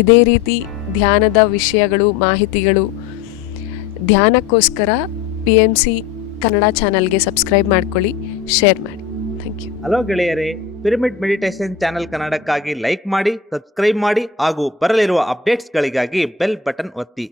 ಇದೇ ರೀತಿ ಧ್ಯಾನದ ವಿಷಯಗಳು, ಮಾಹಿತಿಗಳು, ಧ್ಯಾನಕ್ಕೋಸ್ಕರ PMC ಕನ್ನಡ ಚಾನಲ್ಗೆ ಸಬ್ಸ್ಕ್ರೈಬ್ ಮಾಡ್ಕೊಳ್ಳಿ, ಶೇರ್ ಮಾಡಿ. Thank you. ಹಲೋ ಗೆಳೆಯರೇ, ಪಿರಮಿಡ್ ಮೆಡಿಟೇಷನ್ ಚಾನೆಲ್ ಕನ್ನಡಕ್ಕಾಗಿ ಲೈಕ್ ಮಾಡಿ, ಸಬ್ಸ್ಕ್ರೈಬ್ ಮಾಡಿ ಹಾಗೂ ಬರಲಿರುವ ಅಪ್ಡೇಟ್ಸ್ಗಳಿಗಾಗಿ ಬೆಲ್ ಬಟನ್ ಒತ್ತಿ.